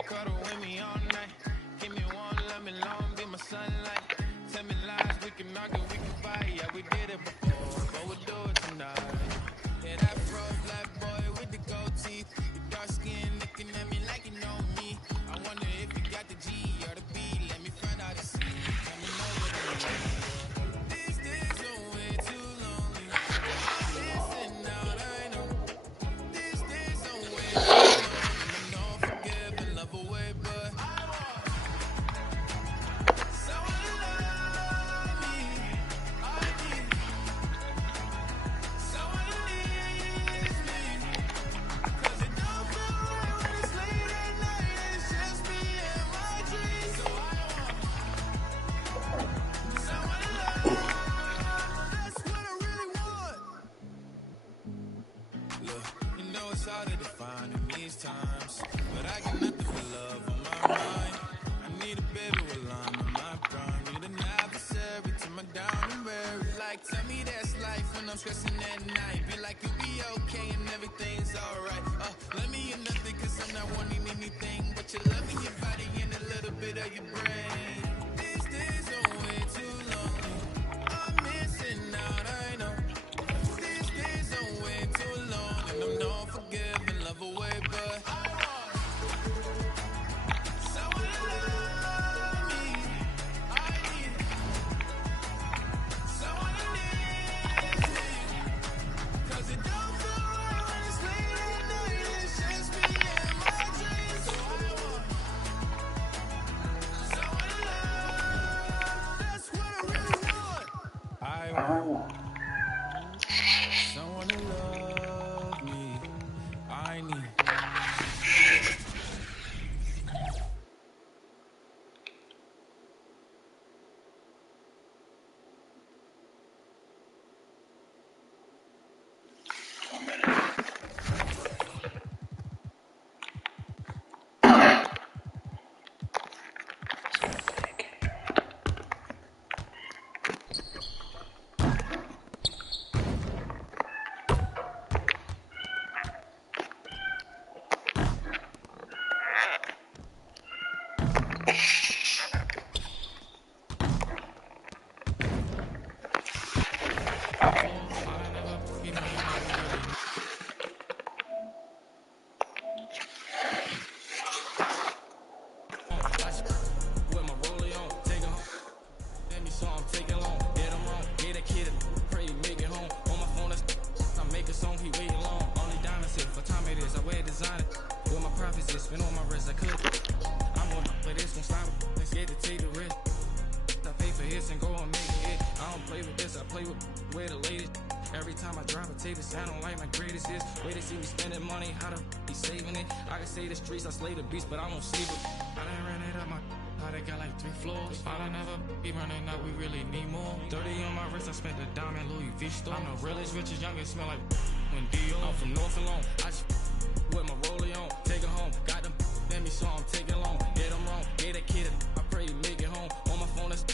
Cuddle with me all night. Keep me warm, love me long, be my sunlight. Tell me lies, we can argue, we can fight. Yeah, we did it before, but we'll do it tonight. Yeah, that fro black boy with the gold teeth. Your dark skin looking at me like you know me. I wonder if you got the G or the B. Let me find out and see. Tell me know what it means. These days are way too lonely. I'm missing out, I know. These days are way too long. And I'm not forgive and love away, but someone love me. I need someone who needs me. 'Cause it don't feel right when it's late at night and it's just me and my dreams. So I want someone to love. That's what I really want. Look, you know it's hard to define in these times, but I got nothing for love on my mind. I need a baby while I'm in my prime. Need an adversary to my down and weary. Like, tell me that's life when I'm stressing at night. Be like, you'll be okay and everything's alright. Let me in nothing, 'cause I'm not wanting anything but your love in your body and a little bit of your brain. These days are way too lonely. I'm missing out, I know. These days are way too long, and I'm not forgiving, love away, but I want someone to love me. I need someone who needs me. 'Cause it don't feel right when it's late at night and it's just me and my dreams. So I want someone to love. That's what I really want. I want someone to love me. I need I slay the beast, but I won't sleep it. I done ran it up my how they got like 3 floors. I done never be running up, we really need more. 30 on my wrist, I spent the diamond Louis V store. I'm the realest, richest, youngest, smell like when Dio. I'm from North alone, I just with my rollie on, take it home. Got them let me so I'm taking long. Get them wrong, gave that kid I pray he make it home. On my phone, that's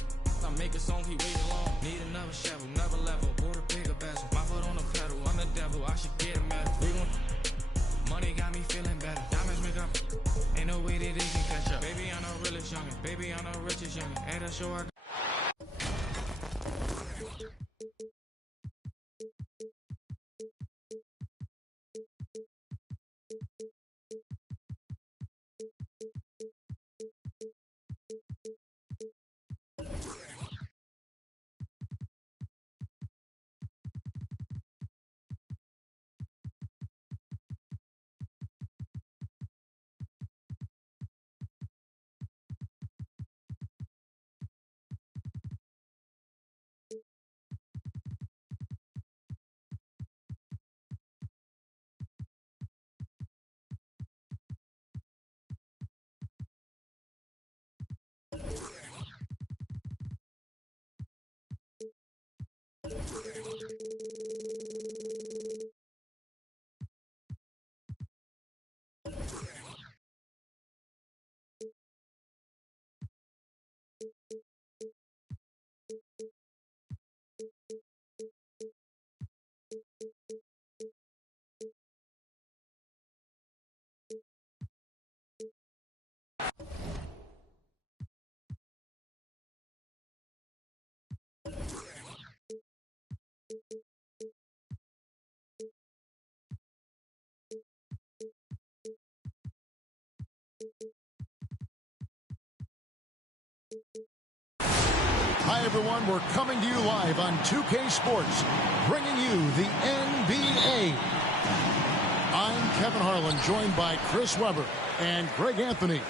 I make a song, he waiting long. Need another shovel, another level, bought a bigger bezel. My foot on the pedal, I'm the devil, I should get a medal. We want money got me feeling better. Diamonds make up. Ain't no way that they can catch up. Baby, I'm the realest youngin'. Baby, I'm the richest youngin'. At a show, I Hi, everyone. We're coming to you live on 2K Sports, bringing you the NBA. I'm Kevin Harlan, joined by Chris Webber and Greg Anthony.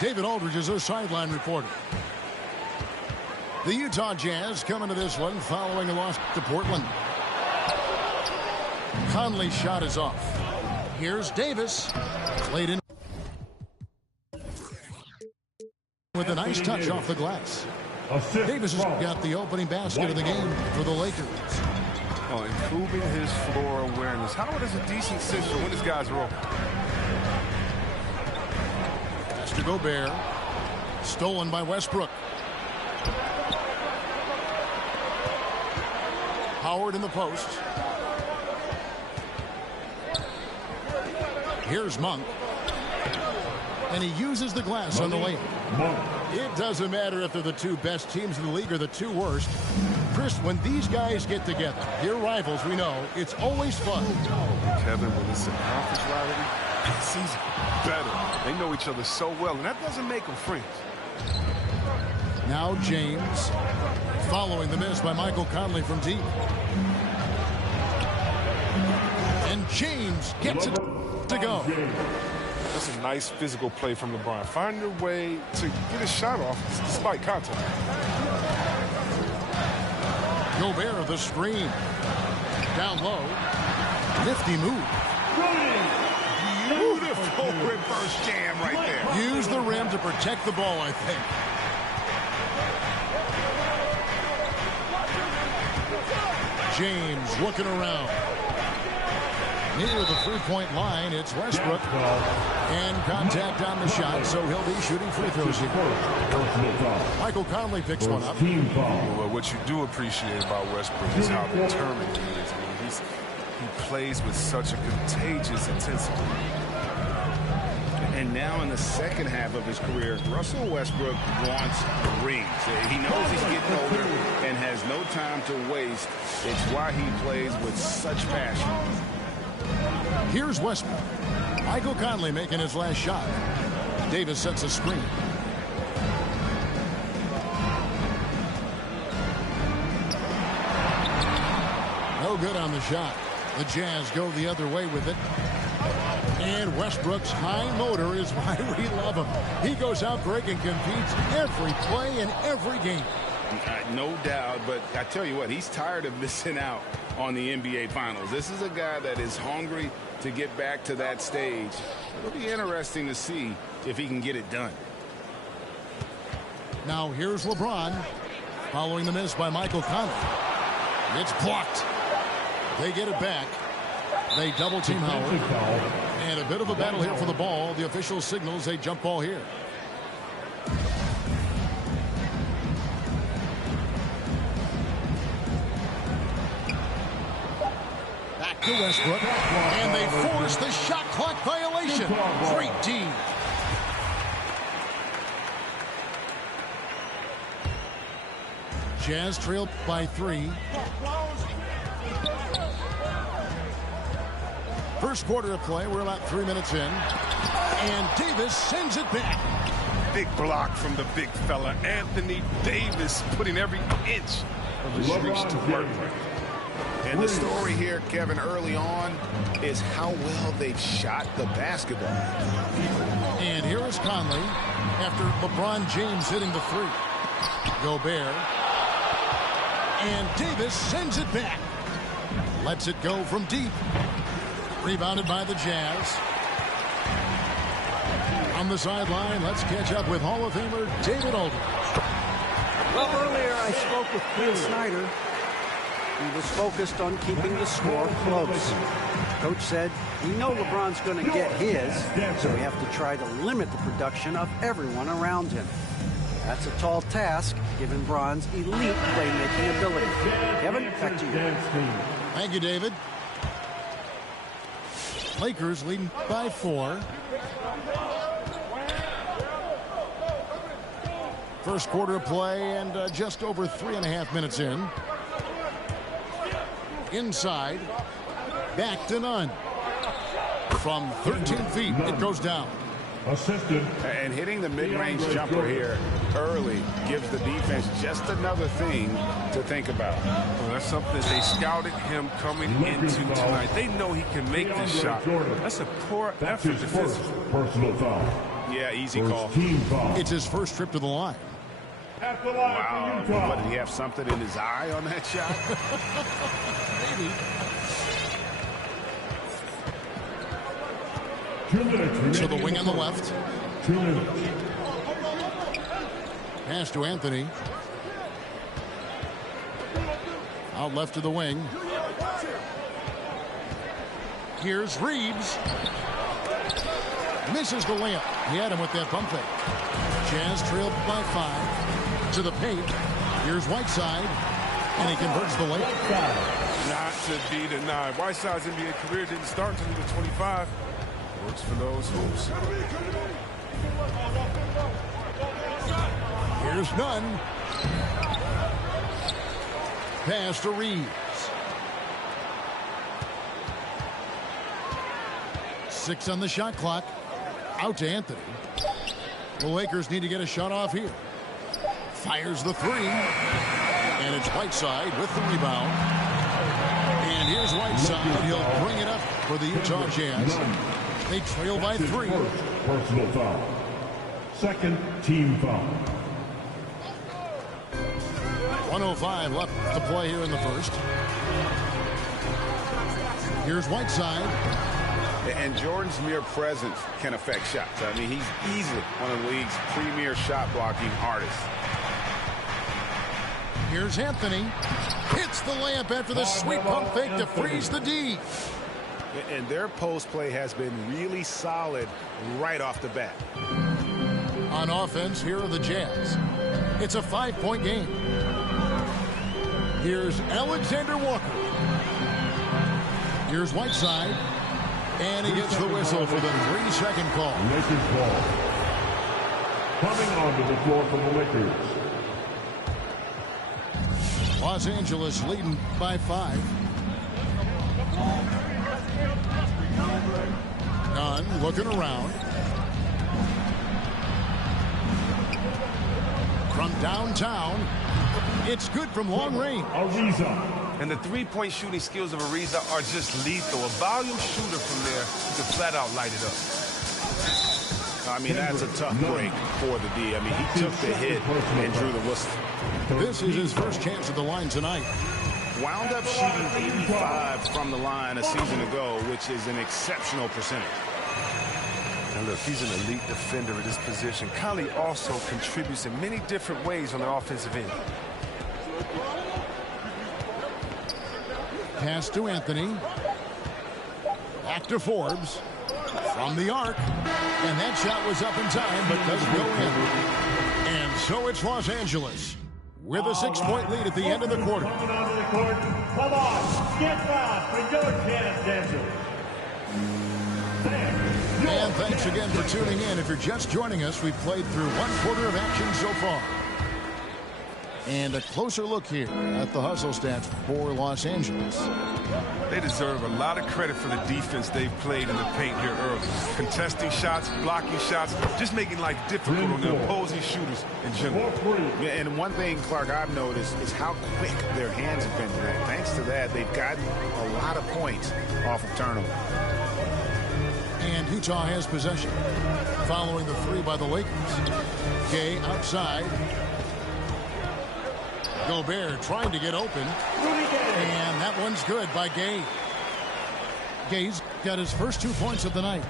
David Aldridge is our sideline reporter. The Utah Jazz coming to this one following a loss to Portland. Conley's shot is off. Here's Davis. Clayton with a nice touch off the glass. Davis has got the opening basket of the game for the Lakers. Oh, improving his floor awareness. How does a decent system when his guys are open? Pass to Gobert. Stolen by Westbrook. Howard in the post. Here's Monk. And he uses the glass on the layup. It doesn't matter if they're the two best teams in the league or the two worst. Chris, when these guys get together, your rivals, we know, it's always fun. Kevin, when it's a conference rivalry, it's even better. They know each other so well, and that doesn't make them friends. Now James, following the miss by Michael Conley from deep. And James gets it to go. That's a nice physical play from LeBron. Find your way to get a shot off despite contact. Gobert, the screen. Down low. Nifty move. Beautiful reverse jam right there. Use the rim to protect the ball, I think. James looking around. Near the three-point line, it's Westbrook. And contact on the shot, so he'll be shooting free throws here. Michael Conley picks one up. Well, what you do appreciate about Westbrook is how determined he is. I mean, he plays with such a contagious intensity. And now in the second half of his career, Russell Westbrook wants rings. He knows he's getting older and has no time to waste. It's why he plays with such passion. Here's Westbrook. Michael Conley making his last shot. Davis sets a screen. No good on the shot. The Jazz go the other way with it. And Westbrook's high motor is why we love him. He goes out, Greg, and competes every play in every game. No doubt, but I tell you what, he's tired of missing out on the NBA Finals. This is a guy that is hungry to get back to that stage. It'll be interesting to see if he can get it done. Now here's LeBron following the miss by Michael Conley. It's blocked. They get it back. They double team Howard. And a bit of a battle here for the ball. The official signals a jump ball here. Back to Westbrook. And they force the shot clock violation. Great D. Jazz trailed by 3. First quarter of play. We're about 3 minutes in. And Davis sends it back. Big block from the big fella. Anthony Davis putting every inch of his reach to work. And the story here, Kevin, early on is how well they've shot the basketball. And here is Conley after LeBron James hitting the 3. Gobert. And Davis sends it back. Lets it go from deep. Rebounded by the Jazz. On the sideline, let's catch up with Hall of Famer David Aldridge. Well, earlier I spoke with Quinn Snyder. He was focused on keeping the score close. Coach said, we know LeBron's going to get his, so we have to try to limit the production of everyone around him. That's a tall task, given Bron's elite playmaking ability. Kevin, back to you. Thank you, David. Lakers leading by 4. First quarter of play and just over 3.5 minutes in. Inside. Back to Nunn. From 13 feet, it goes down. Assistant. And hitting the mid-range jumper here early gives the defense just another thing to think about. Well, that's something that they scouted him coming into tonight. They know he can make this shot. That's a poor effort defensively. Personal foul. Yeah, easy First call. team foul. It's his first trip to the line. At the line Wow. for Utah. What, did he have something in his eye on that shot? Maybe. 2 minutes. To the wing on the left. 2 minutes. Pass to Anthony. Out left to the wing. Here's Reeves. Misses the layup. He had him with that pump fake. Jazz trailed by 5. To the paint. Here's Whiteside. And he converts the layup. Not to be denied. Whiteside's NBA career didn't start until he was 25. Works for those hoops. Here's Nunn. Pass to Reeves. 6 on the shot clock. Out to Anthony. The Lakers need to get a shot off here. Fires the 3. And it's Whiteside with the rebound. And here's Whiteside. He'll bring it up for the Utah Jazz. They trail by 3. Personal foul. Second team foul. 1:05 left to play here in the first. Here's Whiteside. And Jordan's mere presence can affect shots. I mean, he's easily one of the league's premier shot blocking artists. Here's Anthony. Hits the layup after the sweet pump fake to freeze the D. And their post play has been really solid right off the bat. On offense, here are the Jazz. It's a 5-point game. Here's Alexander Walker. Here's Whiteside. And he gets the whistle for the 3-second call. Lakers ball. Coming onto the floor for the Lakers. Los Angeles leading by 5. Nunn looking around. From downtown, it's good from long range. Ariza. And the three-point shooting skills of Ariza are just lethal. A volume shooter from there to flat out light it up. I mean, that's a tough break for the D. I mean, he took the hit and drew the whistle. This is his first chance at the line tonight. Wound up shooting 85 from the line a season ago, which is an exceptional percentage. And look, he's an elite defender at this position. Conley also contributes in many different ways on the offensive end. Pass to Anthony. Back to Forbes. From the arc. And that shot was up in time, but doesn't go in. And so it's Los Angeles with a 6-point lead at the end of the quarter. Coming onto the court. Come on. Get down for your Jazz dancers. And thanks again for tuning in. If you're just joining us, we've played through 1 quarter of action so far. And a closer look here at the hustle stats for Los Angeles. They deserve a lot of credit for the defense they've played in the paint here early. Contesting shots, blocking shots, just making life difficult on the opposing shooters in general. Yeah, and one thing, Clark, I've noticed is how quick their hands have been today. Thanks to that, they've gotten a lot of points off of turnover. And Utah has possession. Following the 3 by the Lakers. Gay outside. Gobert trying to get open. And that one's good by Gay. Gay's got his first 2 points of the night.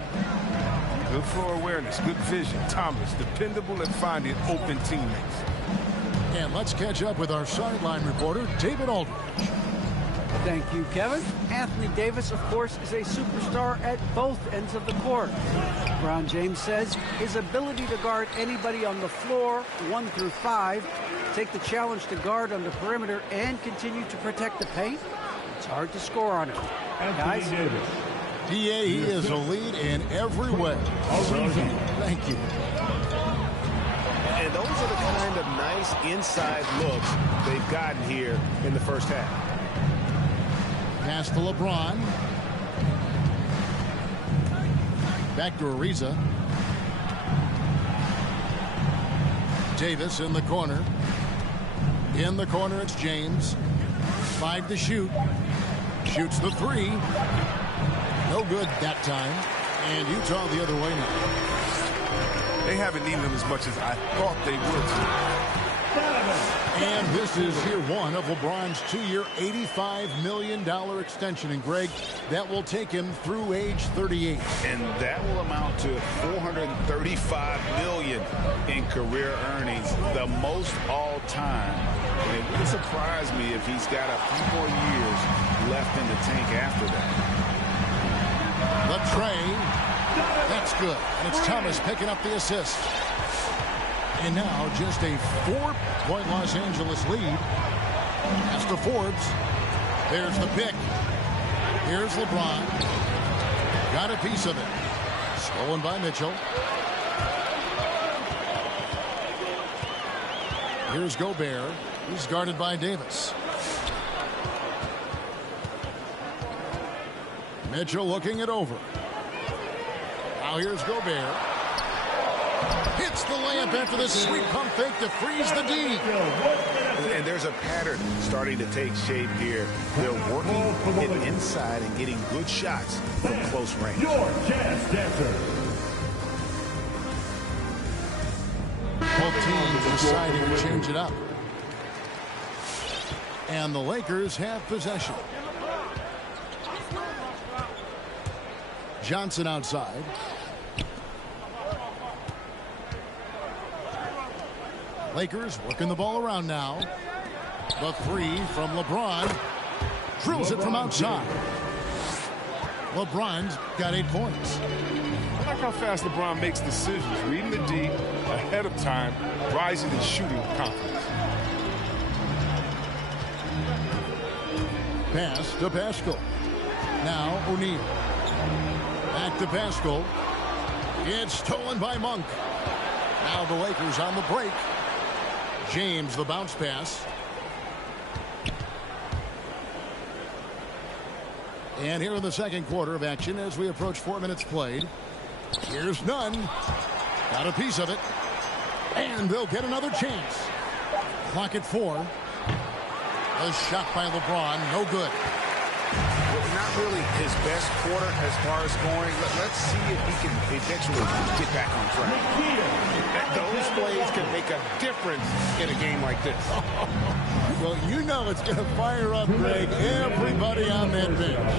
Good floor awareness, good vision. Thomas, dependable at finding open teammates. And let's catch up with our sideline reporter, David Aldridge. Thank you, Kevin. Anthony Davis, of course, is a superstar at both ends of the court. LeBron James says his ability to guard anybody on the floor, 1 through 5, take the challenge to guard on the perimeter and continue to protect the paint, it's hard to score on him. Guys, DA, he is a lead in every way. Thank you. And those are the kind of nice inside looks they've gotten here in the first half. Pass to LeBron. Back to Ariza. Davis in the corner. In the corner, it's James. 5 to shoot. Shoots the 3. No good that time. And Utah the other way now. They haven't needed him as much as I thought they would. And this is year 1 of LeBron's 2-year, $85 million extension. And, Greg, that will take him through age 38. And that will amount to $435 million in career earnings, the most all time. And it wouldn't surprise me if he's got a few more years left in the tank after that. The tray. That's good. And it's Thomas picking up the assist. And now just a 4-point Los Angeles lead. Pass to Forbes. There's the pick. Here's LeBron. Got a piece of it. Stolen by Mitchell. Here's Gobert. He's guarded by Davis. Mitchell looking it over. Now here's Gobert. Hits the layup after the sweet pump fake to freeze the D. And there's a pattern starting to take shape here. They're working it inside and getting good shots from close range. Your chance dancer. Both teams deciding to change it up. And the Lakers have possession. Johnson outside. Lakers working the ball around now. The 3 from LeBron. Drills it from outside. LeBron's got 8 points. I like how fast LeBron makes decisions, reading the D ahead of time, rising and shooting with confidence. Pass to Pascal. Now O'Neal. Back to Pascal. It's stolen by Monk. Now the Lakers on the break. James, the bounce pass. And here in the second quarter of action as we approach 4 minutes played. Here's Nunn. Got a piece of it. And they'll get another chance. Clock at 4. A shot by LeBron. No good. Not really his best quarter as far as scoring. Let's see if he can eventually get back on track. Those plays can make a difference in a game like this. Well, you know it's going to fire up, Greg, everybody on that bench.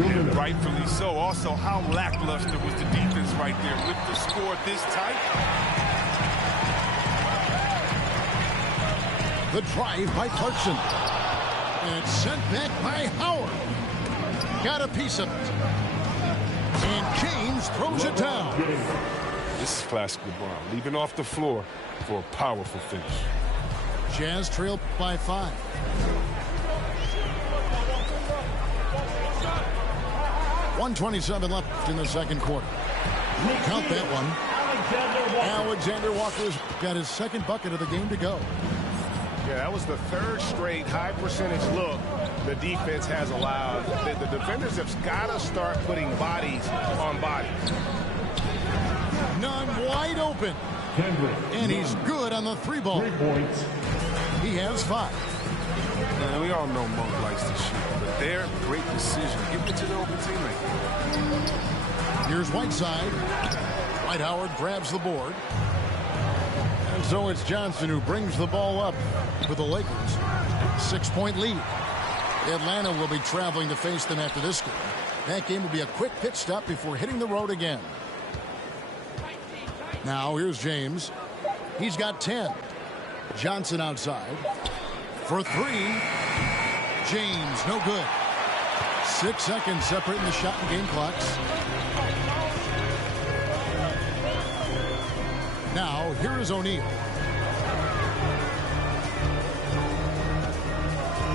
And rightfully so. Also, how lackluster was the defense right there with the score this tight? The drive by Clarkson. And it's sent back by Howard. Got a piece of it. And James throws it down. This is classic LeBron, leaving off the floor for a powerful finish. Jazz trail by 5. .127 left in the second quarter. Count that one. Alexander Walker's got his second bucket of the game to go. Yeah, that was the 3rd straight high percentage look the defense has allowed. The defenders have got to start putting bodies on bodies. Nunn wide open. And he's good on the 3-ball. 3 points. He has 5. Man, we all know Monk likes to shoot, but they're a great decision. Give it to the open teammate. Here's Whiteside. Dwight Howard grabs the board. And so it's Johnson who brings the ball up for the Lakers. 6-point lead. Atlanta will be traveling to face them after this game. That game will be a quick pit stop before hitting the road again. Now here's James. He's got 10. Johnson outside. For 3. James, no good. 6 seconds separating the shot and game clocks. Now, here is O'Neal.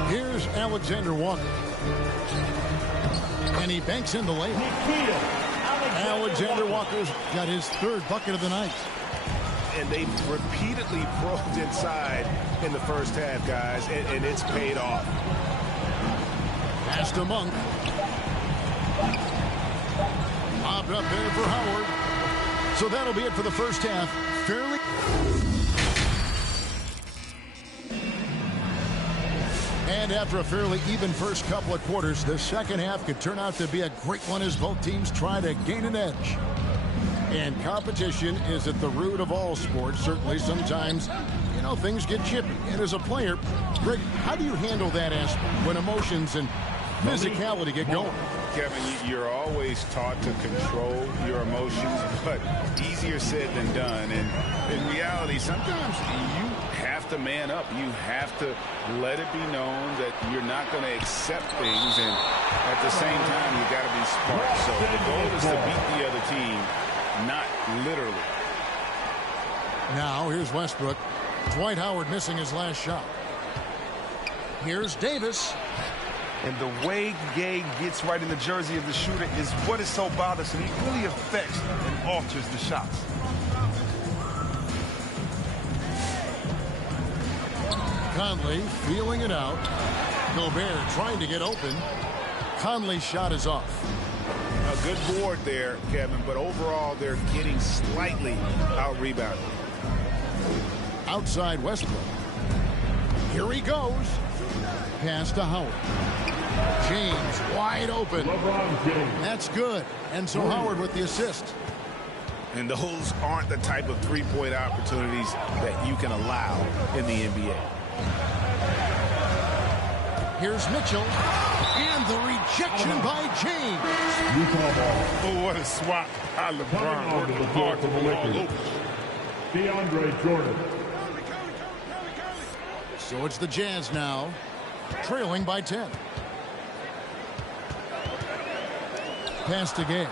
Here's Alexander Walker. And he banks in the layup. Alexander Walker's got his 3rd bucket of the night. And they repeatedly probed inside in the first half, guys, and it's paid off. Pass to Monk. Popped up there for Howard. So that'll be it for the first half. Fairly. And after a fairly even first couple of quarters, the second half could turn out to be a great one as both teams try to gain an edge. And competition is at the root of all sports. Certainly sometimes, things get chippy. And as a player, Greg, how do you handle that aspect when emotions and physicality get going? Kevin, you're always taught to control your emotions, but easier said than done. And in reality, sometimes you have to man up. You have to let it be known that you're not going to accept things. And at the same time, you got to be smart. So the goal is to beat the other team, not literally. Now, here's Westbrook. Dwight Howard missing his last shot. Here's Davis. And the way Gay gets right in the jersey of the shooter is what is so bothersome. He really affects and alters the shots. Conley feeling it out. Gobert trying to get open. Conley's shot is off. A good board there, Kevin, but overall they're getting slightly out-rebounded. Outside Westbrook. Here he goes. Pass to Howard. James wide open. That's good. And so Howard with the assist. And those aren't the type of three-point opportunities that you can allow in the NBA. Here's Mitchell. And the rejection by James. Oh, what a swat by LeBron. Working hard to be all over. DeAndre Jordan. So it's the Jazz now, trailing by 10. Pass to Gay.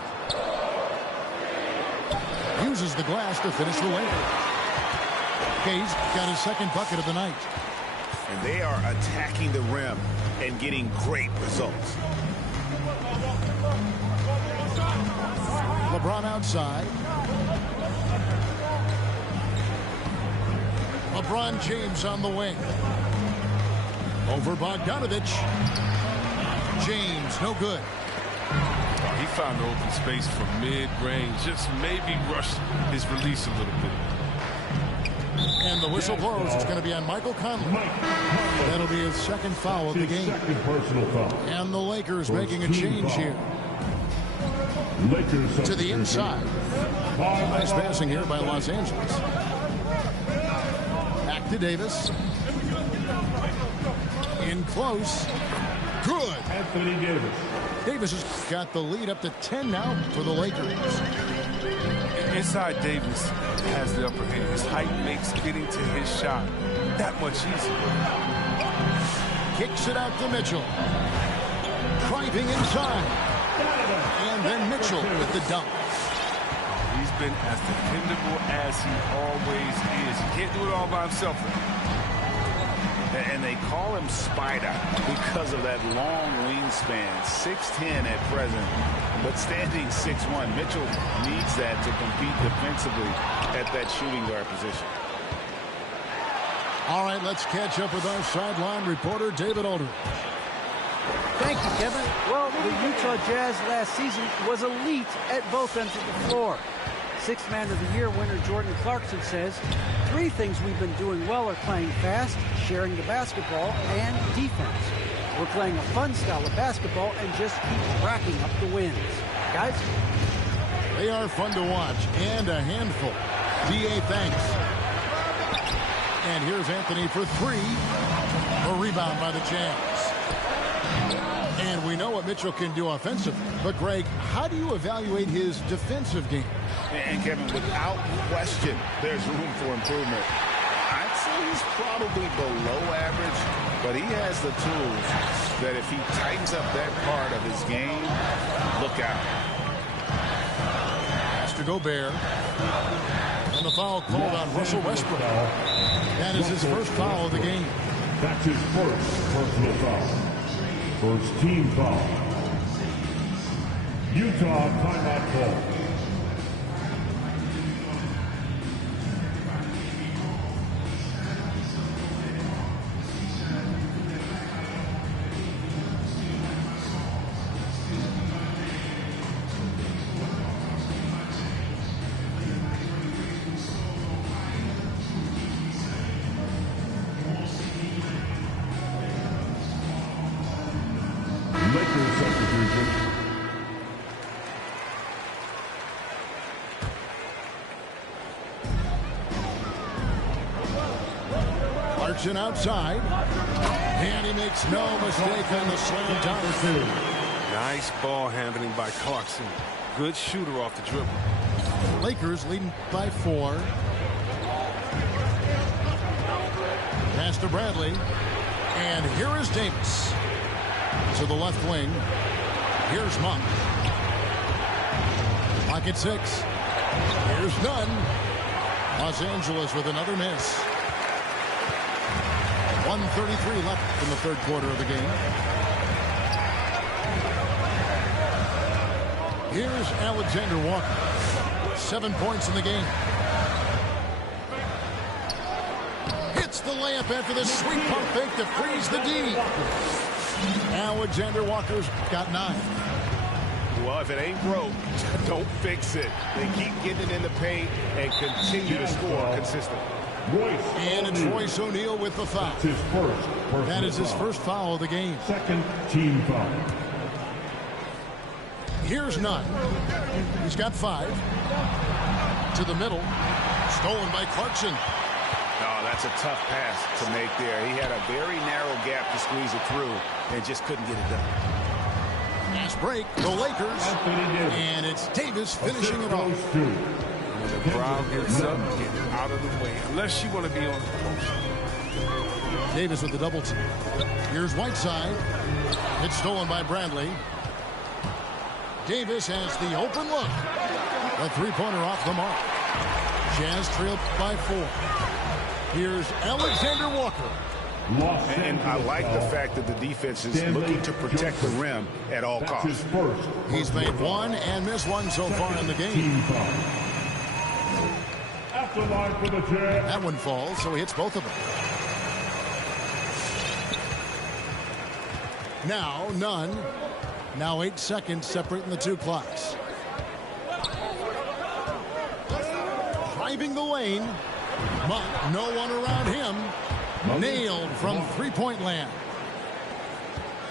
Uses the glass to finish the layup. Gay's got his second bucket of the night. And they are attacking the rim and getting great results. LeBron outside. LeBron James on the wing. Over Bogdanovich. James, no good. He found the open space for mid-range. Just maybe rush his release a little bit. And the whistle blows. It's going to be on Michael Conley. That'll be his second foul of the game. Second personal foul. And the Lakers making a change here. Lakers To the inside. Nice passing here by Los Angeles. Back to Davis. In close. Good. Anthony Davis. Davis has got the lead up to 10 now for the Lakers. Inside Davis has the upper hand. His height makes getting to his shot that much easier. Kicks it out to Mitchell. Driving inside. And then Mitchell with the dunk. He's been as dependable as he always is. He can't do it all by himself. And they call him Spider because of that long wingspan, 6'10" at present, but standing 6'1". Mitchell needs that to compete defensively at that shooting guard position. All right, let's catch up with our sideline reporter, David Aldridge. Thank you, Kevin. Well, the Utah Jazz last season was elite at both ends of the floor. Sixth Man of the Year winner Jordan Clarkson says, 3 things we've been doing well are playing fast, sharing the basketball, and defense. We're playing a fun style of basketball and just keep racking up the wins. Guys? They are fun to watch and a handful. D.A. thanks. And here's Anthony for 3. A rebound by the Jazz. And we know what Mitchell can do offensively. But, Greg, how do you evaluate his defensive game? And Kevin, without question, there's room for improvement. I'd say he's probably below average, but he has the tools that if he tightens up that part of his game, look out. Pass to Gobert. And the foul called on Russell Westbrook. That is his first foul of the game. That's his first personal foul. First team foul. Utah timeout call. Lakers substitution. Clarkson outside. And he makes no mistake on the slam dunk. Nice ball handling by Clarkson. Good shooter off the dribble. Lakers leading by 4. Pass to Bradley. And here is Davis. To the left wing. Here's Monk. Pocket 6. Here's Nunn. Los Angeles with another miss. 1:33 left in the third quarter of the game. Here's Alexander Walker. 7 points in the game. Hits the layup after the sweet pump fake to freeze the D. Alexander Walker's got 9. Well, if it ain't broke, don't fix it. They keep getting it in the paint and continue to score consistently. And it's Royce O'Neal with the foul. That's his first. That is his first foul of the game. Second team foul. Here's Nunn. He's got 5. To the middle. Stolen by Clarkson. Oh, that's a tough pass to make there. He had a very narrow gap to squeeze it through and just couldn't get it done. Fast break. The Lakers. And it's Davis finishing it off. When the crowd gets up, get out of the way. Unless you want to be on the post. Davis with the double team. Here's Whiteside. It's stolen by Bradley. Davis has the open look. A three-pointer off the mark. Jazz trailed by 4. Here's Alexander Walker. And I like the fact that the defense is looking to protect the rim at all costs. He's made 1 and missed 1 so far in the game. That one falls, so he hits both of them. Now, Nunn. Now 8 seconds separating the 2 clocks. Driving the lane. Monk, no one around him. Nailed from three-point land.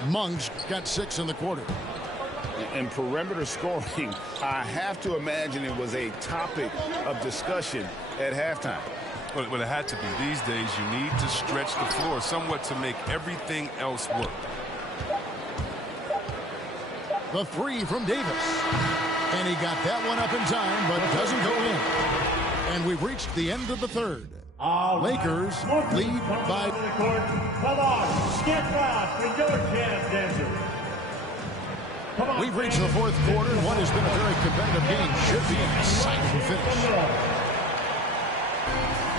Monk's got 6 in the quarter. And perimeter scoring, I have to imagine it was a topic of discussion at halftime. Well, it had to be. These days, you need to stretch the floor somewhat to make everything else work. The 3 from Davis. And he got that one up in time, but doesn't go in. And we've reached the end of the third. Lakers lead by... Come on, get back for your chance, Denver. We've reached the fourth quarter, and what has been a very competitive game should be an exciting finish.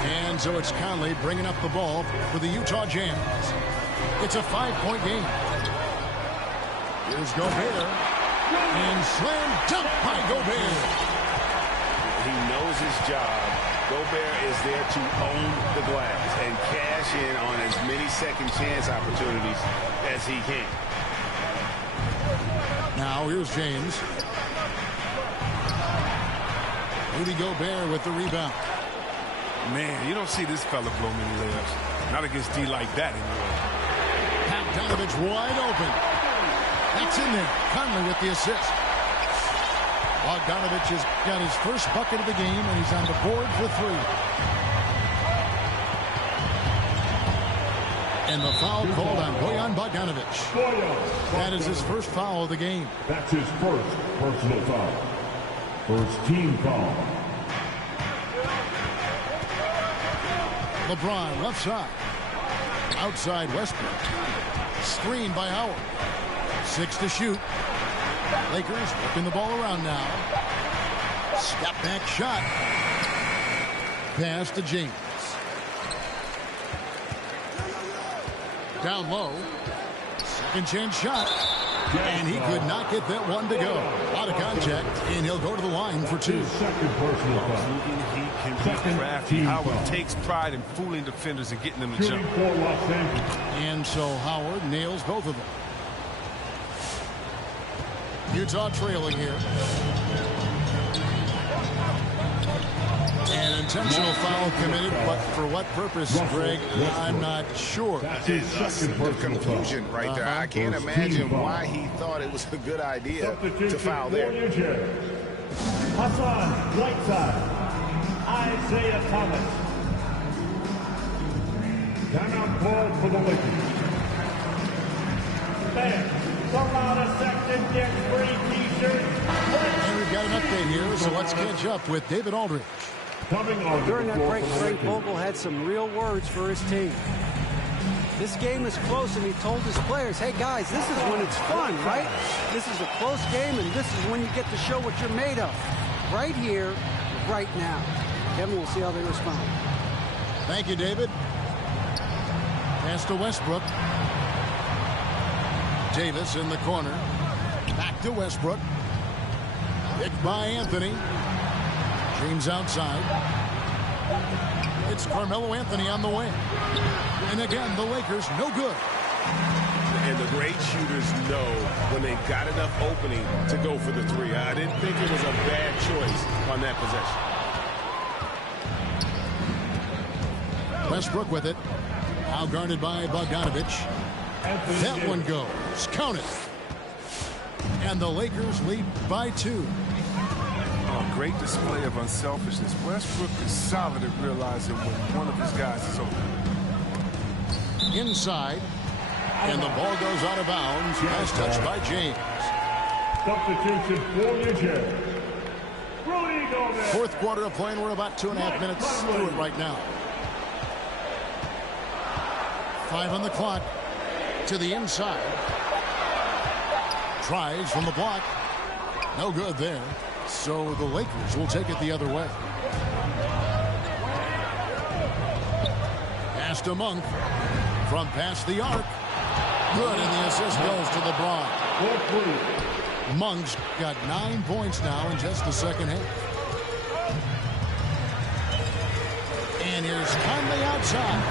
And so it's Conley bringing up the ball for the Utah Jazz. It's a 5-point game. Here's Gobert. And slam dunk by Gobert. He knows his job. Gobert is there to own the glass and cash in on as many second chance opportunities as he can. Now here's James. Rudy Gobert with the rebound. Man, you don't see this fella blow many layups. Not against D like that anyway. Bogdanovich wide open. That's in there. Conley with the assist. Bogdanovich has got his first bucket of the game, and he's on the board for 3. And the foul called on Bojan Bogdanovich. That is his first foul of the game. That's his first personal foul. First team foul. LeBron left side. Outside Westbrook. Screen by Howard. 6 to shoot. Lakers working the ball around now. Step back shot. Pass to James. Down low. Second chance shot. And he could not get that one to go. Out of contact, and he'll go to the line for 2. Second personal foul. He can be crafty. Howard takes pride in fooling defenders and getting them to jump. For Los Angeles. And so Howard nails both of them. Utah trailing here. An intentional foul committed, but for what purpose, Greg, I'm not sure. The confusion right there. I can't imagine why he thought it was a good idea to foul there. Hassan Whiteside, Isaiah Thomas. Timeout call for the Lakers. Fans, come out a section, get free t-shirts. And we've got an update here, so let's catch up with David Aldridge. During that break, Frank Vogel had some real words for his team. This game is close, and he told his players, hey, guys, this is when it's fun, right? This is a close game, and this is when you get to show what you're made of. Right here, right now. Kevin, we'll see how they respond. Thank you, David. Pass to Westbrook. Davis in the corner. Back to Westbrook. Picked by Anthony. James outside. It's Carmelo Anthony on the wing. And again, the Lakers no good. And the great shooters know when they've got enough opening to go for the three. I didn't think it was a bad choice on that possession. Westbrook with it. Now guarded by Bogdanovich. That one goes. Count it. And the Lakers lead by 2. Oh, great display of unselfishness. Westbrook is solid at realizing when one of his guys is open. Inside. And the ball goes out of bounds. Pass touched by James. Substitution for New Jersey. Rudy Gobert. Fourth quarter of play, and we're about 2.5 minutes through it right now. 5 on the clock. To the inside. Tries from the block. No good there. So the Lakers will take it the other way. Pass to Monk. From past the arc. Good, and the assist goes to LeBron. Monk's got 9 points now in just the second half. And here's Conley outside.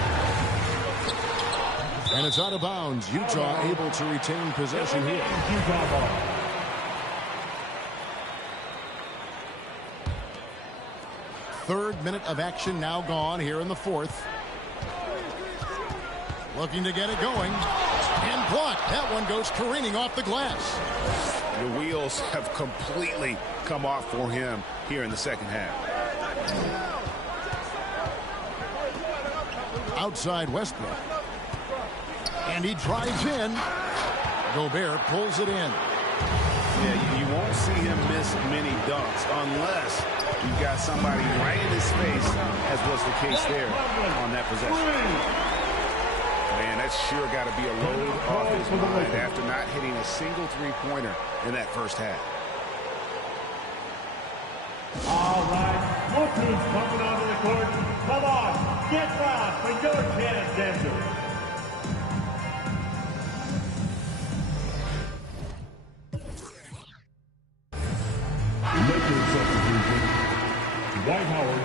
And it's out of bounds. Utah able to retain possession here. Third minute of action now gone here in the fourth. Looking to get it going. And blocked. That one goes careening off the glass. The wheels have completely come off for him here in the second half. Outside Westbrook. And he drives in. Gobert pulls it in. Yeah, you won't see him miss many dunks unless you've got somebody right in his face, as was the case there on that possession. Man, that's sure got to be a load off his mind after not hitting a single three-pointer in that first half. All right, look who's coming onto the court. Come on, get loud for your chance, dancers. Lakers substitution. Dwight Howard.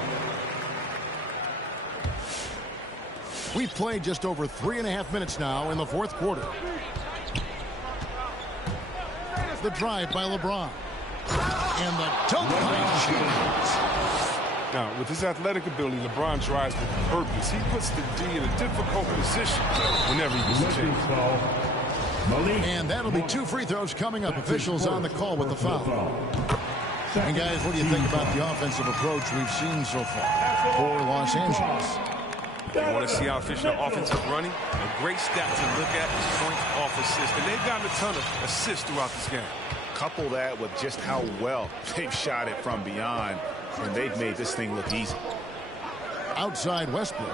We've played just over 3.5 minutes now in the fourth quarter. The drive by LeBron. And the dunk by James. Now, with his athletic ability, LeBron drives with purpose. He puts the D in a difficult position whenever he gets a chance. And that'll be 2 free throws coming up. Officials on the call with the foul. And guys, what do you think about the offensive approach we've seen so far for Los Angeles? You want to see how efficient the offensive running? A great stat to look at is points off assists. And they've gotten a ton of assists throughout this game. Couple that with just how well they've shot it from beyond, and they've made this thing look easy. Outside Westbrook.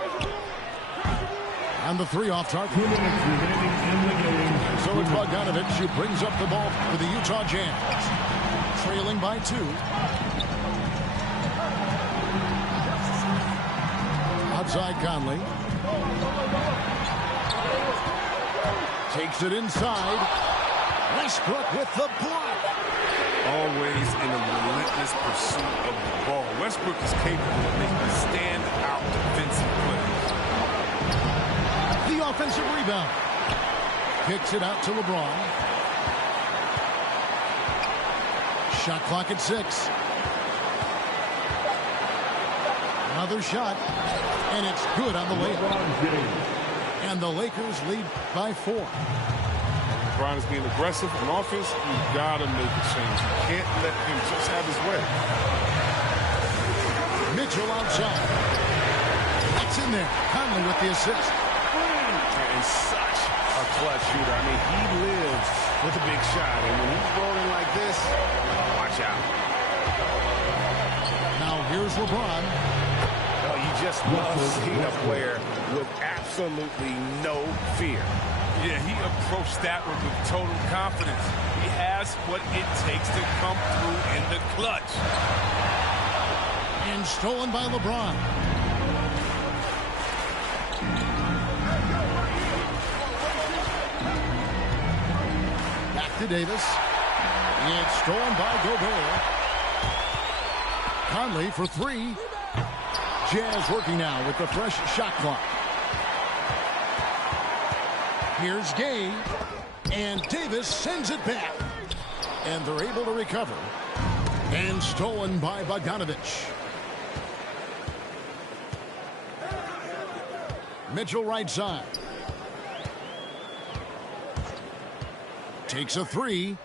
And the 3 off target. 2 minutes remaining in the game. So it's Bogdanovich who brings up the ball for the Utah Jazz. Trailing by 2. Outside Conley. Takes it inside. Westbrook with the block. Always in a relentless pursuit of the ball. Westbrook is capable of making stand-out defensive plays. The offensive rebound. Kicks it out to LeBron. Shot clock at 6. Another shot, and it's good on the layup. And the Lakers lead by 4. LeBron is being aggressive on offense. You gotta make a change. You can't let him just have his way. Mitchell outside. That's in there. Conley with the assist. And such a clutch shooter. I mean, he lives with a big shot. And when he's rolling like this, watch out. Now here's LeBron. Oh, you just love seeing a player with absolutely no fear. Yeah, he approached that one with total confidence. He has what it takes to come through in the clutch. And stolen by LeBron. Back to Davis. It's stolen by Gobert. Conley for 3. Jazz working now with the fresh shot clock. Here's Gay. And Davis sends it back. And they're able to recover. And stolen by Bogdanovich. Mitchell right side. Takes a 3.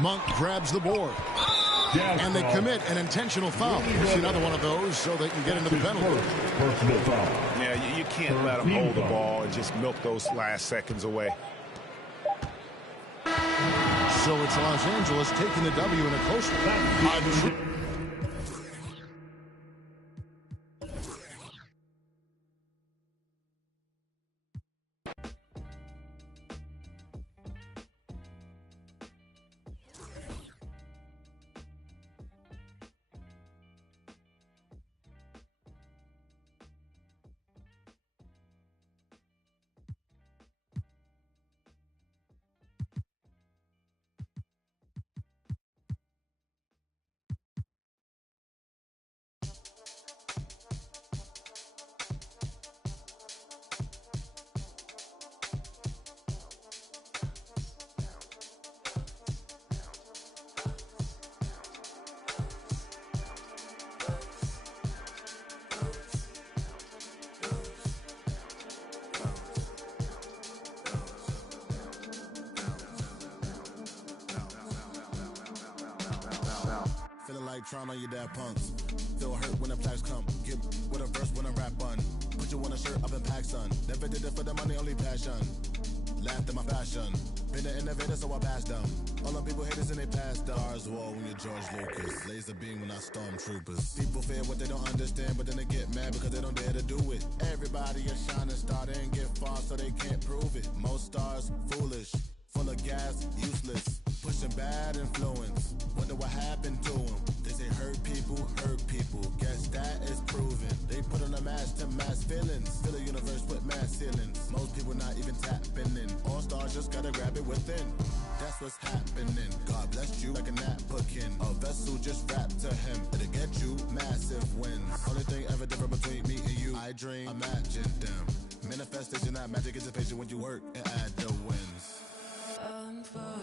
Monk grabs the board. And they commit an intentional foul. It's another one of those so they can get into the penalty. Yeah, you can't let them hold the ball and just milk those last seconds away. So it's Los Angeles taking the W in a close one. Feeling like Tron on your dad punks. Feel hurt when the plaques come. Get with a verse when I rap on. Put you on a shirt up in pack, son. Never did it for the money, only passion. Laughed at my fashion. Been an innovator, so I passed them. All them people haters and they passed them. Stars wall when you're George Lucas. Laser beam when I stormtroopers. People fear what they don't understand, but then they get mad because they don't dare to do it. Everybody a shining star, they ain't get far, so they can't prove it. Most stars, foolish. Full of gas, useless. Pushing bad influence. Wonder what happened to them. They say hurt people, hurt people. Guess that is proven. They put on a mask to mask feelings. Fill a universe with mass ceilings. Most people not even tapping in. All stars just gotta grab it within. That's what's happening. God bless you like a napkin. A vessel just wrapped to him. It'll get you massive wins. Only thing ever different between me and you. I dream, imagine them. Manifestation, not magic, it's a patient when you work and add the wins. I'm fine.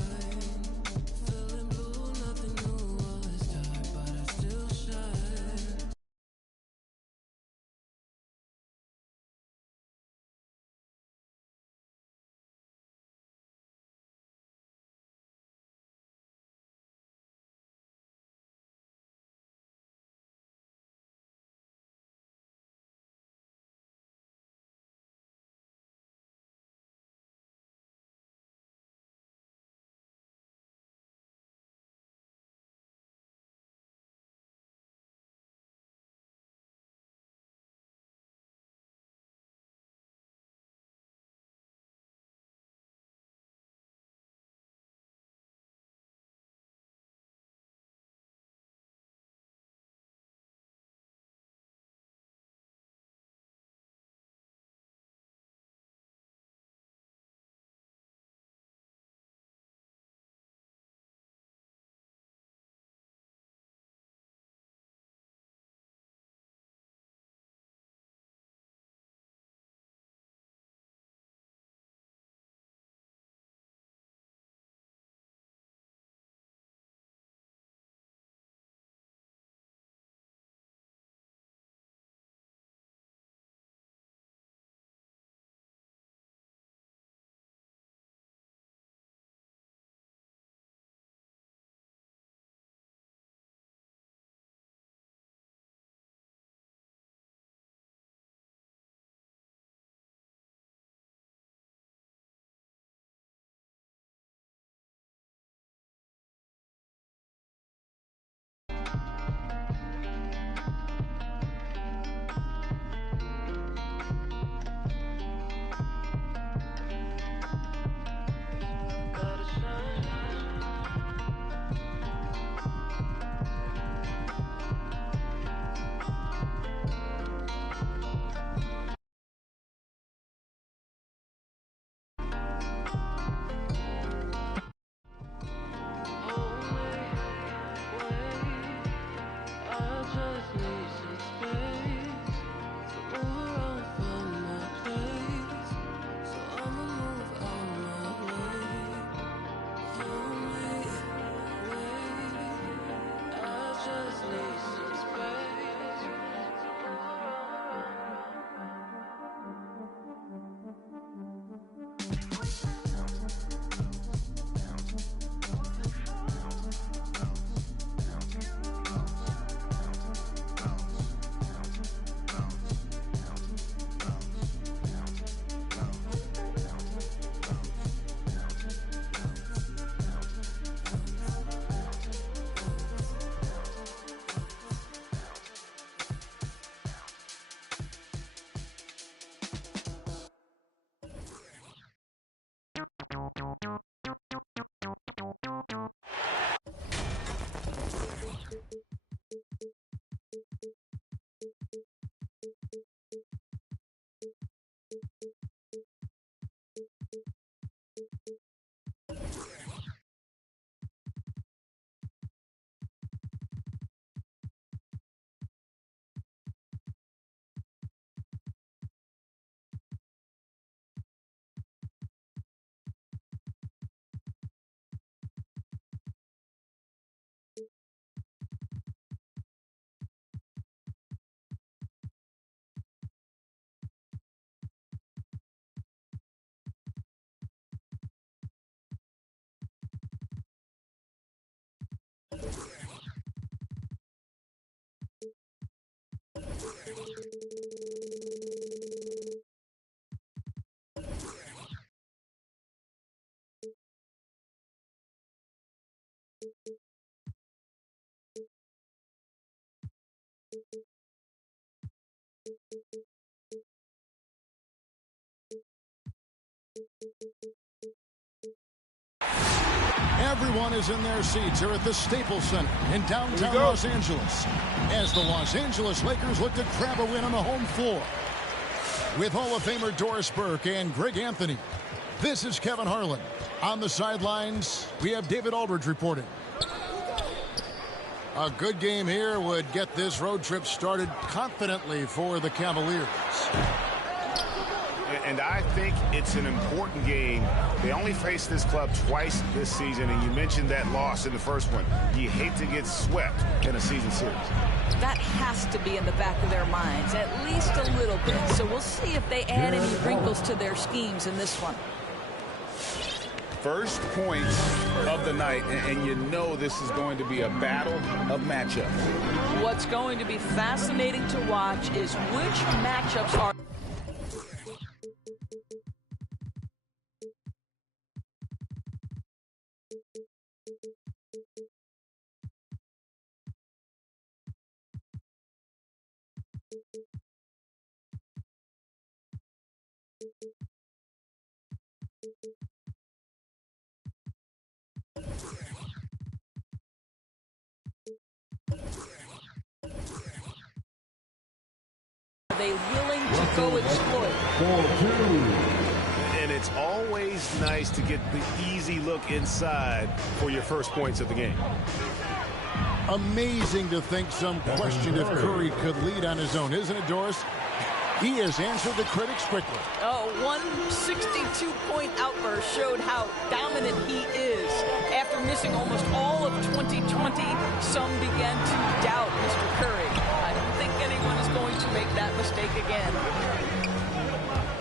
Everyone is in their seats here at the Staples Center in downtown Los Angeles as the Los Angeles Lakers look to grab a win on the home floor. With Hall of Famer Doris Burke and Greg Anthony, this is Kevin Harlan. On the sidelines, we have David Aldridge reporting. A good game here would get this road trip started confidently for the Cavaliers. And I think it's an important game. They only faced this club twice this season, and you mentioned that loss in the first one. You hate to get swept in a season series. That has to be in the back of their minds, at least a little bit. So we'll see if they add any wrinkles to their schemes in this one. First points of the night, and you know this is going to be a battle of matchups. What's going to be fascinating to watch is which matchups are... Are they willing to go exploit? And it's always nice to get the easy look inside for your first points of the game. Amazing to think some questioned if Curry could lead on his own, isn't it, Doris? He has answered the critics quickly. Oh, one 62-point outburst showed how dominant he is. After missing almost all of 2020, some began to doubt Mr. Curry. I don't think anyone is going to make that mistake again.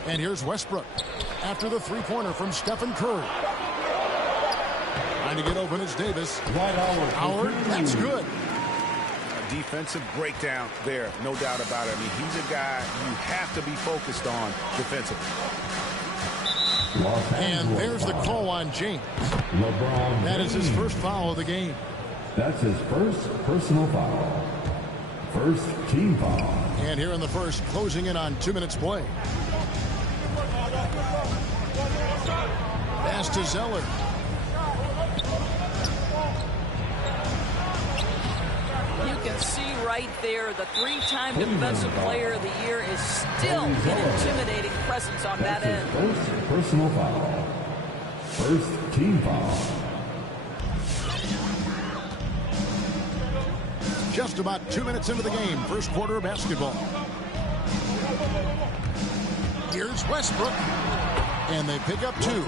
And here's Westbrook after the three-pointer from Stephen Curry. Trying to get open is Davis. Howard, that's good. A defensive breakdown there, no doubt about it. I mean, he's a guy you have to be focused on defensively. And there's the call on James. That is his first foul of the game. That's his first personal foul. First team foul. And here in the first, closing in on 2 minutes play. Pass to Zeller. You can see right there the three-time defensive player of the year is still an intimidating presence on that end. First personal foul. First team foul. Just about 2 minutes into the game, first quarter of basketball. Here's Westbrook. And they pick up two.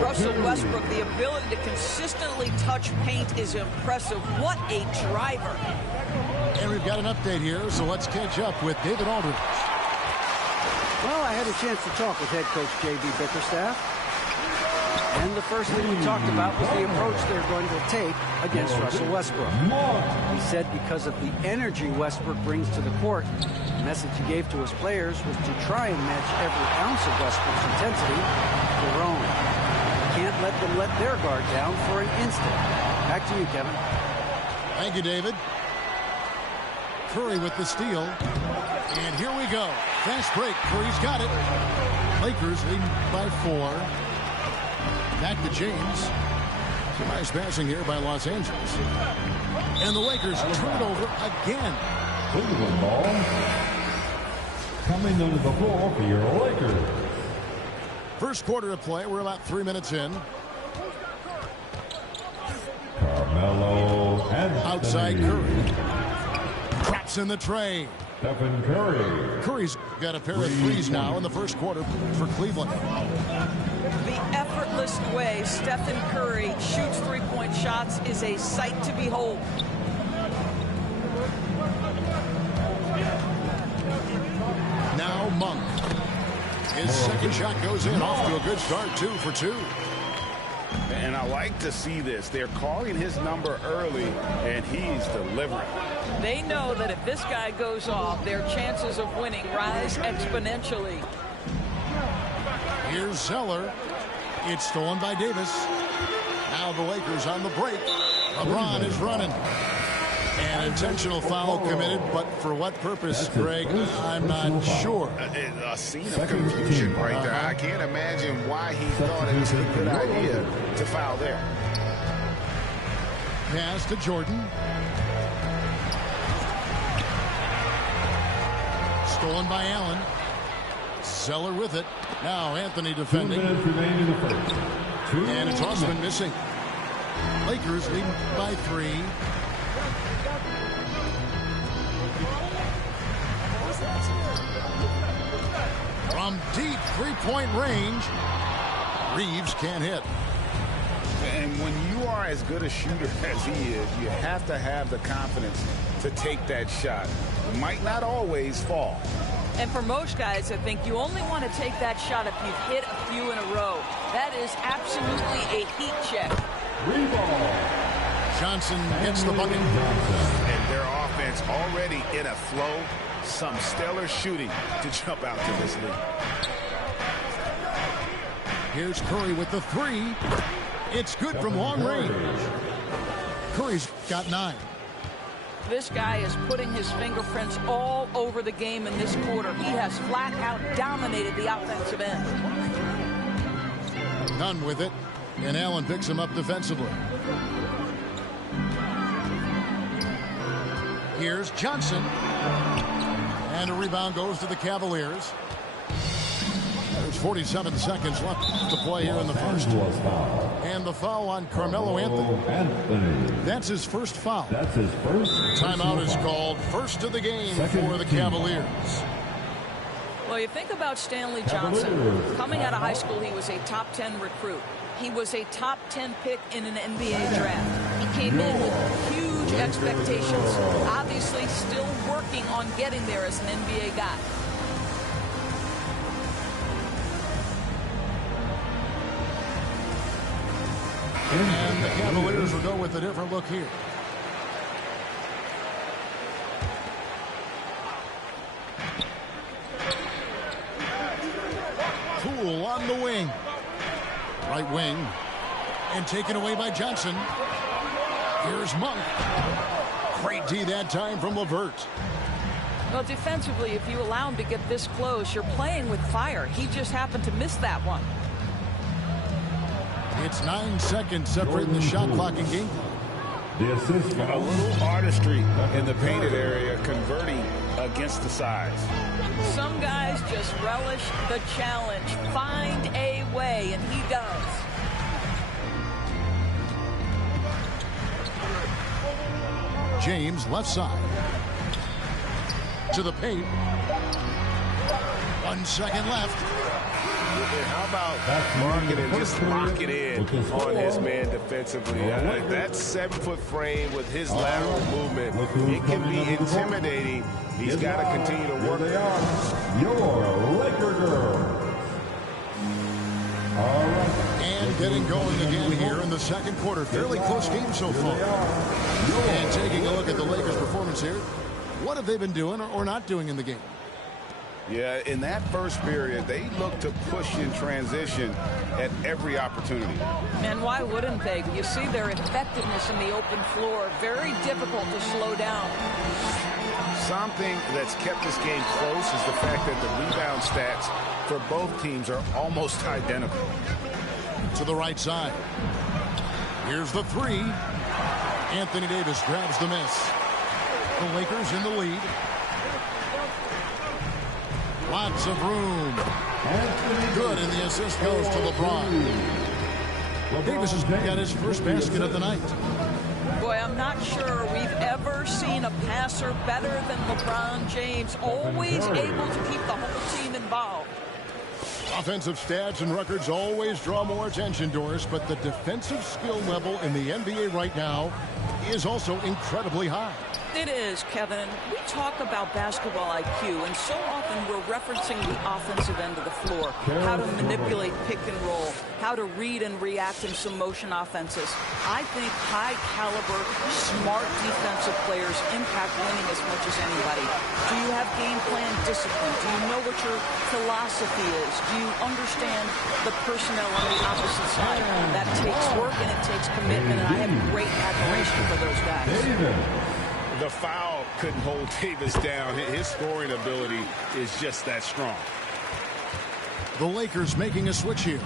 Russell Westbrook, the ability to consistently touch paint is impressive. What a driver. And we've got an update here, so let's catch up with David Aldridge. Well, I had a chance to talk with head coach J.B. Bickerstaff. And the first thing we talked about was the approach they're going to take against Russell Westbrook. He said because of the energy Westbrook brings to the court, the message he gave to his players was to try and match every ounce of Westbrook's intensity with their own. Can't let them let their guard down for an instant. Back to you, Kevin. Thank you, David. Curry with the steal. And here we go. Fast break. Curry's got it. Lakers leading by 4. Back to James. Some nice passing here by Los Angeles. And the Lakers turn it over again. Cleveland ball. Coming onto the floor for your Lakers. First quarter of play. We're about 3 minutes in. Carmelo Anthony. Outside Curry. Drops in the tray. Stephen Curry. Curry's got a pair of threes now in the first quarter for Cleveland. The effortless way Stephen Curry shoots three-point shots is a sight to behold. Now Monk. His second shot goes in. Off to a good start, 2 for 2. And I like to see this. They're calling his number early, and he's delivering. They know that if this guy goes off, their chances of winning rise exponentially. Here's Zeller. It's stolen by Davis. Now the Lakers on the break. LeBron is running. An intentional foul committed, but for what purpose, Greg, I'm not sure. A scene of confusion right there. I can't imagine why he thought it was a good idea to foul there. Pass to Jordan. Stolen by Allen. Zeller with it. Now Anthony defending. 2 minutes remain in the first. And it's Osman missing. Lakers leading by 3. From deep three-point range, Reeves can't hit. And when you are as good a shooter as he is, you have to have the confidence to take that shot. It might not always fall. And for most guys, I think you only want to take that shot if you've hit a few in a row. That is absolutely a heat check. Rebound. Johnson hits the bucket. And their offense already in a flow. Some stellar shooting to jump out to this lead. Here's Curry with the 3. It's good from long range. Curry's got 9. This guy is putting his fingerprints all over the game in this quarter. He has flat out dominated the offensive end. Nunn with it, and Allen picks him up defensively. Here's Johnson. And a rebound goes to the Cavaliers. There's 47 seconds left to play here in the first. And the foul on Carmelo Anthony. That's his first foul. That's his first. Timeout is called. First of the game for the Cavaliers. Well, you think about Stanley Johnson. Coming out of high school, he was a top 10 recruit. He was a top 10 pick in an NBA draft. He came in with huge expectations. Obviously, still working on getting there as an NBA guy. And the Cavaliers will go with a different look here. Poole on the wing. Right wing. And taken away by Johnson. Here's Monk. Great D that time from LeVert. Well, defensively, if you allow him to get this close, you're playing with fire. He just happened to miss that one. It's 9 seconds separating the shot clock and game. The assist. A little artistry in the painted area, converting against the size. Some guys just relish the challenge. Find a way, and he does. James left side. To the paint. 1 second left. How about Markkanen just locking in on his man defensively? That 7-foot frame with his lateral movement, it can be intimidating. He's got to continue to work. Your Laker girls. And getting going again here in the second quarter. Fairly close game so far. And taking a look at the Lakers' performance here. What have they been doing or not doing in the game? Yeah, in that first period, they looked to push in transition at every opportunity. And why wouldn't they? You see their effectiveness in the open floor. Very difficult to slow down. Something that's kept this game close is the fact that the rebound stats for both teams are almost identical. To the right side. Here's the three. Anthony Davis grabs the miss. The Lakers in the lead. Lots of room. Good, and the assist goes to LeBron. Davis has got his first basket of the night. Boy, I'm not sure we've ever seen a passer better than LeBron James. Always able to keep the whole team involved. Offensive stats and records always draw more attention, Doris, but the defensive skill level in the NBA right now is also incredibly high. It is, Kevin. We talk about basketball IQ, and so often we're referencing the offensive end of the floor, how to manipulate pick and roll, how to read and react in some motion offenses. I think high-caliber, smart defensive players impact winning as much as anybody. Do you have game plan discipline? Do you know what your philosophy is? Do you understand the personnel on the opposite side? That takes work and it takes commitment, and I have great admiration for those guys. The foul couldn't hold Davis down. His scoring ability is just that strong. The Lakers making a switch here.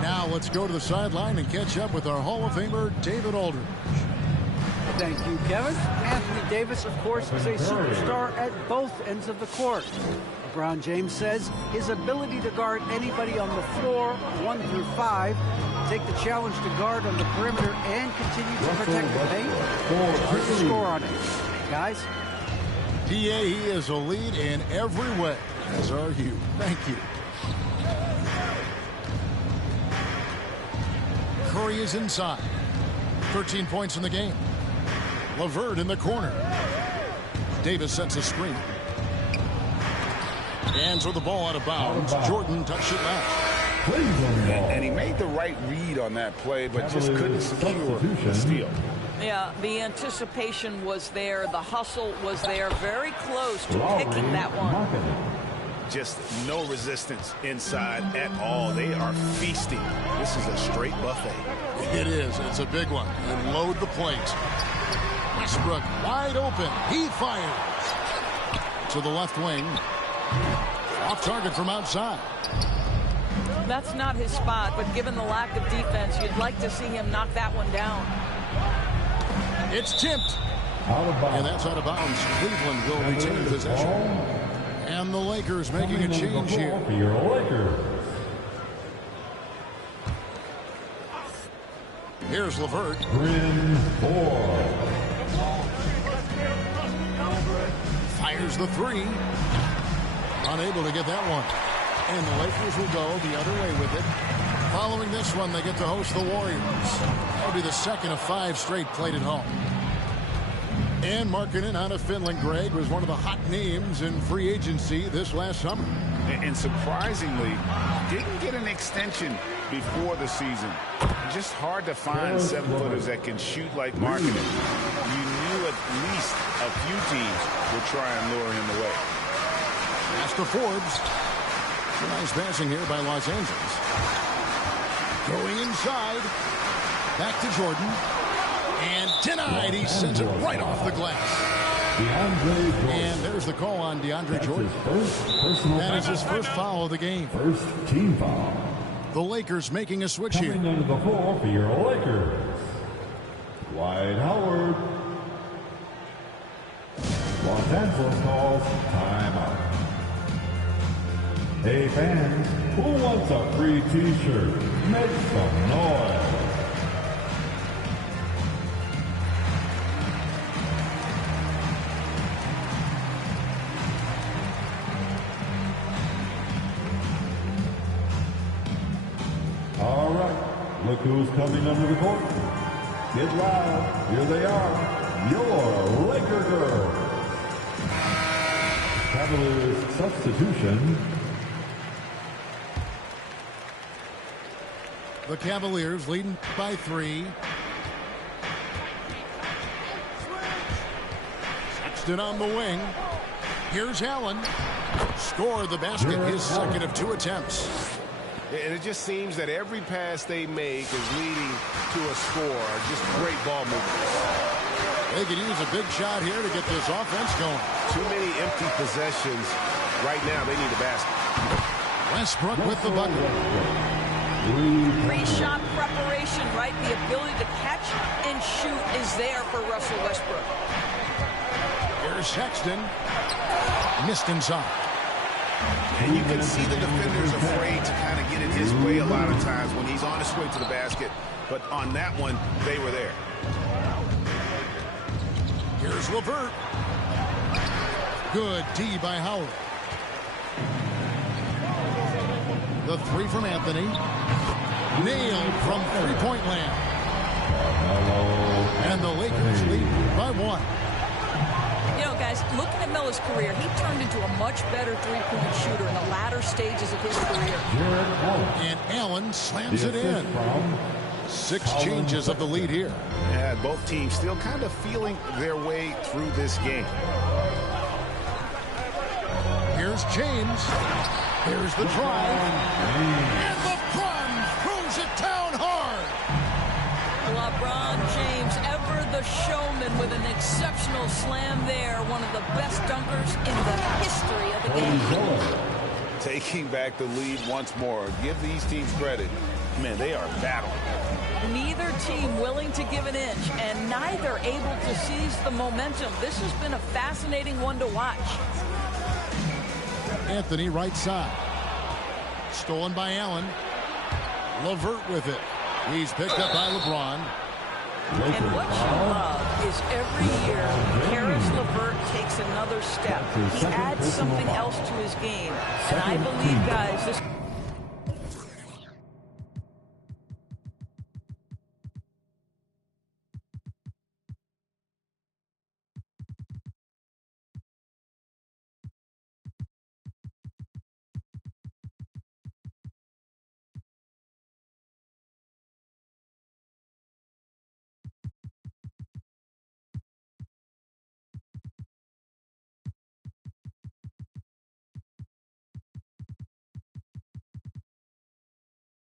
Now let's go to the sideline and catch up with our Hall of Famer, David Aldridge. Thank you, Kevin. Anthony Davis, of course, is a superstar at both ends of the court. LeBron James says his ability to guard anybody on the floor, 1 through 5, take the challenge to guard on the perimeter and continue to protect the paint. Here's the score on it. Guys? He is a lead in every way, as are you. Thank you. Curry is inside. 13 points in the game. LeVert in the corner. Davis sets a screen. And throw the ball out of bounds. Jordan touched it last. And he made the right read on that play, but just couldn't secure the steal. Yeah, the anticipation was there. The hustle was there. Very close to picking that one. Just no resistance inside at all. They are feasting. This is a straight buffet. It is. It's a big one. And load the plate. Westbrook wide open. He fires. To the left wing. Off target from outside. That's not his spot, but given the lack of defense, you'd like to see him knock that one down. It's tipped. And that's out of bounds. Cleveland will retain possession. And the Lakers making a change here. For your Lakers. Here's LeVert. Bryn Forbes. Fires the three. Unable to get that one. And the Lakers will go the other way with it. Following this one, they get to host the Warriors. That'll be the second of 5 straight played at home. And Markkanen out of Finland, Greg, was one of the hot names in free agency this last summer. And surprisingly, didn't get an extension before the season. Just hard to find 7-footers that can shoot like Markkanen. You knew at least a few teams would try and lure him away. Pass to Forbes. Nice passing here by Los Angeles. Going inside. Back to Jordan. And denied. He sends it right off the glass. And there's the call on DeAndre Jordan. That is his first foul of the game. First team foul. The Lakers making a switch here. Coming under the floor for your Lakers. Dwight Howard. Los Angeles calls timeout. Hey fans, who wants a free t-shirt? Make some noise. Look who's coming under the court. Get loud. Here they are. Your Laker girls. Cavaliers substitution. The Cavaliers leading by 3. Sexton on the wing. Here's Allen. Scored the basket, his second of 2 attempts. And it just seems that every pass they make is leading to a score. Just great ball movement. They could use a big shot here to get this offense going. Too many empty possessions. Right now, they need a basket. Westbrook with the bucket. Pre-shot preparation, right? The ability to catch and shoot is there for Russell Westbrook. Here's Sexton. Missed inside. And you can see the defenders afraid to kind of get in his way a lot of times when he's on his way to the basket. But on that one, they were there. Here's LeVert. Good D by Howard. The 3 from Anthony. Nailed from three-point land. And the Lakers lead by 1. You know, guys, looking at Melo's career, he turned into a much better three-point shooter in the latter stages of his career. And Allen slams it in. 6 changes of the lead here. Yeah, both teams still kind of feeling their way through this game. Here's James. Here's the drive. And LeBron throws it down hard. LeBron James, ever the showman, with an exceptional slam there. One of the best dunkers in the history of the game. Taking back the lead once more. Give these teams credit. Man, they are battling. Neither team willing to give an inch, and neither able to seize the momentum. This has been a fascinating one to watch. Anthony right side. Stolen by Allen. LeVert with it. He's picked up by LeBron. And what you love is every year, Caris LeVert takes another step. He adds something else to his game. And I believe, guys, this...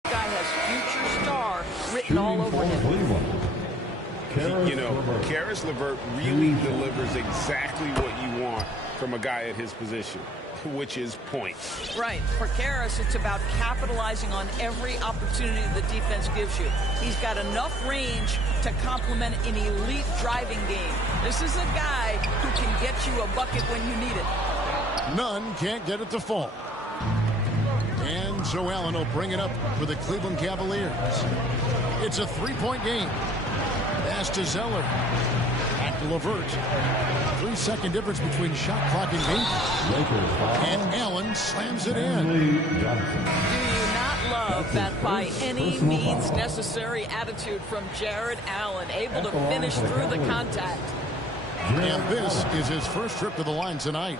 guy has future star written all over him. You know, Caris LeVert really delivers exactly what you want from a guy at his position, which is points. Right. For Caris, it's about capitalizing on every opportunity the defense gives you. He's got enough range to complement an elite driving game. This is a guy who can get you a bucket when you need it. None can't get it to fall. And so Allen will bring it up for the Cleveland Cavaliers. It's a 3-point game. Pass to Zeller. Back to LeVert. 3-second difference between shot clock and game. And Allen slams it in. Do you not love that by any means necessary attitude from Jared Allen, able to finish through the contact? And this is his first trip to the line tonight.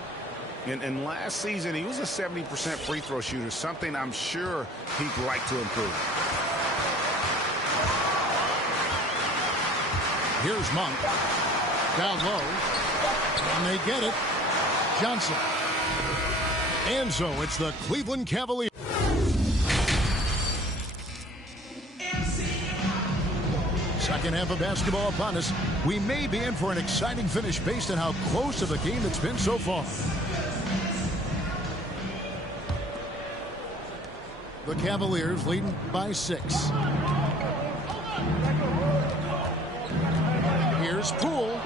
And last season, he was a 70% free throw shooter, something I'm sure he'd like to improve. Here's Monk. Down low. And they get it. Johnson. And so it's the Cleveland Cavaliers. Second half of basketball upon us. We may be in for an exciting finish based on how close of a game it's been so far. The Cavaliers leading by 6. Here's Poole.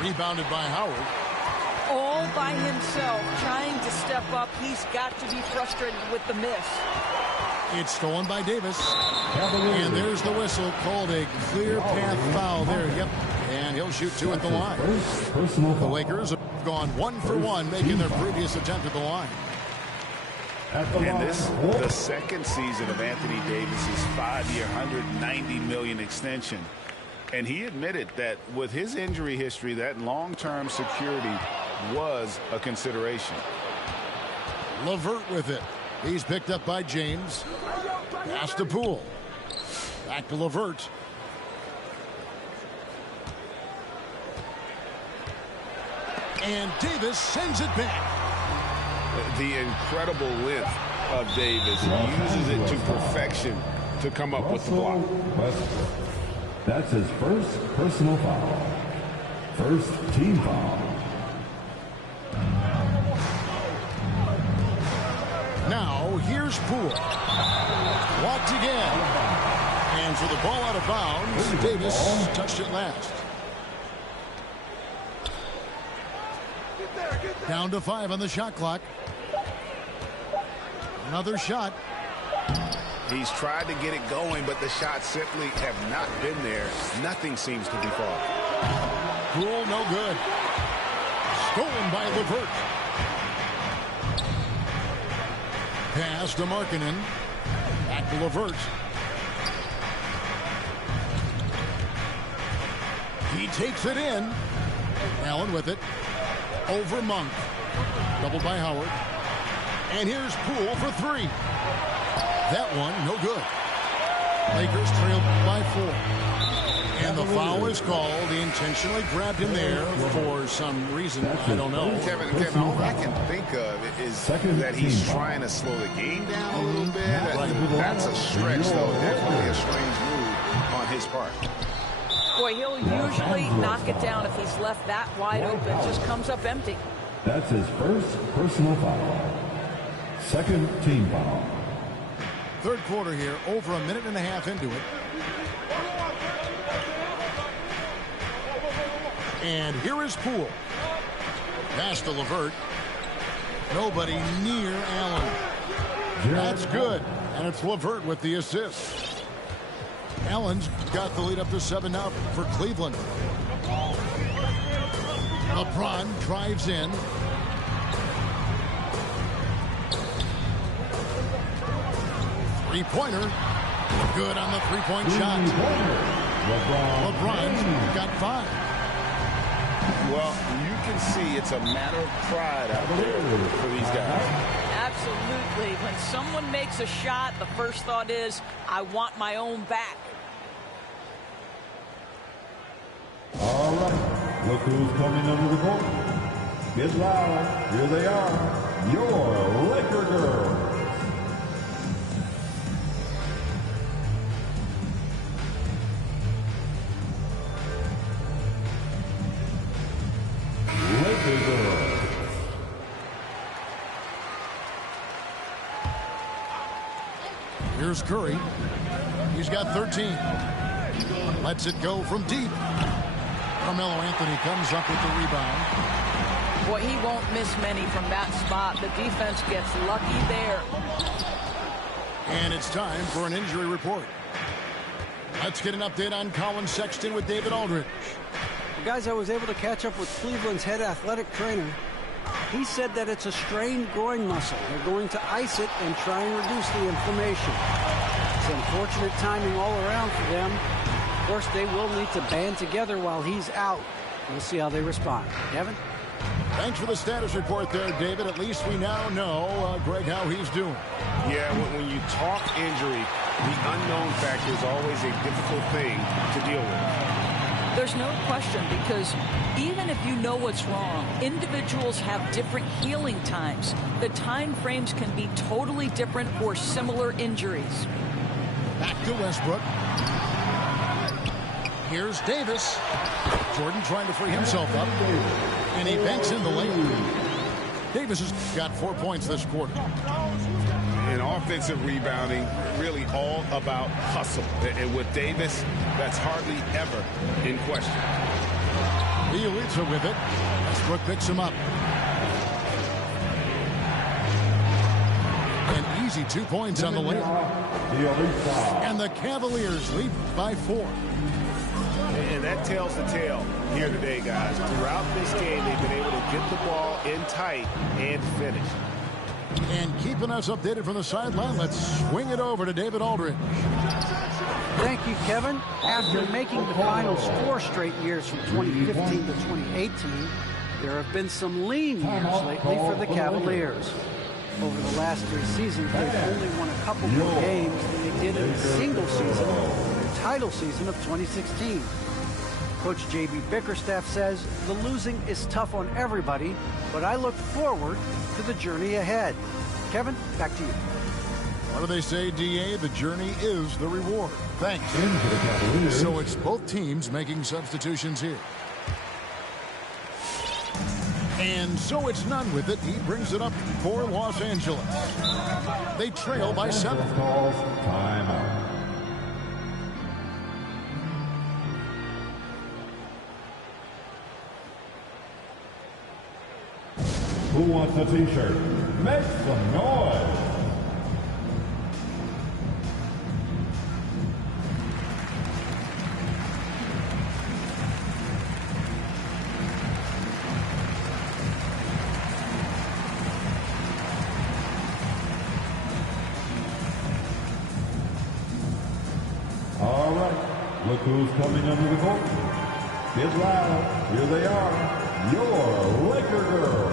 Rebounded by Howard. All by himself, trying to step up. He's got to be frustrated with the miss. It's stolen by Davis. And there's the whistle, called a clear path foul there. Yep. And he'll shoot 2 at the line. The Lakers have gone 1 for 1, making their previous attempt at the line. And this, the second season of Anthony Davis's 5-year, $190 million extension. And he admitted that with his injury history, that long-term security was a consideration. LeVert with it. He's picked up by James. Pass to Poole. Back to LeVert. And Davis sends it back. The incredible length of Davis. He uses it to perfection to come up with the block. That's his first personal foul. First team foul. Now here's Poole. Blocked again. And for the ball out of bounds, Davis touched it last. Down to 5 on the shot clock. Another shot. He's tried to get it going, but the shots simply have not been there. Nothing seems to be falling. Poole, no good. Stolen by LeVert. Pass to Markkanen. Back to LeVert. He takes it in. Allen with it. Over Monk. Doubled by Howard. And here's Poole for 3. That one, no good. Lakers trailed by 4. And the foul is called. He intentionally grabbed him there for some reason. I don't know. Kevin, all I can think of is that he's trying to slow the game down a little bit. That's a stretch, though. Definitely a strange move on his part. Boy, he'll usually knock it down if he's left that wide open. Just comes up empty. That's his first personal foul. Second team foul. Third quarter here, over a minute and a half into it. And here is Poole. Pass to LeVert. Nobody near Allen. That's good. And it's LeVert with the assist. Allen's got the lead up to 7 now for Cleveland. LeBron drives in. Three-pointer. Good on the three-point shot. LeBron's got 5. Well, you can see it's a matter of pride out there for these guys. Absolutely. When someone makes a shot, the first thought is, I want my own back. All right. Look who's coming under the court. Get loud. Here they are. Your Laker girls. Here's Curry. He's got 13. Lets it go from deep. Carmelo Anthony comes up with the rebound. Boy, he won't miss many from that spot. The defense gets lucky there. And it's time for an injury report. Let's get an update on Colin Sexton with David Aldridge. Guys, I was able to catch up with Cleveland's head athletic trainer. He said that it's a strained groin muscle. They're going to ice it and try and reduce the inflammation. It's unfortunate timing all around for them. Of course, they will need to band together while he's out. We'll see how they respond. Kevin? Thanks for the status report there, David. At least we now know, Greg, how he's doing. Yeah, when you talk injury, the unknown factor is always a difficult thing to deal with. There's no question, because even if you know what's wrong, individuals have different healing times. The time frames can be totally different for similar injuries. Back to Westbrook. Here's Davis. Jordan trying to free himself up. And he banks in the layup. Davis has got 4 points this quarter. In offensive rebounding, really all about hustle. And with Davis, that's hardly ever in question. Bielitsa with it. Westbrook picks him up. An easy 2 points on the layup. And the Cavaliers lead by 4. And that tells the tale here today, guys. Throughout this game, they've been able to get the ball in tight and finish. And keeping us updated from the sideline, let's swing it over to David Aldridge. Thank you, Kevin. After making the finals 4 straight years from 2015 to 2018, there have been some lean years lately for the Cavaliers. Over the last 3 seasons, they've only won a couple more games than they did in a single season, their title season of 2016. Coach J.B. Bickerstaff says the losing is tough on everybody, but I look forward to the journey ahead. Kevin, back to you. What do they say, D.A.? The journey is the reward. Thanks. So it's both teams making substitutions here. And so it's none with it. He brings it up for Los Angeles. They trail by 7. Timeout. Who wants a t-shirt? Make some noise. All right, look who's coming under the court. Get loud. Here they are, your Laker girls.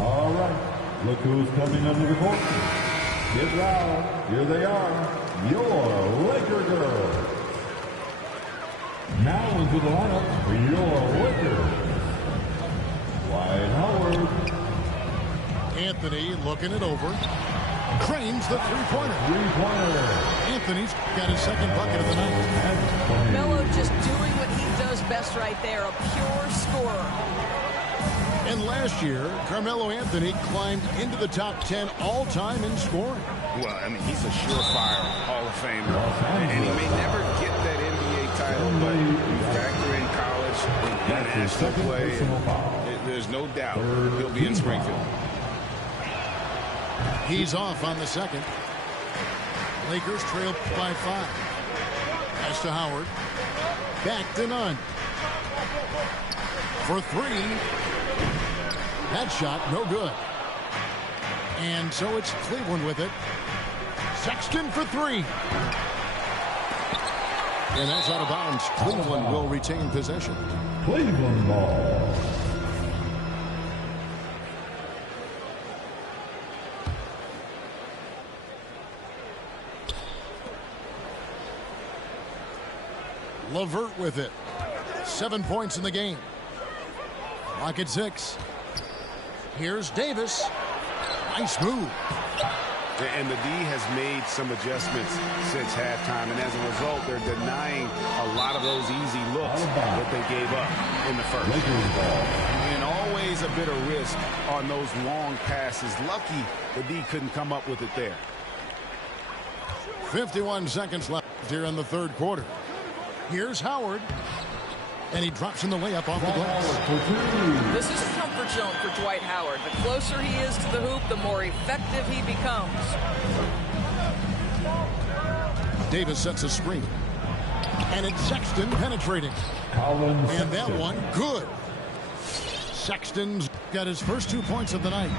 All right, look who's coming under the court. Get loud. Here they are, your Laker girls. Now into the lineup for your Lakers. Dwight Howard. Anthony looking it over. Cranes the three-pointer. Anthony's got his second bucket of the night. Melo just doing what he does best right there, a pure scorer. And last year, Carmelo Anthony climbed into the top 10 all-time in scoring. Well, I mean, he's a surefire Hall of Famer. And he may never get that NBA title, but you factor in college and national play, there's no doubt he'll be in Springfield. He's off on the second. Lakers trail by 5. Pass to Howard. Back to none. For 3. That shot, no good. And so it's Cleveland with it. Sexton for 3. And that's out of bounds. Cleveland will retain possession. Cleveland ball. LeVert with it. 7 points in the game. Clock at 6. Here's Davis. Nice move. And the D has made some adjustments since halftime, and as a result, they're denying a lot of those easy looks that they gave up in the first. And always a bit of risk on those long passes. Lucky the D couldn't come up with it there. 51 seconds left here in the third quarter. Here's Howard. And he drops in the layup off the glass. This is comfort zone for Dwight Howard. The closer he is to the hoop, the more effective he becomes. Davis sets a screen. And it's Sexton penetrating. And that one, good. Sexton's got his first 2 points of the night.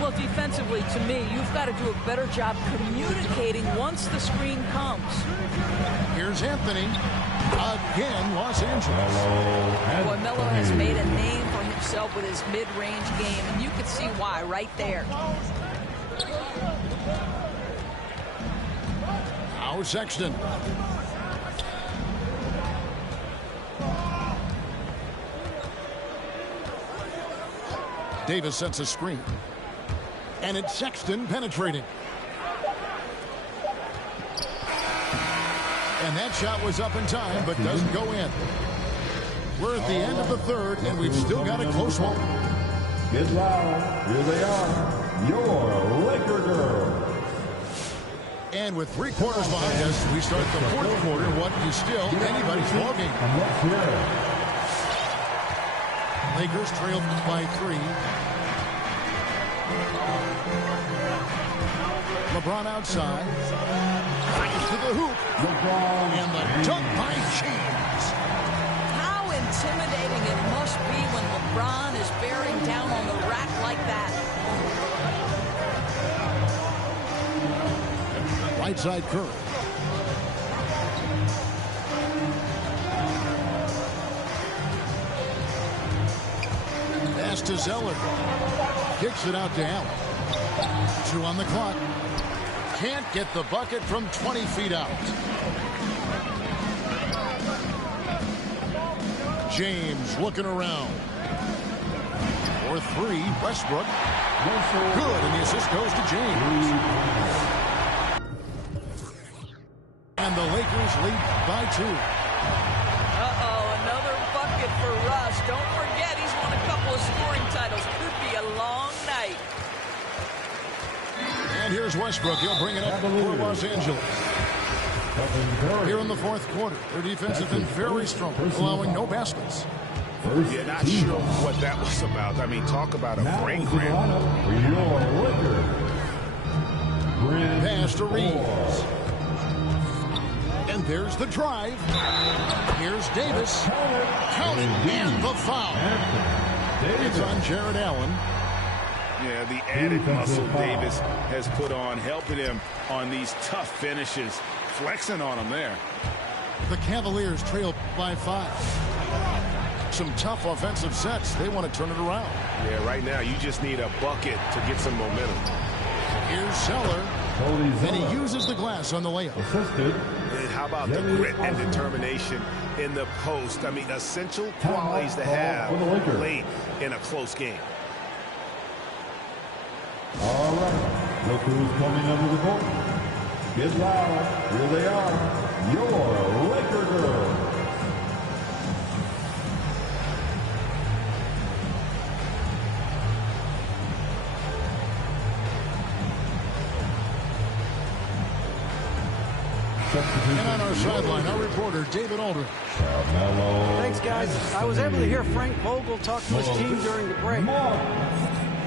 Well, defensively, to me, you've got to do a better job communicating once the screen comes. Here's Anthony. Again, Los Angeles. Boy, Melo has made a name for himself with his mid-range game, and you can see why right there. Now Sexton. Davis sets a screen. And it's Sexton penetrating. And that shot was up in time, but doesn't go in. We're at the end of the third, and we've still got a close one. Get loud. Here they are, your Laker girls. And with 3 quarters behind us, we start the fourth quarter, what is still anybody's ballgame. Lakers trail by 3. LeBron outside. Fires to the hoop. And the dunk by James. How intimidating it must be when LeBron is bearing down on the rack like that. Right side Curry. Pass to Zeller. Kicks it out to Allen. 2 on the clock. Can't get the bucket from 20 feet out. James looking around. For 3, Westbrook. Good, and the assist goes to James. And the Lakers lead by 2. Uh-oh, another bucket for Russ. Don't forget, he's won a couple of scoring titles. Could be a long night. And here's Westbrook. He'll bring it up for Los Angeles. Here in the fourth quarter, their defense has been very strong, allowing no baskets. Yeah, not sure what that was about. I mean, talk about a brain cramp. Pass to Reeves. And there's the drive. Here's Davis. Counting and the foul. It's on Jared Allen. Yeah, the added muscle Davis has put on, helping him on these tough finishes. Flexing on him there. The Cavaliers trail by 5. Some tough offensive sets. They want to turn it around. Yeah, right now you just need a bucket to get some momentum. Here's Zeller. And he uses the glass on the layup. And how about the grit and determination in the post? I mean, essential qualities to have late in a close game. All right, look who's coming under the court. Get loud. Here they are, your Laker girls. And on our sideline, our reporter, David Aldridge. Thanks, guys. I was able to hear Frank Vogel talk to his team during the break.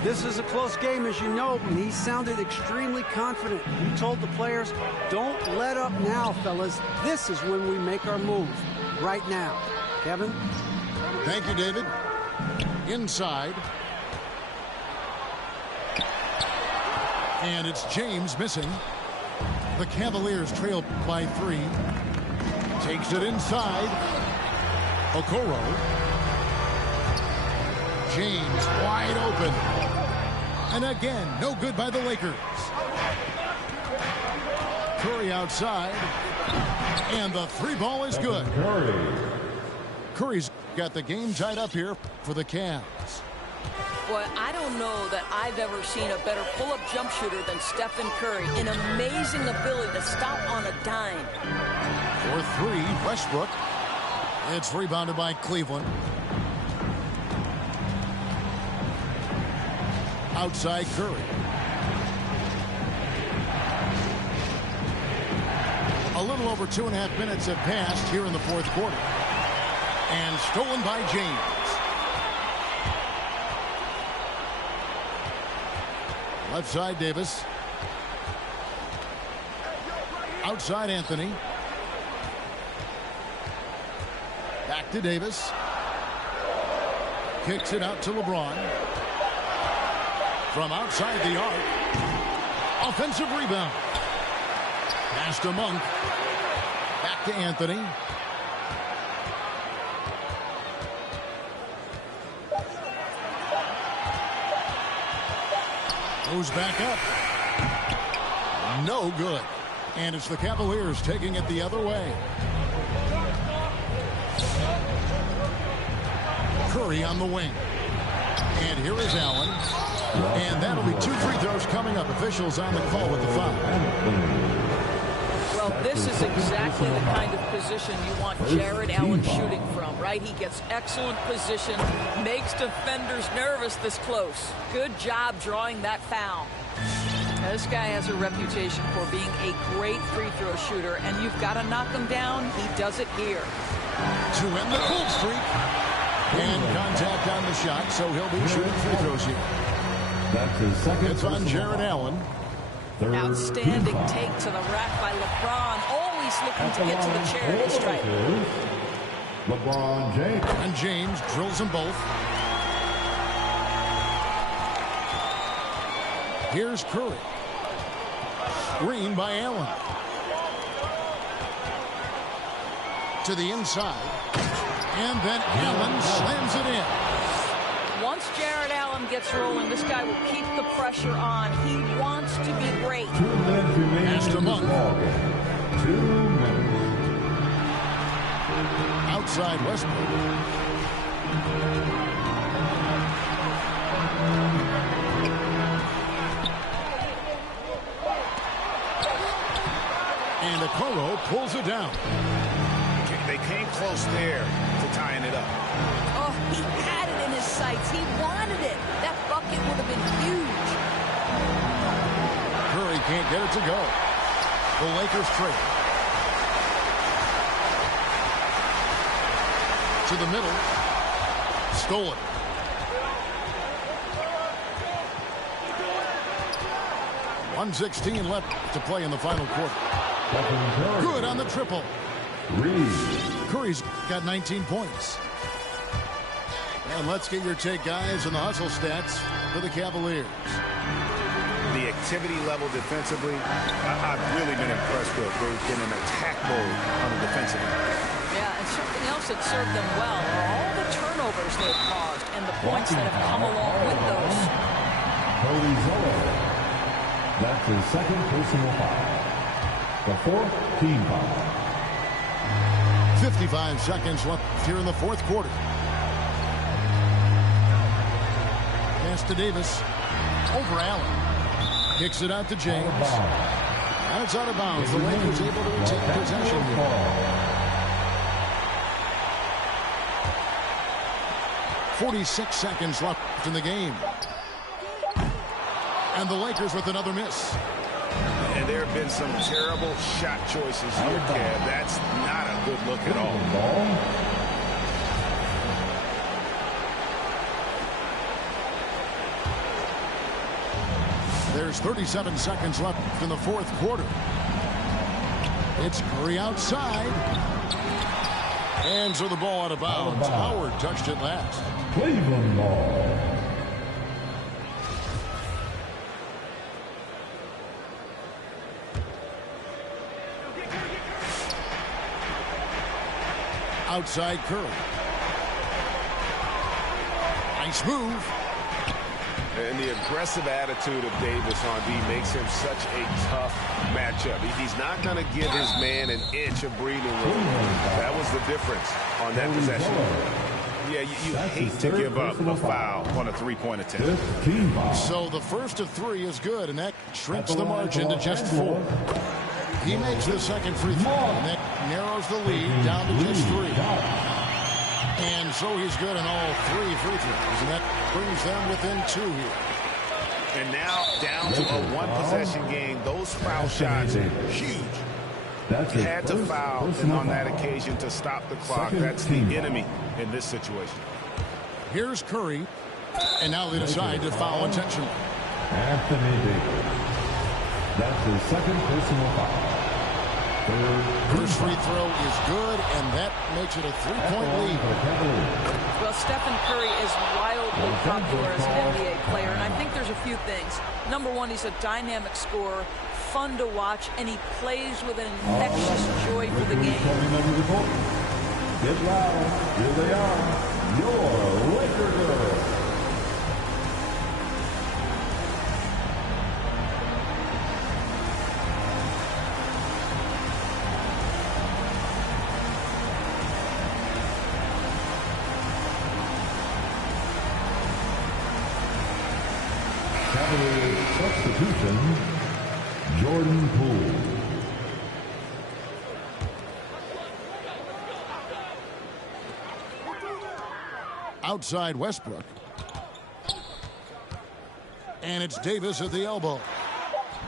This is a close game, as you know, and he sounded extremely confident. He told the players, don't let up now, fellas. This is when we make our move. Right now. Kevin? Thank you, David. Inside. And it's James missing. The Cavaliers trail by 3. Takes it inside. Okoro. James wide open. And again, no good by the Lakers. Curry outside. And the 3 ball is good. Curry's got the game tied up here for the Cavs. Boy, I don't know that I've ever seen a better pull-up jump shooter than Stephen Curry. An amazing ability to stop on a dime. For 3, Westbrook. It's rebounded by Cleveland. Outside Curry. A little over 2.5 minutes have passed here in the fourth quarter. And stolen by James. Left side, Davis. Outside, Anthony. Back to Davis. Kicks it out to LeBron. From outside the arc. Offensive rebound. Pass to Monk. Back to Anthony. Goes back up. No good. And it's the Cavaliers taking it the other way. Curry on the wing. And here is Allen. And that'll be 2 free throws coming up. Officials on the call with the foul. Well, this is exactly the kind of position you want Jared Allen shooting from, right? He gets excellent position, makes defenders nervous this close. Good job drawing that foul. Now, this guy has a reputation for being a great free throw shooter, and you've got to knock him down. He does it here. To end the cold streak. And contact on the shot, so he'll be shooting free throws here. That's his second. It's on Jared Allen. Outstanding take to the rack by LeBron. Always looking to get to the charity stripe. LeBron James. And James drills them both. Here's Curry. Screen by Allen. To the inside. And then Allen slams it in. Once Jared Allen gets rolling, this guy will keep the pressure on. He wants to be great. 2 minutes remaining in this ball game. 2 minutes. Outside Westbrook. And Okoro pulls it down. They came close there to tying it up. Oh, he had it in his sights. He wanted it. That bucket would have been huge. Curry can't get it to go. The Lakers trade. To the middle. Stolen. .116 left to play in the final quarter. Good on the triple. Curry's got 19 points. And let's get your take, guys, on the hustle stats for the Cavaliers. The activity level defensively, I've really been impressed with. They've been in attack mode on the defensive end. Yeah, and something else that served them well are all the turnovers they've caused and the points that have come along with those. Cody Zeller. That's his second personal foul. The fourth team foul. 55 seconds left here in the fourth quarter. Pass to Davis. Over Allen. Kicks it out to James. And it's out of bounds. The Lakers able to retain possession here. 46 seconds left in the game. And the Lakers with another miss. And there have been some terrible shot choices here, Kev. That's not a good look at all. There's 37 seconds left in the fourth quarter. It's Curry outside. Hands of the ball out of bounds. Howard touched it last. Cleveland ball. Outside Curry. Nice move. And the aggressive attitude of Davis on D makes him such a tough matchup. He's not going to give his man an inch of breathing room. That was the difference on that possession. Yeah, you hate to give up a foul on a three-point attempt. So the first of three is good, and that shrinks the margin to just 4. He makes the second free throw, and that narrows the lead down to just 3. And so he's good in all 3 free throws, and that brings them within 2 here. And now down to a one-possession game. Those foul shots are huge. Had to foul, and on that occasion to stop the clock. That's the enemy in this situation. Here's Curry, and now they decide to foul intentionally. Anthony Davis. That's his second personal foul. First free throw is good, and that makes it a 3-point lead. Well, Stephen Curry is wildly popular as an NBA player, and I think there's a few things. Number one, he's a dynamic scorer, fun to watch, and he plays with an infectious joy for the game. Get loud. Here they are. Your Laker girls. Substitution, Jordan Poole. Outside Westbrook. And it's Davis at the elbow.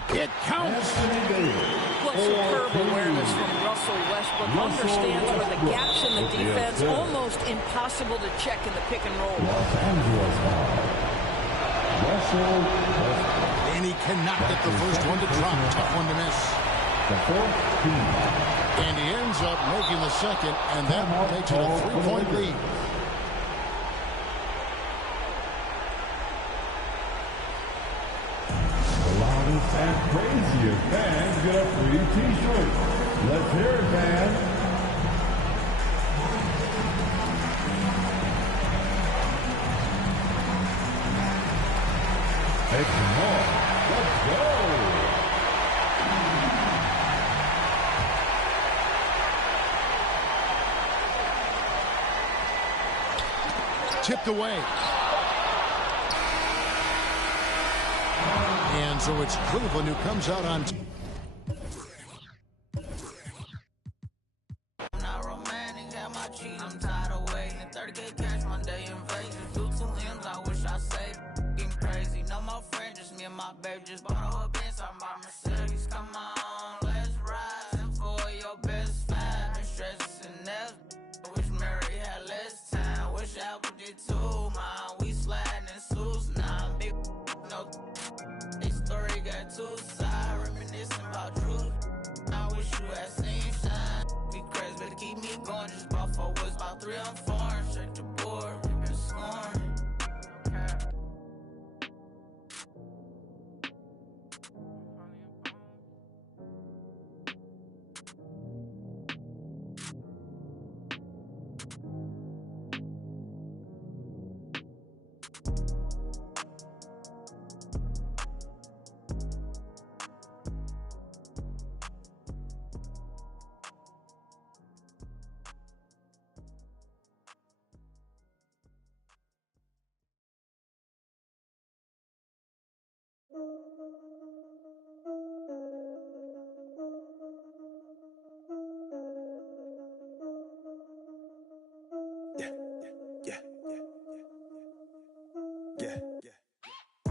It counts. What superb awareness from Russell Westbrook. Understands where the gaps in the defense, almost impossible to check in the pick and roll. Los Angeles. And he cannot get the first one to drop. Tough one to miss. And he ends up making the second, and that makes it a 3-point lead. The loudest and craziest fans get a free t-shirt. Let's hear it, man. It's more. Let's go. Tipped away. And so it's Cleveland who comes out on top. I'm tired of waiting. 30K cash Monday in Vegas. Do 2 M's, I wish I saved. Getting crazy. No more friends, just me and my baby. Just bought a whole Benz, I'm by Mercedes. Come on, let's ride. And for your best five. Been stressing else. Wish Mary had less time. Wish Apple did too, man. We sliding in suits now. Big no. This story got 2 sides. Reminiscing about truth. I wish you had seen shine. Be crazy, better keep me going. Just bought 4 woods, about 3 on 4. Check the board, been scoring.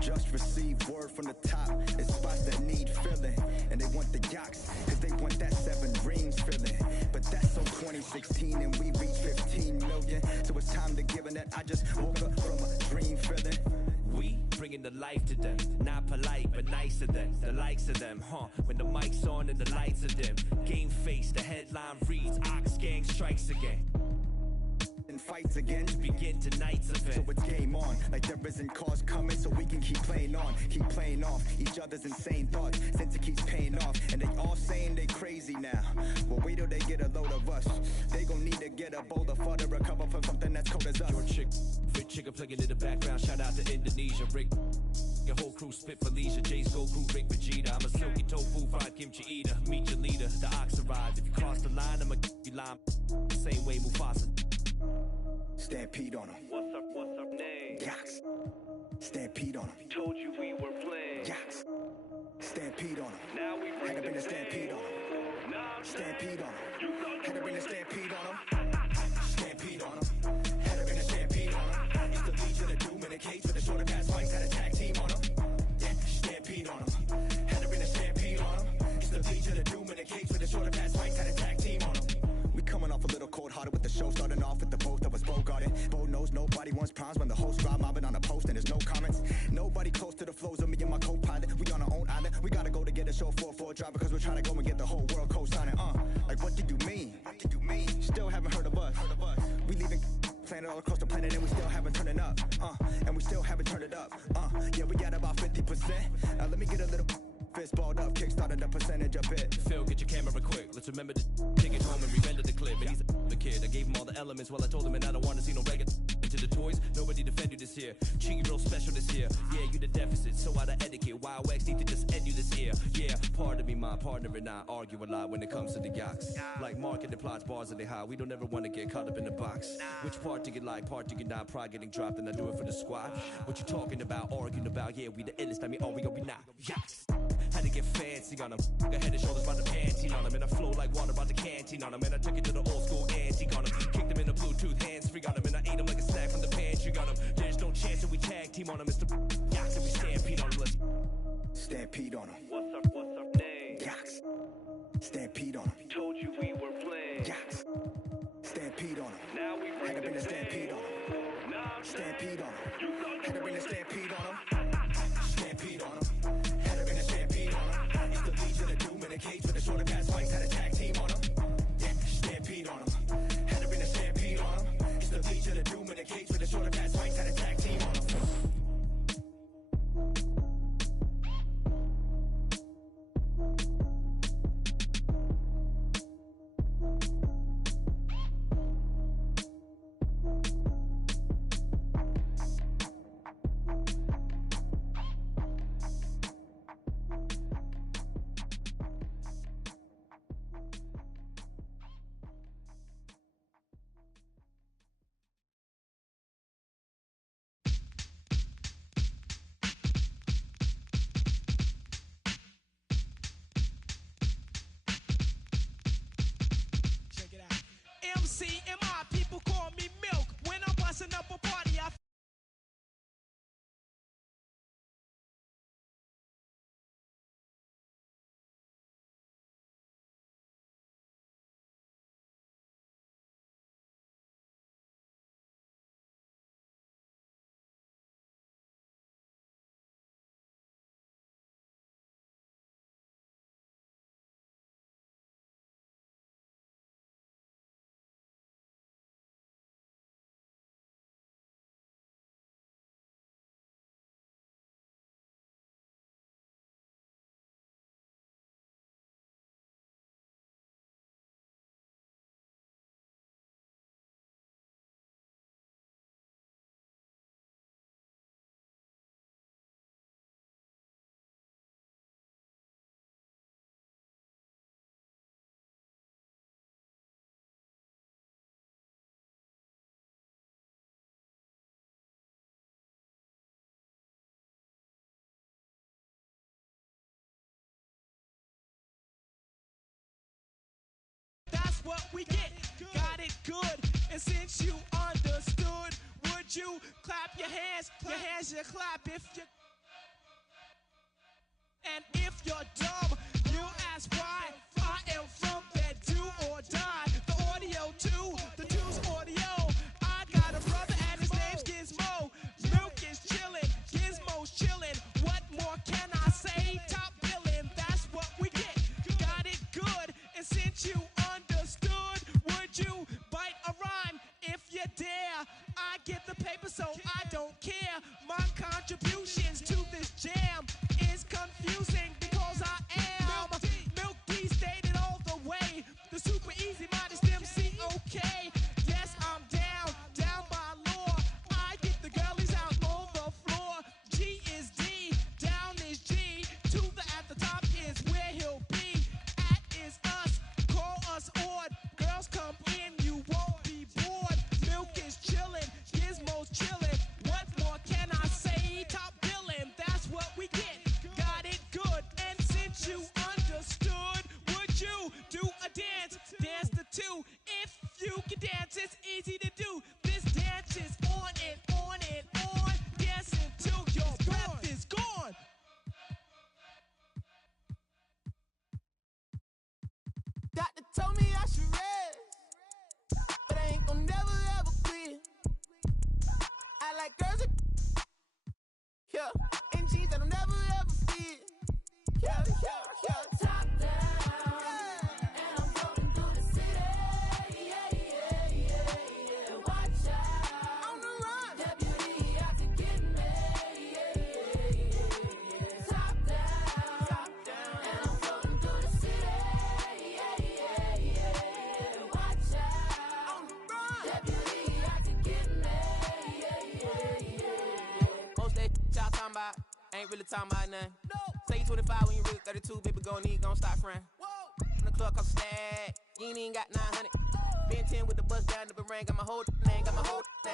Just received word from the top. It's spots that need filling. And they want the yaks, cause they want that 7 rings filling. But that's on 2016 and we reached 15 million. So it's time to give it that. I just woke up from a dream feeling. We bringing the life to them. Not polite, but nice to them. The likes of them, huh? When the mic's on and the lights are dim. Game face, the headline reads, Ox Gang strikes again. And fights again to begin tonight's event. So it's game on, like there isn't cause coming, so we can keep playing on, keep playing off each other's insane thoughts, since it keeps paying off. And they all saying they crazy now. Well, wait till they get a load of us. They gon' need to get a bowl of fun to recover from something that's cold as us. Your chick, fit chicken plugging in the background. Shout out to Indonesia, Rick. Your whole crew spit for leisure. Jay's Goku, Rick Vegeta. I'm a silky tofu, fried kimchi eater. Meet your leader, the ox arrives. If you cross the line, I'ma you lime. Same way Mufasa. Stampede on him. What's up name? Yaks. Stampede on him. Told you we were playing. Yaks. Stampede on him. Now we bring had to bring the a stampede on him. Stampede on him. Had to bring a stampede on him. Stampede on him. Had to bring a stampede on him. Used to lead to the doom in a cage with the shorter pass fights. Had a tag team on him. Yeah, stampede on him. Had to bring a stampede on him. Used to lead to the doom in a cage with the shorter pass fights. Had a tag team on him. We coming off a little cold-hearted with the show starting off with the both of us Bogarted. Bo knows nobody wants problems when the host Rob mobbing on a post and there's no comments. Nobody close to the flows of me and my co-pilot. We on our own island. We gotta go to get a show 4-4 driver because we're trying to go and get the whole world co-signing. Like what do you mean? What do you mean? Still haven't heard of us. We leaving planet all across the planet and we still haven't turned it up. And we still haven't turned it up. Yeah, we got about 50%. Now let me get a little fist balled up, kickstarted the percentage a bit. Phil, get your camera quick. Let's remember to take it home and re-render the clip. And he's the kid. I gave him all the elements while I told him, and I don't want to see no regular into the toys. Nobody defend you this year. Cheeky real special this year. Yeah, you the deficit, so out of etiquette. Wild Wax need to just end you this year. Yeah, pardon me, my partner and I argue a lot when it comes to the yaks. Like marketing plots, bars are they high. We don't ever want to get caught up in the box. Which part do you like, part do you not? Pride getting dropped and I do it for the squad. What you talking about, arguing about? Yeah, we the illest. I mean, are we not? Yaks. Had to get fancy on them. Got head and shoulders by the panty on them. And I flow like water by the canteen on them. And I took it to the old school antique on them. Kicked them in the Bluetooth hands free on them. And I ate them like a snack from the pantry on them. There's no chance that we tag team on them. It's the yaks and we stampede on them. Let's stampede on them. What's up name? Yaks. Stampede on them. Told you we were playing. Yaks. Stampede on them. Now we bring had to bring a stampede on them. Stampede on them. Had to bring a stampede on them. that's what we get. Got it good, and since you understood, would you clap your hands? Your hands you clap if you. And if you're dumb, you ask why. I am from that do or die. The audio too, the two's audio. I got a brother and his name's Gizmo. Milk is chillin', Gizmo's chillin'. What more can I say? Top billin', that's what we get. Got it good, and since you understood, would you bite a rhyme if you dare? I get the paper, so I don't care. My contributions to this jam is confusing because I am Milk D stated all the way. The super easy modest MC, okay. Yes, I'm down by law. I get the girlies out on the floor. G is D, down is G. To the at the top is where he'll be. At is us, call us odd. Girls come in, you won't be bored. Milk is chillin', Gizmo's chillin'. What more can I say? Top billin', that's what we get. Got it good, and since you understood, would you do a dance? Dance the two. If you can dance, it's easy to do. This dance is on and on and on. Dance until your breath is gone. Doctor told me I should rest, but I ain't gon' never ever quit. I like girls that, yeah, and jeans that'll never ever fit. Yeah, top down, and I'm floating through the city. Yeah. Watch out, on the run, deputy out to get me. Yeah. Top down, and I'm floating through the city. Yeah. Watch out, on the run, deputy out to get me. Yeah. Most that y'all talking about ain't really talking about nothing. No. Say you 25 when you really 32, baby, gon' stop frontin'. In the club cost a stack, you ain't even got 900. Been 10 with the bus down the ring, got my whole thing.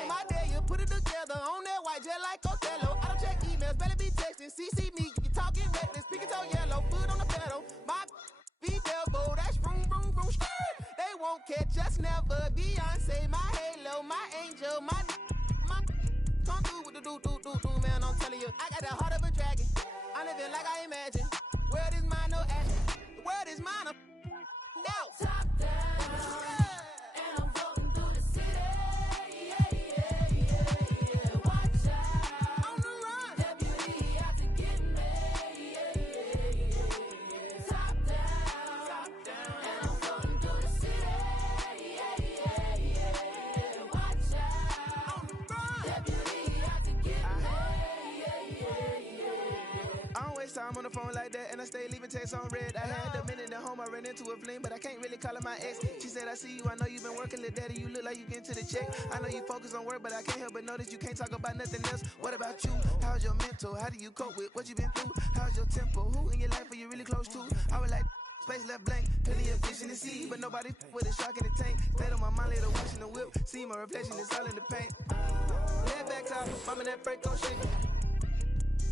My day, you put it together on that white jet like Othello. I don't check emails, better be texting. CC me, you talking reckless, pinky toe yellow, foot on the pedal. My be devil, that's vroom, vroom, vroom, skirt. They won't catch us never. Beyonce, my halo, my angel, my come through with the do, man, I'm telling you. I got the heart of a dragon. I'm living like I imagine. World is mine, no action. The world is mine, I'm now. Top down, and I'm floating through the city. Yeah. Watch out, on the run, deputy out to get me. Yeah. Top down, and I'm floating through the city. Yeah. Watch out, on the run, deputy out to get me. I don't waste time on the phone like that, and I stay leaving texts on red. I had a minute at home, I ran into a fling, but I can't really call her my ex. She said, I see you, I know you've been working, little daddy, you look like you getting to the check. I know you focus on work, but I can't help but notice you can't talk about nothing else. What about you? How's your mental? How do you cope with what you been through? How's your tempo? Who in your life are you really close to? I was like, space left blank, plenty of fish in the sea, but nobody with a shark in the tank. Stayed on my mind, later washing the whip, see my reflection, it's all in the paint. Head back top, mama that break gon' shake.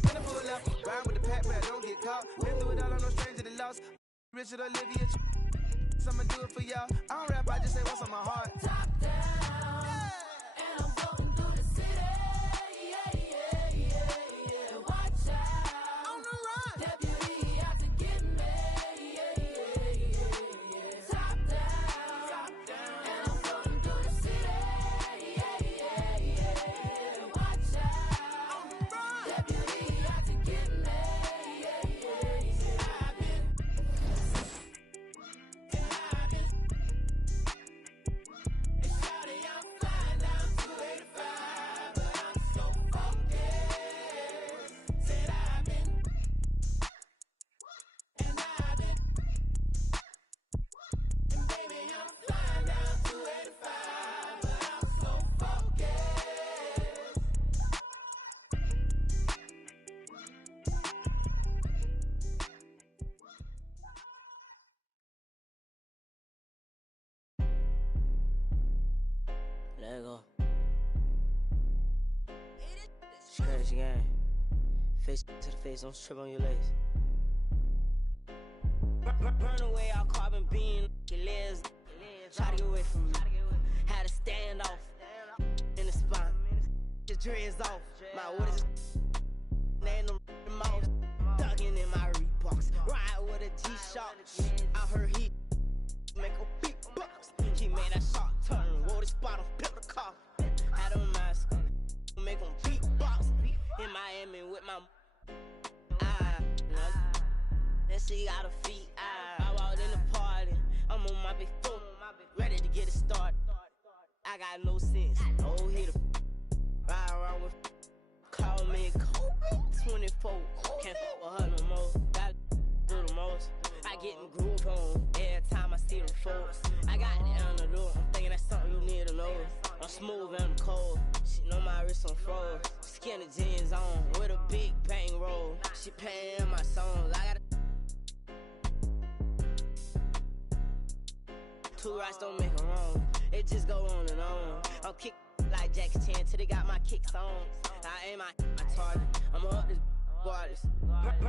Finna pull up, ride with the pack, but I don't get caught. Been through it all, I'm no stranger to loss. Richard Olivia, I'ma do it for y'all. I don't rap, I just say what's on my heart. Top down, and I'm floating through the city. Yeah. Watch out, on the run, deputy out to get me. Yeah. Top down, and I'm floating through the city. Yeah. Watch out, on the run, deputy out to get me. Let go. Scratch again. Face to the face, don't trip on your legs. Burn away our carbon beam, your legs. dreads off. My what is and the mouse. Dugging in my Reeboks. Ride with a G-Shock. I heard he make a big box. He made a shot turn. Wore this bottle, pick the car. Had a mask. Make him beatbox. In Miami with my then she got her feet. I walked in the party. I'm on my big foot. Ready to get it started. I got no sense. Oh, hit a ride around with call me Kobe 24. Can't fuck with her no more. Got do the most. I get in groove on every time I see them folks. I got the antidote. I'm thinking that's something you need to know. I'm smooth and I'm cold. She know my wrist on froze. Skinny jeans on with a big bang roll. She paying my songs. I got two rights don't make them wrong. It just go on and on. I'll kick like Jackie Chan till they got my kicks on. I aim my target. I'm up this artist.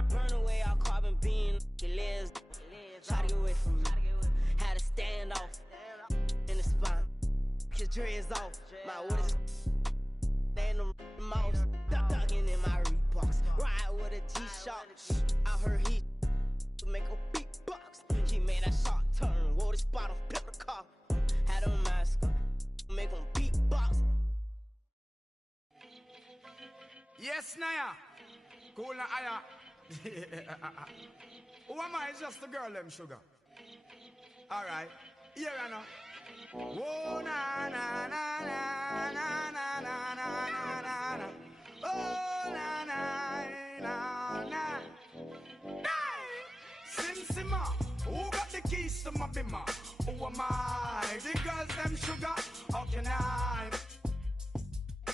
Burn away all carbon beam. Your legs. Try to get away from me. Had to stand off in the spine. His dreads off. My what is and the mouse. Dugging in my Reeboks. Ride with a G-Shock. I heard he make a beatbox. He made a shot turn. Wore this bottle, pick the car. Had a mask. Make him beatbox. Yes, Naya. Cool na aya. Who am I? It's just the girl, them sugar. Alright. Here I know. Whoa, na na na na na na na na na na. Oh, na na na na. Sim Simma. Who got the keys to my bimmer? Who am I? The girls, them sugar. How can I?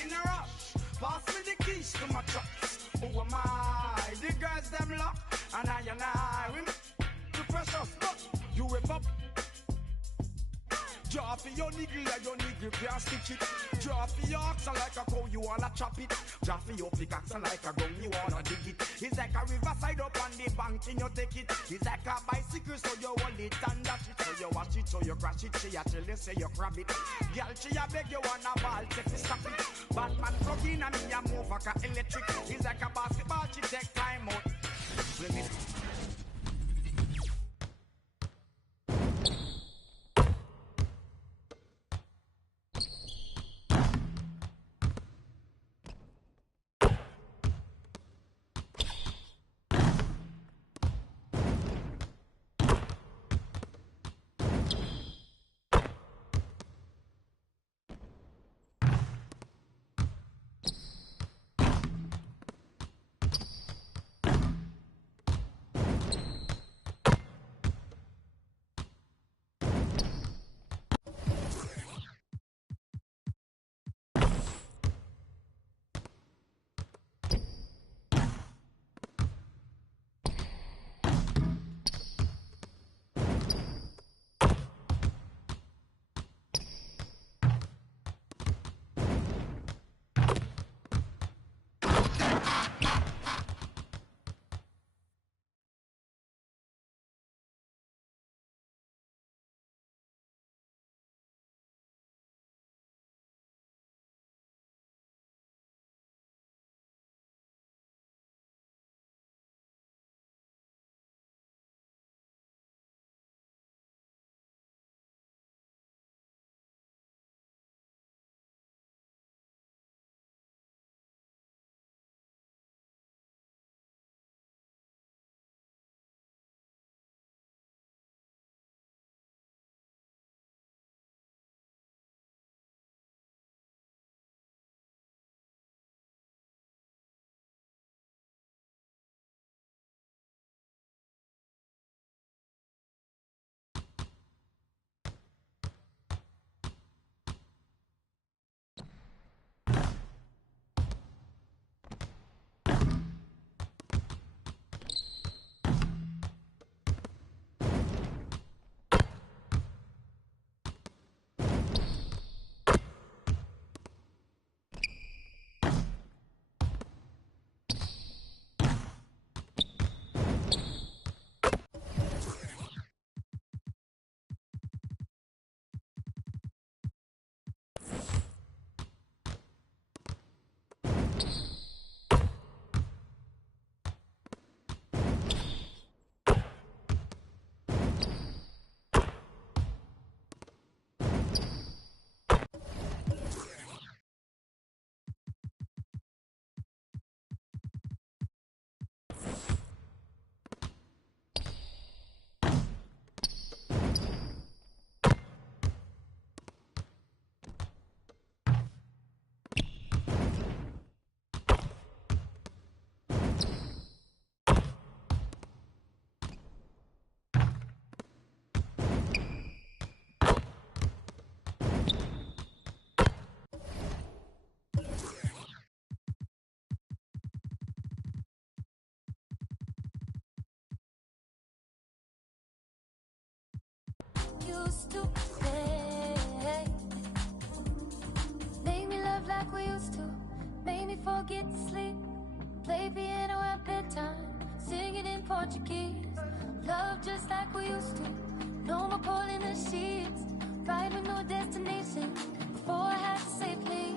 In a rush. Pass me the keys to my trucks. Who am I? The girls, them lock. And I. We the precious, but you whip up. Draw for your niggle like your niggle can't stitch it. Draw for your oxen like a cow, you wanna chop it. Draw for your pickaxe like a gun, you wanna dig it. It's like a riverside up on the bank and you take it. It's like a bicycle, so you hold it and dash it. So you watch it, so you crash it. She a tell you, say you grab it. Girl, she a beg you wanna ball, take it, stop it. Batman plug in and me a move like a electric. It's like a basketball, she take time out. Let me used to. Hey. Make me love like we used to. Make me forget to sleep. Play piano at bedtime. Sing it in Portuguese. Love just like we used to. No more pulling the sheets. Ride with no destination. Before I had to say please.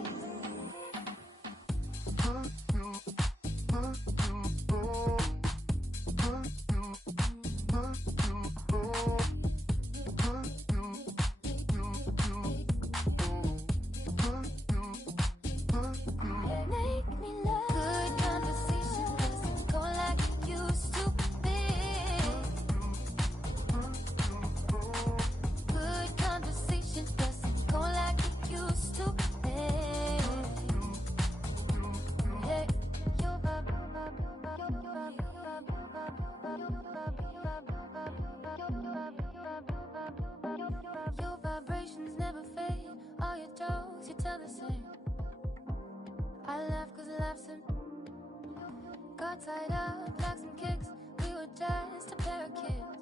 Tied up like some kicks, we were just a pair of kids.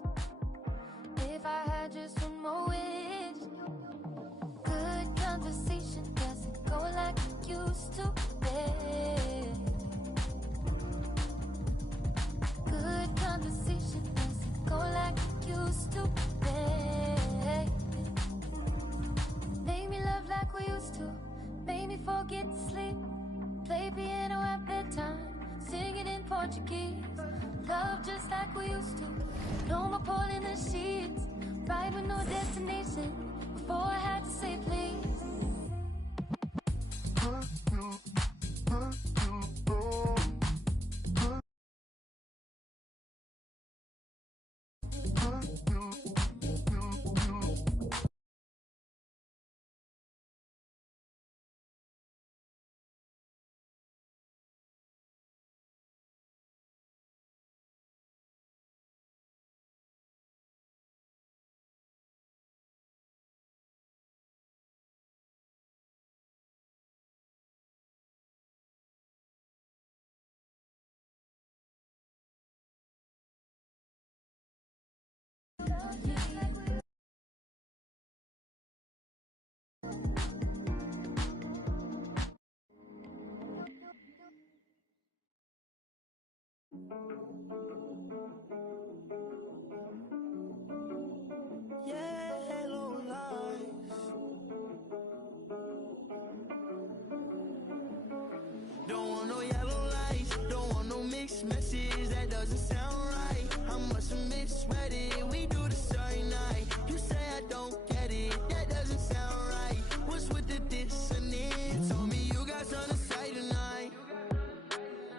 If I had just one more wish, good conversation doesn't go like it used to. Good conversation doesn't go like it used to. Make me love like we used to. Make me forget to sleep. Play piano at bedtime. Sing it in Portuguese. Love just like we used to. No more pulling the sheets. Ride with no destination. Before I had to say please. Yellow lights. Don't want no yellow lights. Don't want no mixed messages. That doesn't sound right. I must have misread it. We do this every night. You say I don't get it. That doesn't sound right. What's with the dissonance? Told me you got something to say tonight.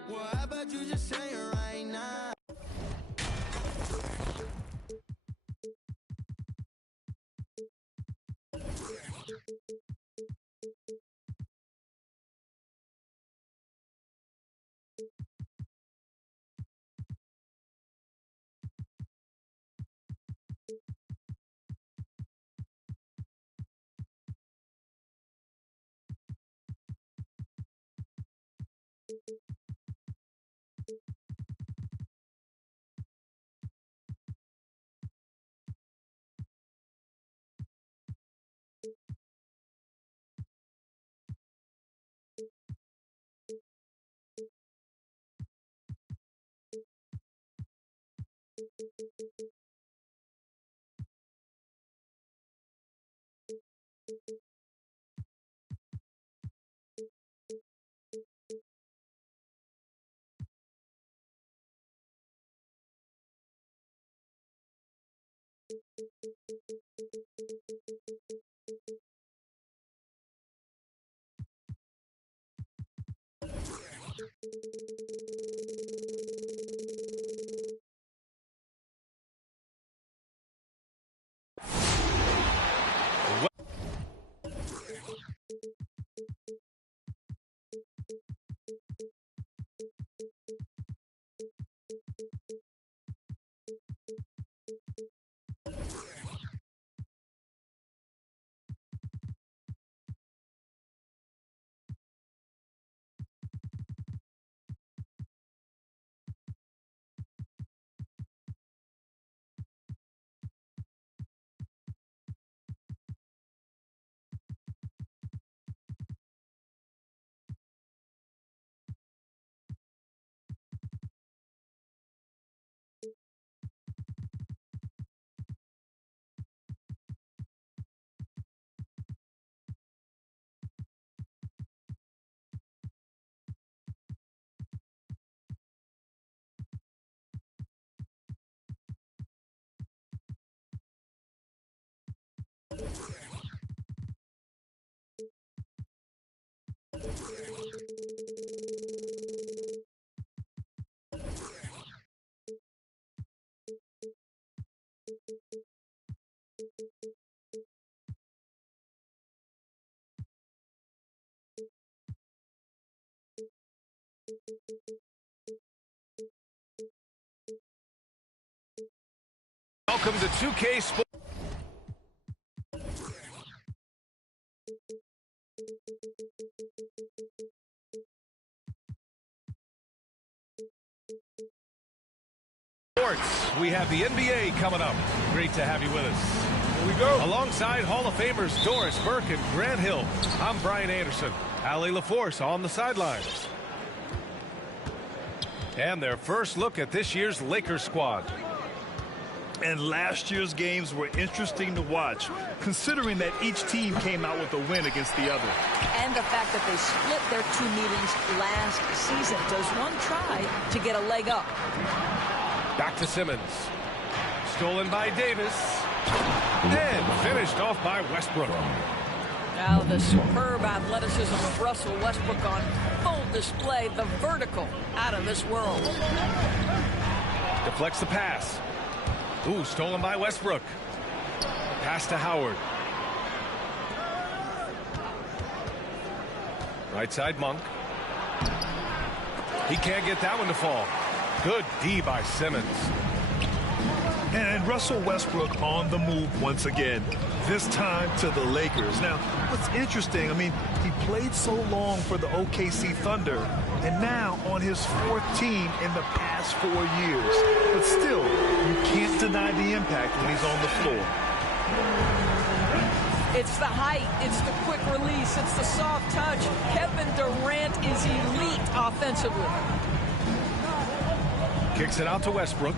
Well, how about you just say it right now? Welcome to 2K Sports. We have the NBA coming up. Great to have you with us. Here we go. Alongside Hall of Famers Doris Burke and Grant Hill, I'm Brian Anderson. Allie LaForce on the sidelines. And their first look at this year's Lakers squad. And last year's games were interesting to watch, considering that each team came out with a win against the other. And the fact that they split their 2 meetings last season. Does one try to get a leg up? Back to Simmons. Stolen by Davis. And finished off by Westbrook. Now the superb athleticism of Russell Westbrook on full display. The vertical out of this world. Deflects the pass. Ooh, stolen by Westbrook. Pass to Howard. Right side, Monk. He can't get that one to fall. Good D by Simmons. And Russell Westbrook on the move once again, this time to the Lakers. Now, what's interesting, I mean, he played so long for the OKC Thunder, and now on his 4th team in the past 4 years. But still, you can't deny the impact when he's on the floor. It's the height, it's the quick release, it's the soft touch. Kevin Durant is elite offensively. Kicks it out to Westbrook.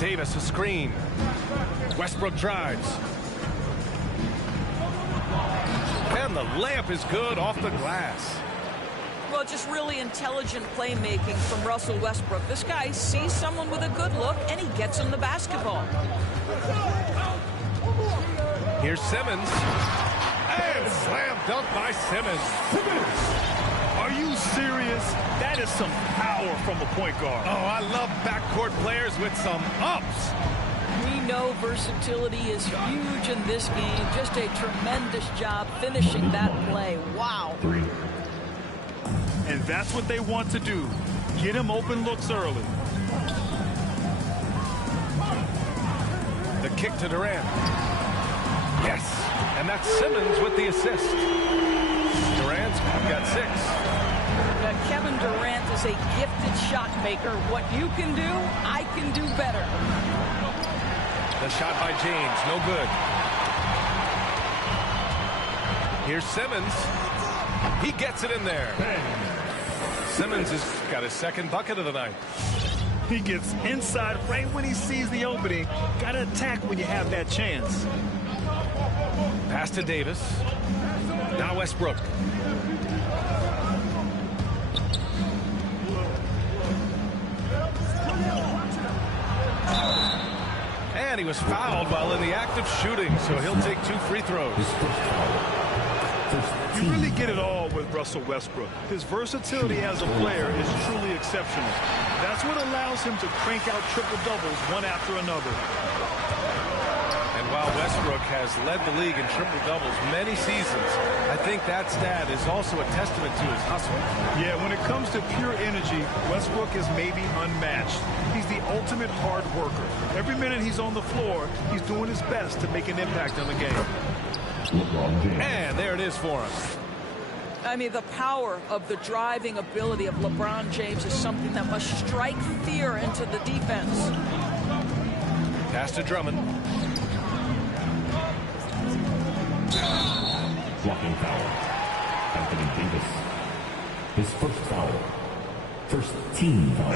Davis a screen. Westbrook drives. And the layup is good off the glass. Well, just really intelligent playmaking from Russell Westbrook. This guy sees someone with a good look, and he gets him the basketball. Here's Simmons. And slam dunk by Simmons. Are you serious? That is some power from a point guard. Oh, I love backcourt players with some ups. We know versatility is huge in this game. Just a tremendous job finishing that play. Wow. And that's what they want to do. Get him open looks early. The kick to Durant. Yes. And that's Simmons with the assist. Durant's got 6. Kevin Durant is a gifted shot maker. What you can do, I can do better. The shot by James, no good. Here's Simmons. He gets it in there. Simmons has got his 2nd bucket of the night. He gets inside right when he sees the opening. Got to attack when you have that chance. Pass to Davis. Now Westbrook. And he was fouled while in the act of shooting, so he'll take 2 free throws. You really get it all with Russell Westbrook. His versatility as a player is truly exceptional. That's what allows him to crank out triple-doubles one after another. And while Westbrook has led the league in triple-doubles many seasons, I think that stat is also a testament to his hustle. Yeah, when it comes to pure energy, Westbrook is maybe unmatched. He's the ultimate hard worker. Every minute he's on the floor, he's doing his best to make an impact on the game. And there it is for him. I mean, the power of the driving ability of LeBron James is something that must strike fear into the defense. Pass to Drummond. Blocking foul. Anthony Davis. His first foul. First team foul.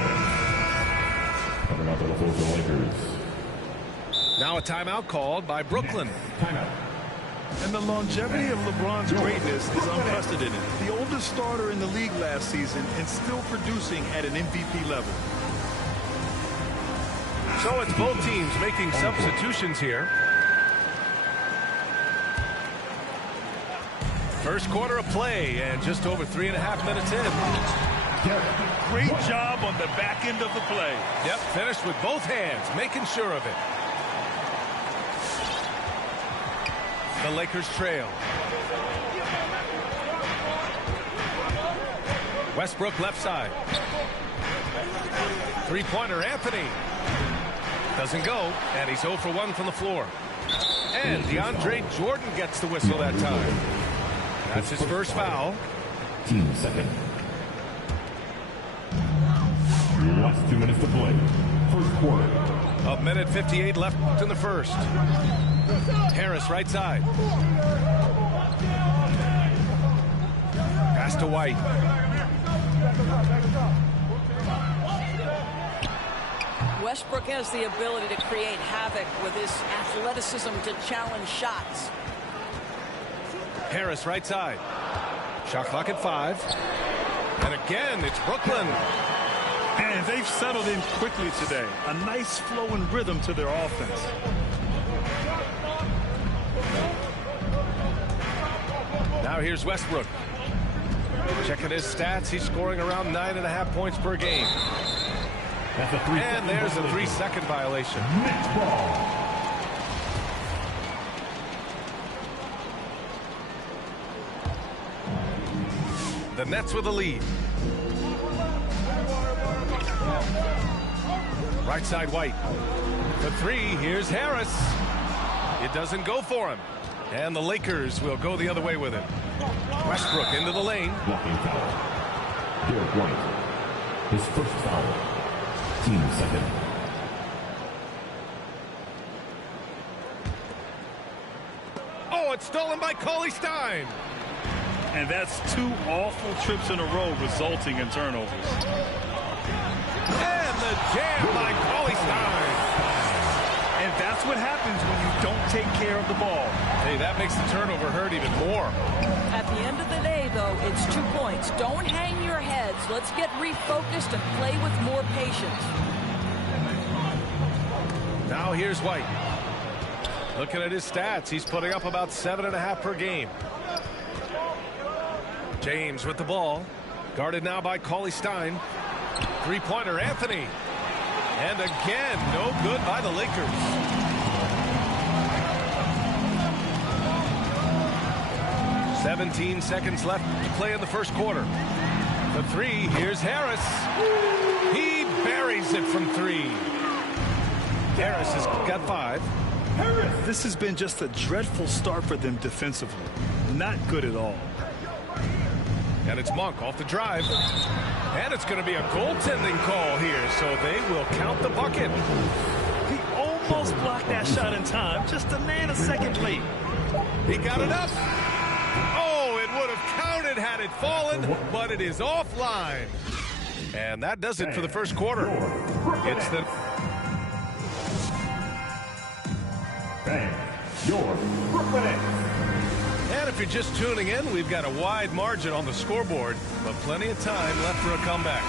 Coming out to the floor for the Lakers. Now a timeout called by Brooklyn. Timeout. And the longevity of LeBron's greatness is unprecedented. The oldest starter in the league last season and still producing at an MVP level. So it's both teams making substitutions here. First quarter of play and just over 3.5 minutes in. Great job on the back end of the play. Yep, finished with both hands, making sure of it. The Lakers trail. Westbrook left side. Three-pointer, Anthony. Doesn't go, and he's 0 for 1 from the floor. And DeAndre Jordan gets the whistle that time. That's his first foul. Team second. Last 2 minutes to play. First quarter. A minute 58 left in the first. Harris right side. Pass to White. Westbrook has the ability to create havoc with his athleticism to challenge shots. Harris right side. Shot clock at 5. And again, it's Brooklyn. And they've settled in quickly today. A nice flow and rhythm to their offense. Now here's Westbrook. Checking his stats, he's scoring around 9.5 points per game. And there's a 3-second violation. The Nets with the lead. Right side White. The 3, here's Harris. It doesn't go for him. And the Lakers will go the other way with it. Westbrook into the lane. Blocking foul. Derek White. His first foul. Team second. Oh, it's stolen by Cauley-Stein. And that's 2 awful trips in a row resulting in turnovers. And the jam by Cauley-Stein. And that's what happens when you don't take care of the ball. Hey, that makes the turnover hurt even more. At the end of the day, though, it's 2 points. Don't hang your heads. Let's get refocused and play with more patience. Now here's White. Looking at his stats, he's putting up about 7.5 per game. James with the ball. Guarded now by Cauley-Stein. Three-pointer, Anthony. And again, no good by the Lakers. "17 seconds left to play in the first quarter. The 3, here's Harris. He buries it from 3. Harris has got 5. This has been just a dreadful start for them defensively. Not good at all. And it's Monk off the drive. And it's going to be a goaltending call here, so they will count the bucket. He almost blocked that shot in time, just a nanosecond late. He got it up. Oh, it would have counted had it fallen, but it is offline. And that does it for the first quarter. It's the... Your Brooklyn. And if you're just tuning in, we've got a wide margin on the scoreboard, but plenty of time left for a comeback.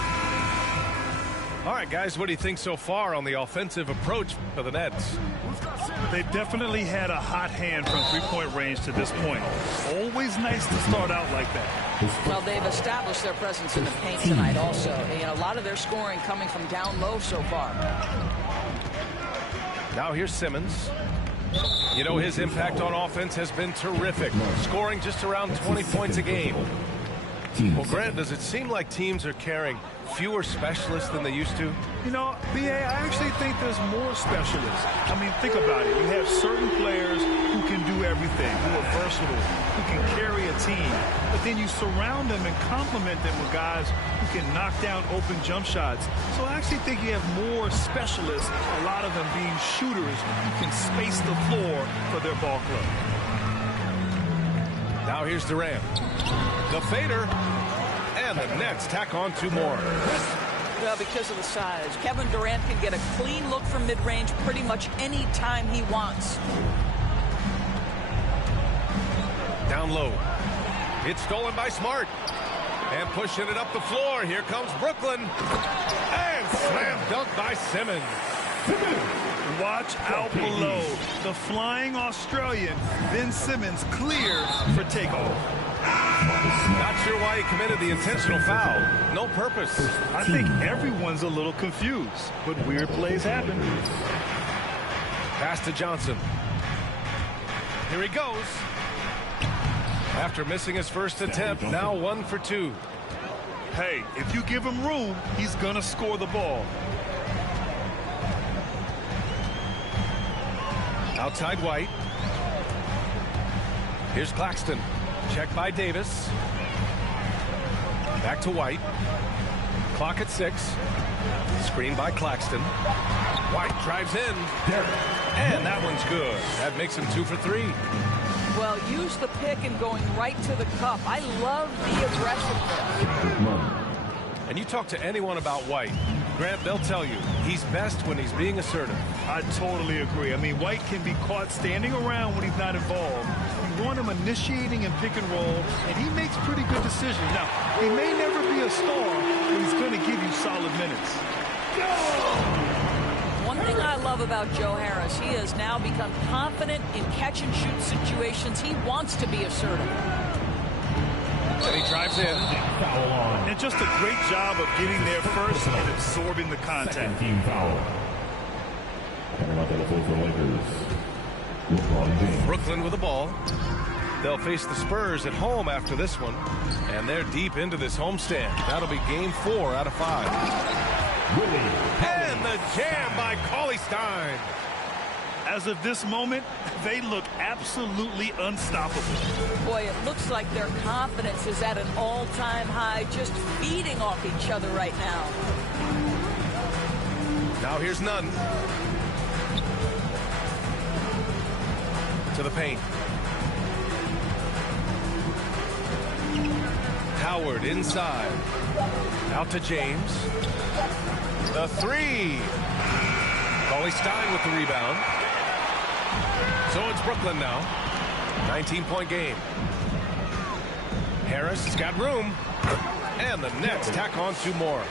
All right, guys, what do you think so far on the offensive approach for the Nets? They've definitely had a hot hand from three-point range to this point. Always nice to start out like that. Well, they've established their presence in the paint tonight also. And a lot of their scoring coming from down low so far. Now here's Simmons. You know, his impact on offense has been terrific, scoring just around 20 points a game. Well, Grant, does it seem like teams are carrying fewer specialists than they used to? You know, B.A., I actually think there's more specialists. I mean, think about it. You have certain players who can do everything, who are versatile, who can carry a team. But then you surround them and complement them with guys who can knock down open jump shots. So I actually think you have more specialists, a lot of them being shooters who can space the floor for their ball club. Now here's Durant. The fader. And the Nets tack on 2 more. Well, because of the size, Kevin Durant can get a clean look from mid-range pretty much any time he wants. Down low. It's stolen by Smart. And pushing it up the floor. Here comes Brooklyn. And slam dunk by Simmons. Watch out below. The flying Australian, Ben Simmons, cleared for takeoff. Not sure why he committed the intentional foul. No purpose. I think everyone's a little confused, but weird plays happen. Pass to Johnson. Here he goes. After missing his first attempt, now 1 for 2. Hey, if you give him room, he's gonna score the ball. Outside White. Here's Claxton. Check by Davis. Back to White. Clock at 6. Screen by Claxton. White drives in. And that one's good. That makes him 2 for 3. Well, use the pick and going right to the cup. I love the aggressiveness. And you talk to anyone about White, Grant, they'll tell you he's best when he's being assertive. I totally agree. I mean, White can be caught standing around when he's not involved. You want him initiating and pick and roll, and he makes pretty good decisions. Now, he may never be a star, but he's going to give you solid minutes. One thing I love about Joe Harris, he has now become confident in catch-and-shoot situations. He wants to be assertive. And he drives in. And just a great job of getting there first and absorbing the contact. Team foul. Coming out of the for Lakers. LeBron James. Brooklyn with the ball. They'll face the Spurs at home after this one. And they're deep into this homestand. That'll be game 4 out of 5. And the jam by Cauley-Stein. As of this moment, they look absolutely unstoppable. Boy, it looks like their confidence is at an all-time high, just feeding off each other right now. Now here's Nunn. To the paint. Howard inside. Out to James. The 3. Cauley-Stein with the rebound. So it's Brooklyn now. 19-point game. Harris has got room. And the Nets tack on 2 more.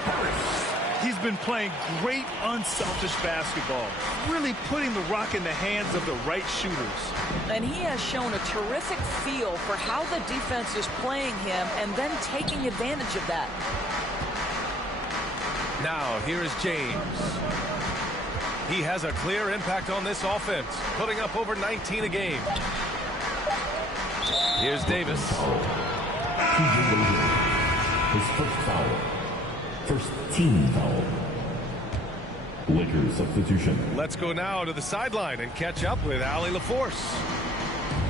He's been playing great unselfish basketball, really putting the rock in the hands of the right shooters. And he has shown a terrific feel for how the defense is playing him and then taking advantage of that. Now here is James. He has a clear impact on this offense, putting up over 19 a game. Here's Davis. His first foul. First team foul. Lakers substitution. Let's go now to the sideline and catch up with Allie LaForce.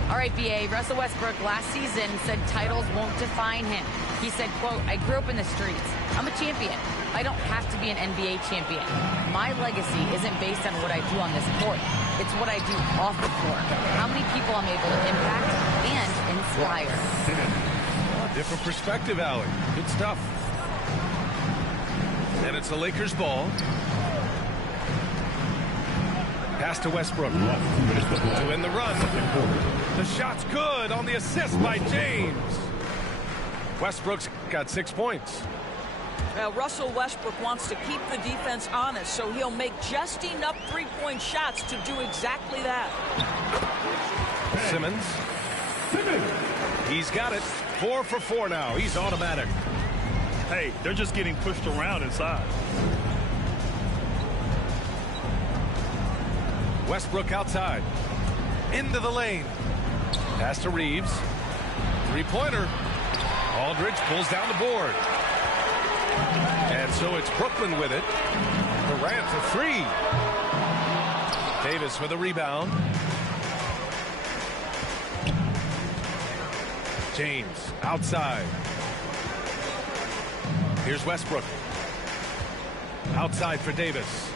All right, BA. Russell Westbrook last season said titles won't define him. He said, quote, I grew up in the streets. I'm a champion. I don't have to be an NBA champion. My legacy isn't based on what I do on this court. It's what I do off the floor. How many people I'm able to impact and inspire. Different perspective, Allie. Good stuff. And it's the Lakers ball. Pass to Westbrook. To end the run. The shot's good on the assist by James. Westbrook's got 6 points. Now, Russell Westbrook wants to keep the defense honest, so he'll make just enough three-point shots to do exactly that. Simmons. He's got it. 4 for 4 now. He's automatic. Hey, they're just getting pushed around inside. Westbrook outside. Into the lane. Pass to Reeves. Three-pointer. Aldridge pulls down the board. And so it's Brooklyn with it. Durant for 3. Davis with a rebound. James outside. Here's Westbrook. Outside for Davis.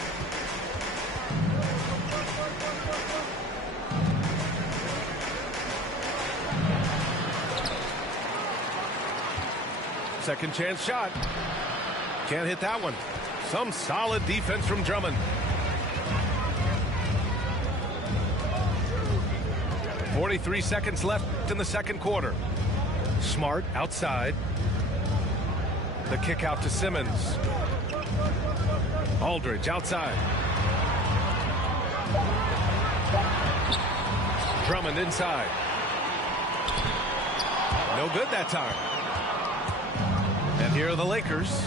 Second chance shot. Can't hit that one. Some solid defense from Drummond. 43 seconds left in the second quarter. Smart outside. The kick out to Simmons. Aldridge outside. Drummond inside. No good that time. And here are the Lakers.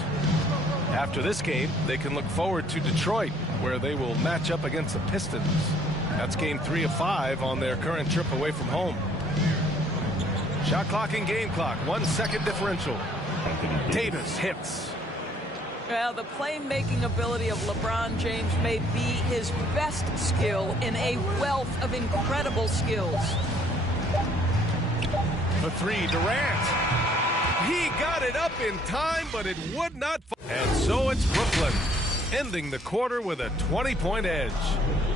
After this game, they can look forward to Detroit, where they will match up against the Pistons. That's game 3 of 5 on their current trip away from home. Shot clock and game clock, 1 second differential. Davis hits. Well, the playmaking ability of LeBron James may be his best skill in a wealth of incredible skills. The three, Durant. He got it up in time, but it would not fall. And so it's Brooklyn, ending the quarter with a 20-point edge.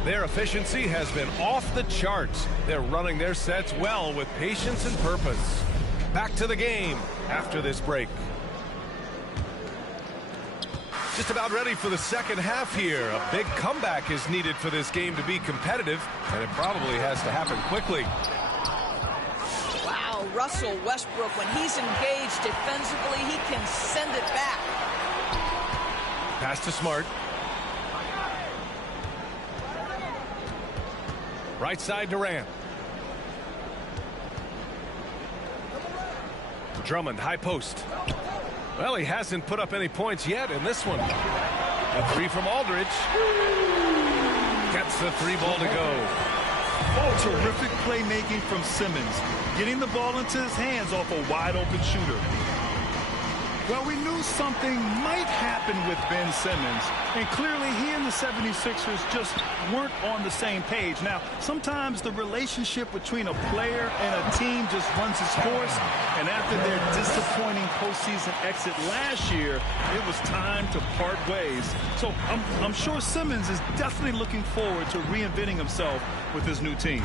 Their efficiency has been off the charts. They're running their sets well with patience and purpose. Back to the game after this break. Just about ready for the second half here. A big comeback is needed for this game to be competitive, and it probably has to happen quickly. Wow, Russell Westbrook, when he's engaged defensively, he can send it back. Pass to Smart. Right side, Durant. Drummond, high post. Well, he hasn't put up any points yet in this one. A three from Aldridge. Gets the three ball to go. Oh, terrific playmaking from Simmons. Getting the ball into his hands off a wide-open shooter. Well, we knew something might happen with Ben Simmons, and clearly he and the 76ers just weren't on the same page. Now, sometimes the relationship between a player and a team just runs its course, and after their disappointing postseason exit last year, it was time to part ways. So I'm sure Simmons is definitely looking forward to reinventing himself with his new team.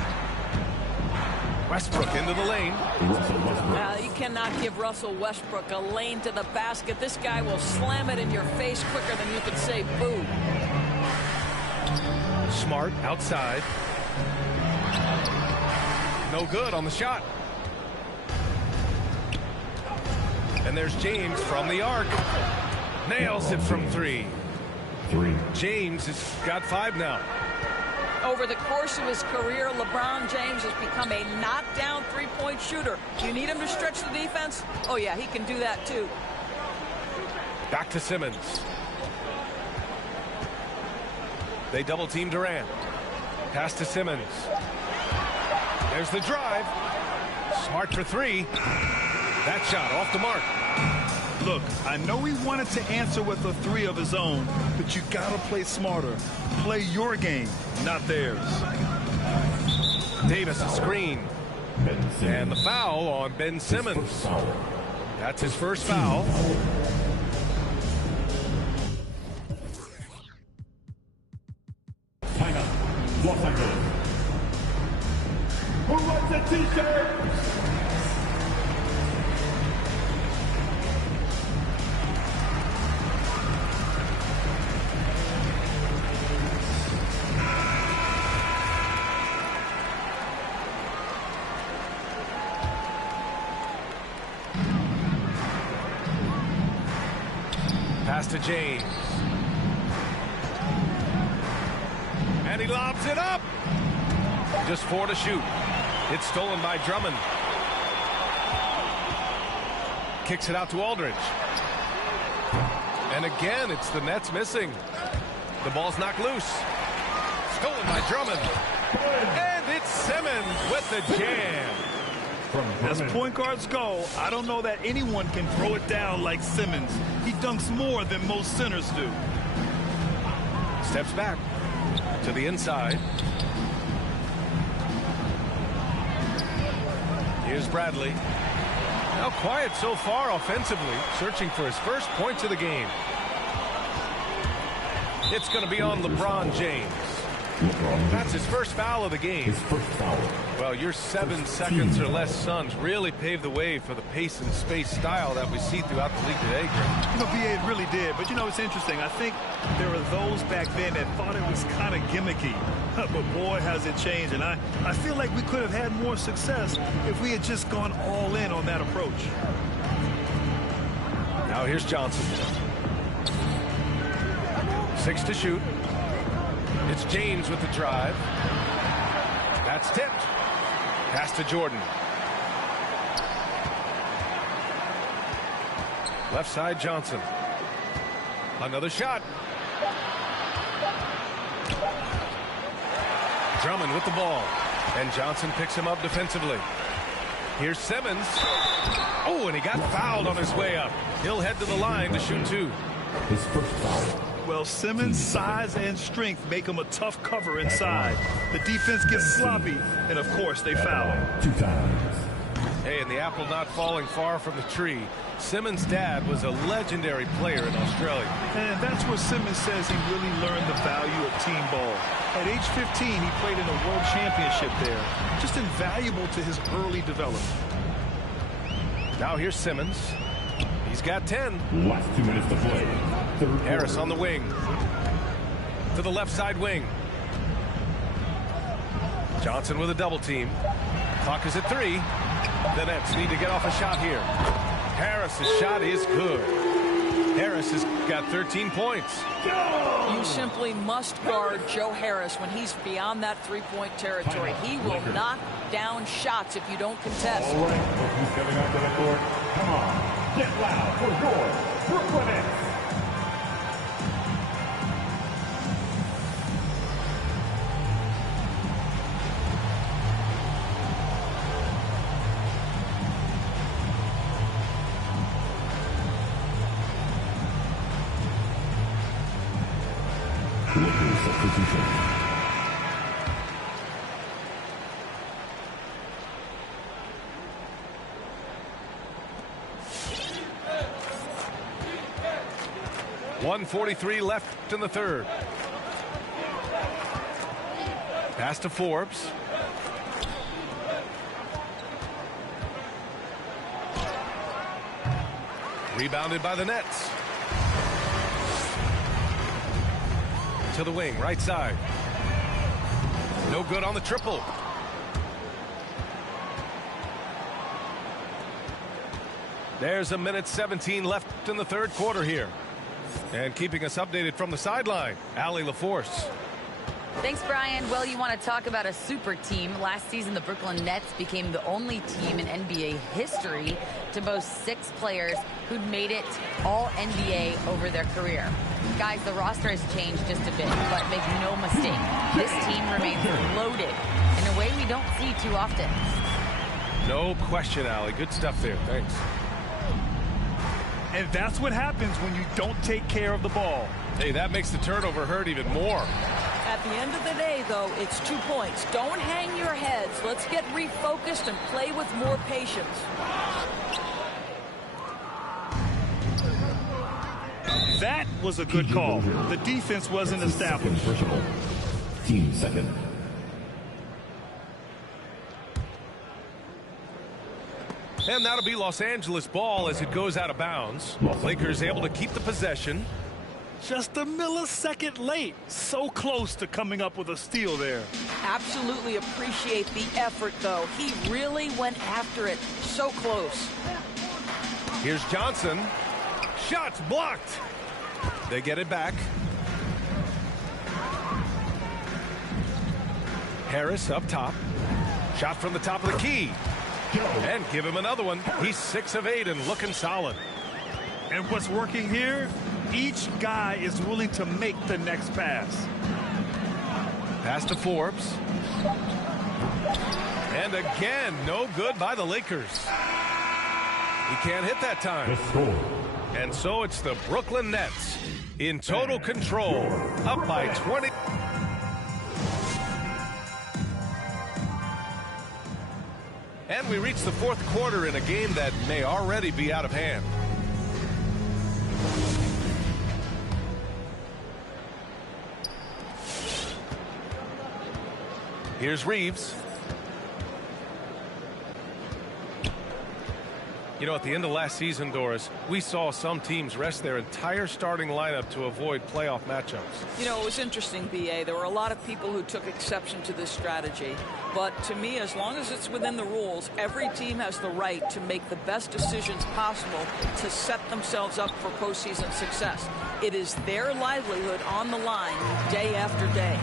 Westbrook into the lane. You cannot give Russell Westbrook a lane to the basket. This guy will slam it in your face quicker than you could say boo. Smart outside. No good on the shot. And there's James from the arc. Nails it from three. James has got 5 now. Over the course of his career, LeBron James has become a knockdown three-point shooter. You need him to stretch the defense? Oh, yeah, he can do that, too. Back to Simmons. They double-team Durant. Pass to Simmons. There's the drive. Smart for 3. That shot off the mark. Look, I know he wanted to answer with a 3 of his own, but you gotta play smarter. Play your game, not theirs. Davis a screen. And the foul on Ben Simmons. That's his first foul. Timeout, Los Angeles. Who wants a t-shirt? Pass to James. And he lobs it up. Just 4 to shoot. It's stolen by Drummond. Kicks it out to Aldridge. And again, it's the Nets missing. The ball's knocked loose. Stolen by Drummond. And it's Simmons with the jam. As point guards go, I don't know that anyone can throw it down like Simmons. He dunks more than most centers do. Steps back to the inside. Here's Bradley. Now quiet so far offensively, searching for his first points of the game. It's going to be on LeBron James. That's his first foul of the game. Well, your 7 seconds or less Suns really paved the way for the pace and space style that we see throughout the league today. You know, BA, it really did. But, you know, it's interesting. I think there were those back then that thought it was kind of gimmicky. But, boy, has it changed. And I feel like we could have had more success if we had just gone all in on that approach. Now here's Johnson. 6 to shoot. It's James with the drive. That's tipped. Pass to Jordan. Left side, Johnson. Another shot. Drummond with the ball. And Johnson picks him up defensively. Here's Simmons. Oh, and he got fouled on his way up. He'll head to the line to shoot 2. His first foul. Well, Simmons' size and strength make him a tough cover inside. The defense gets sloppy, and of course they foul. 2 times. Hey, and the apple not falling far from the tree. Simmons' dad was a legendary player in Australia. And that's where Simmons says he really learned the value of team ball. At age 15, he played in a world championship there. Just invaluable to his early development. Now here's Simmons. He's got 10. Last 2 minutes to play. Harris on the wing. To the left side wing. Johnson with a double team. Clock is at 3. The Nets need to get off a shot here. Harris's shot is good. Harris has got 13 points. You simply must guard Joe Harris when he's beyond that three-point territory. He will knock down shots if you don't contest. All right, who's coming up to the court? Come on, get loud for your Brooklyn Nets. Lakers substitution. .143 left in the third. Pass to Forbes. Rebounded by the Nets. To the wing, right side. No good on the triple. There's 1:17 left in the third quarter here. And keeping us updated from the sideline, Allie LaForce. Thanks, Brian. Well, you want to talk about a super team. Last season, the Brooklyn Nets became the only team in NBA history to boast 6 players who'd made it all NBA over their career. Guys, the roster has changed just a bit, but make no mistake, this team remains loaded in a way we don't see too often. No question, Allie. Good stuff there. Thanks. And that's what happens when you don't take care of the ball. Hey, that makes the turnover hurt even more. At the end of the day, though, it's 2 points. Don't hang your heads. Let's get refocused and play with more patience. That was a good call. The defense wasn't established. Team second. And that'll be Los Angeles ball as it goes out of bounds. Lakers able to keep the possession. Just a millisecond late. So close to coming up with a steal there. Absolutely appreciate the effort, though. He really went after it. So close. Here's Johnson. Shots blocked. They get it back. Harris up top. Shot from the top of the key. And give him another one. He's 6 of 8 and looking solid. And what's working here? Each guy is willing to make the next pass. Pass to Forbes. And again, no good by the Lakers. He can't hit that time. And so it's the Brooklyn Nets in total control, up by 20. And we reach the fourth quarter in a game that may already be out of hand. Here's Reeves. You know, at the end of last season, Doris, we saw some teams rest their entire starting lineup to avoid playoff matchups. You know, it was interesting, B.A. There were a lot of people who took exception to this strategy. But to me, as long as it's within the rules, every team has the right to make the best decisions possible to set themselves up for postseason success. It is their livelihood on the line day after day.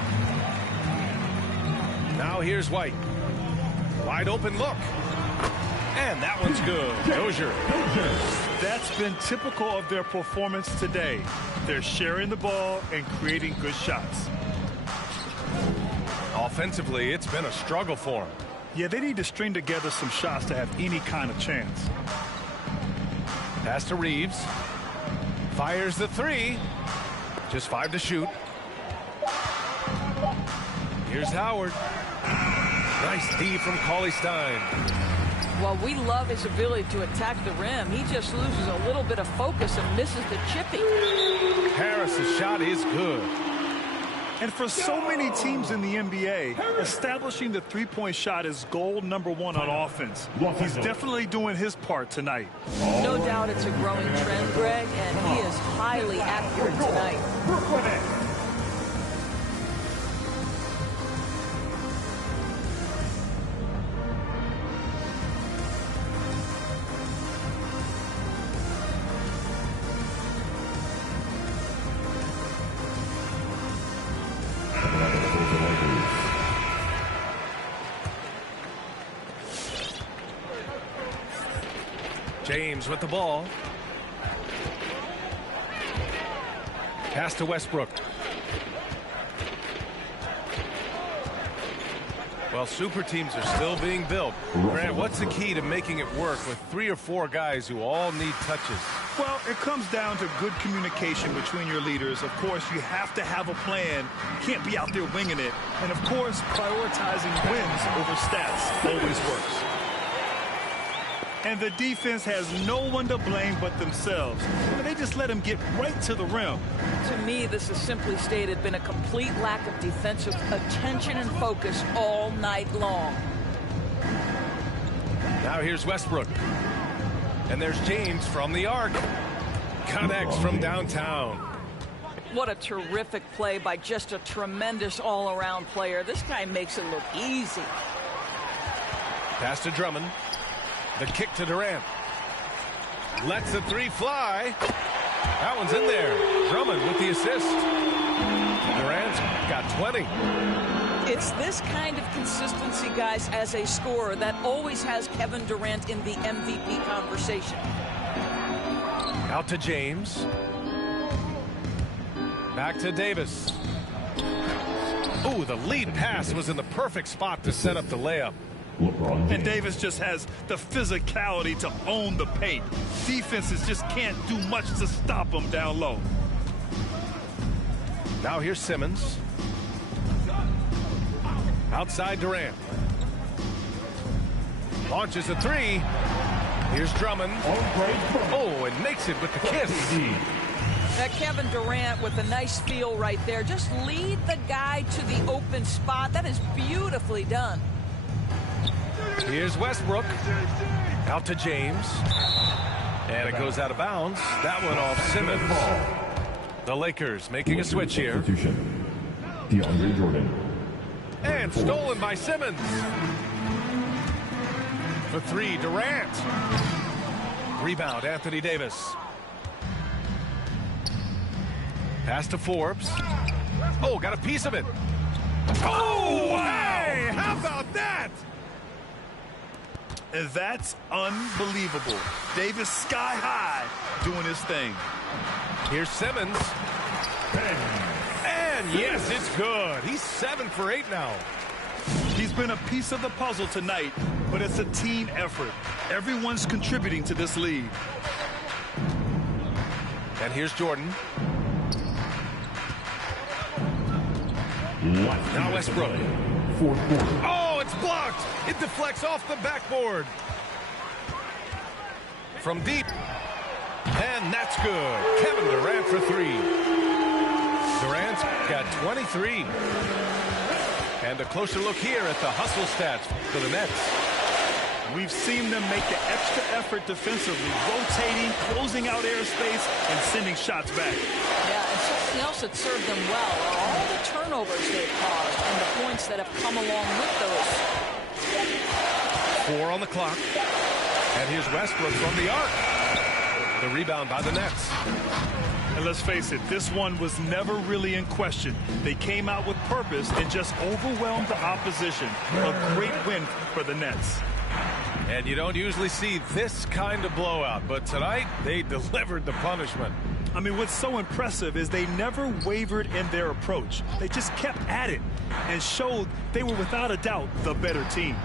Now here's White. Wide open look. And that one's good. Dozier. That's been typical of their performance today. They're sharing the ball and creating good shots. Offensively, it's been a struggle for them. Yeah, they need to string together some shots to have any kind of chance. Pass to Reeves. Fires the three. Just 5 to shoot. Here's Howard. Nice D from Cauley-Stein. Well, we love his ability to attack the rim. He just loses a little bit of focus and misses the chippy. Harris's shot is good. And for so many teams in the NBA, establishing the three-point shot is goal number 1 on offense. He's definitely doing his part tonight. No doubt it's a growing trend, Greg, and he is highly accurate tonight. James with the ball. Pass to Westbrook. Well, super teams are still being built. Grant, what's the key to making it work with 3 or 4 guys who all need touches? Well, it comes down to good communication between your leaders. Of course, you have to have a plan. You can't be out there winging it. And, of course, prioritizing wins over stats always works. And the defense has no one to blame but themselves. They just let him get right to the rim. To me, this is simply stated been a complete lack of defensive attention and focus all night long. Now here's Westbrook. And there's James from the arc. Connects from downtown. What a terrific play by just a tremendous all-around player. This guy makes it look easy. Pass to Drummond. The kick to Durant. Lets the three fly. That one's in there. Drummond with the assist. Durant's got 20. It's this kind of consistency, guys, as a scorer that always has Kevin Durant in the MVP conversation. Out to James. Back to Davis. Ooh, the lead pass was in the perfect spot to set up the layup. And Davis just has the physicality to own the paint. Defenses just can't do much to stop him down low. Now here's Simmons. Outside Durant. Launches a three. Here's Drummond. Oh, and makes it with the kiss. That Kevin Durant with a nice feel right there. Just lead the guy to the open spot. That is beautifully done. Here's Westbrook. Out to James. And it goes out of bounds. That one off Simmons. The Lakers making a switch here. DeAndre Jordan. And stolen by Simmons. For three, Durant. Rebound, Anthony Davis. Pass to Forbes. Oh, got a piece of it. Oh, hey, how about that? And that's unbelievable. Davis sky high doing his thing. Here's Simmons. And yes, it's good. He's 7 for 8 now. He's been a piece of the puzzle tonight, but it's a team effort. Everyone's contributing to this lead. And here's Jordan. Now Westbrook. Oh, it's blocked. It deflects off the backboard. From deep. And that's good. Kevin Durant for three. Durant's got 23. And a closer look here at the hustle stats for the Nets. We've seen them make the extra effort defensively, rotating, closing out airspace, and sending shots back. Yeah, and something else that served them well are all the turnovers they've caused and the points that have come along with those. 4 on the clock. And here's Westbrook from the arc. The rebound by the Nets. And let's face it, this one was never really in question. They came out with purpose and just overwhelmed the opposition. A great win for the Nets. And you don't usually see this kind of blowout, but tonight they delivered the punishment. I mean, what's so impressive is they never wavered in their approach. They just kept at it and showed they were without a doubt the better team.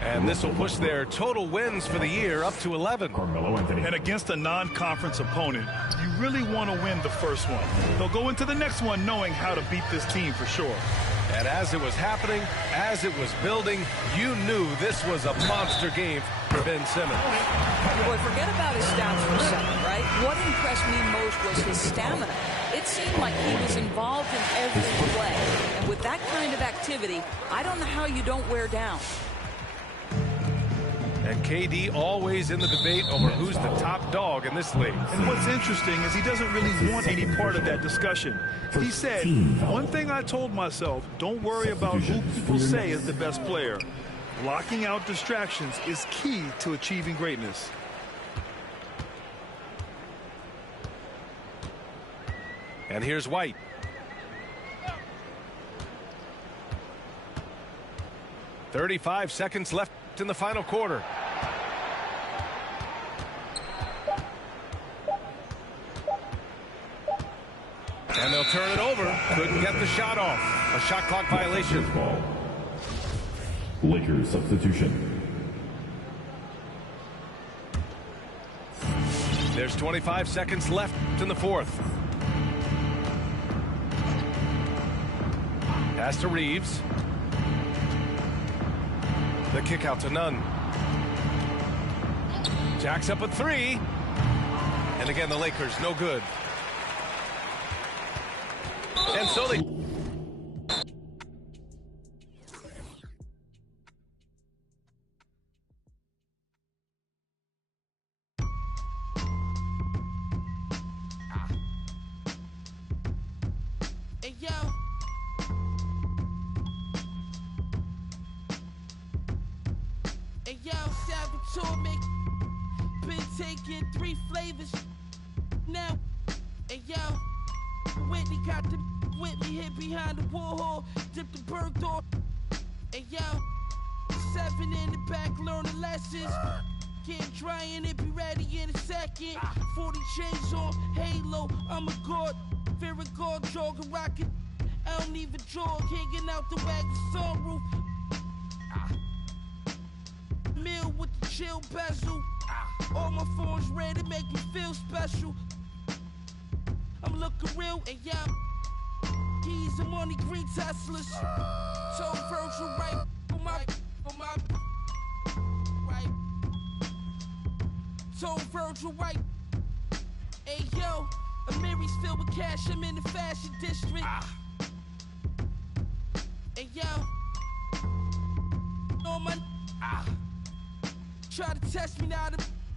And this will push their total wins for the year up to 11. Carmelo Anthony. And against a non-conference opponent, you really want to win the first one. They'll go into the next one knowing how to beat this team for sure. And as it was happening, as it was building, you knew this was a monster game for Ben Simmons. Boy, forget about his stats for a second, right? What impressed me most was his stamina. It seemed like he was involved in every play. And with that kind of activity, I don't know how you don't wear down. And KD always in the debate over who's the top dog in this league. And what's interesting is he doesn't really want any part of that discussion. He said, one thing I told myself, don't worry about who people say is the best player. Blocking out distractions is key to achieving greatness. And here's White. "35 seconds left in the final quarter." And they'll turn it over. Couldn't get the shot off. A shot clock violation. Lakers substitution. There's 25 seconds left in the fourth. Pass to Reeves. The kick out to Nunn. Jacks up a three. And again, the Lakers, no good. And so they... Hey, yo. Hey, yo, Salvatore make been taking 3 flavors. Now, hey, yo. Whitney got the Whitney hit behind the Warhol, dipped the Berg door. Hey, yo. 7 in the back, learning lessons. Can't try and it, be ready in a second. 40 chains on, halo, I'm a god. Fear a god, jogging, rocket. I don't even jog, hanging out the wagon sunroof. Meal with the chill bezel. All my phones ready, make me feel special. I'm looking real, and yeah. Keys and money, green Teslas. So Virgil right on my right. So Virgil right. Hey yo, Amiri's filled with cash, I'm in the fashion district. Hey yo, on my try to test me now, I'm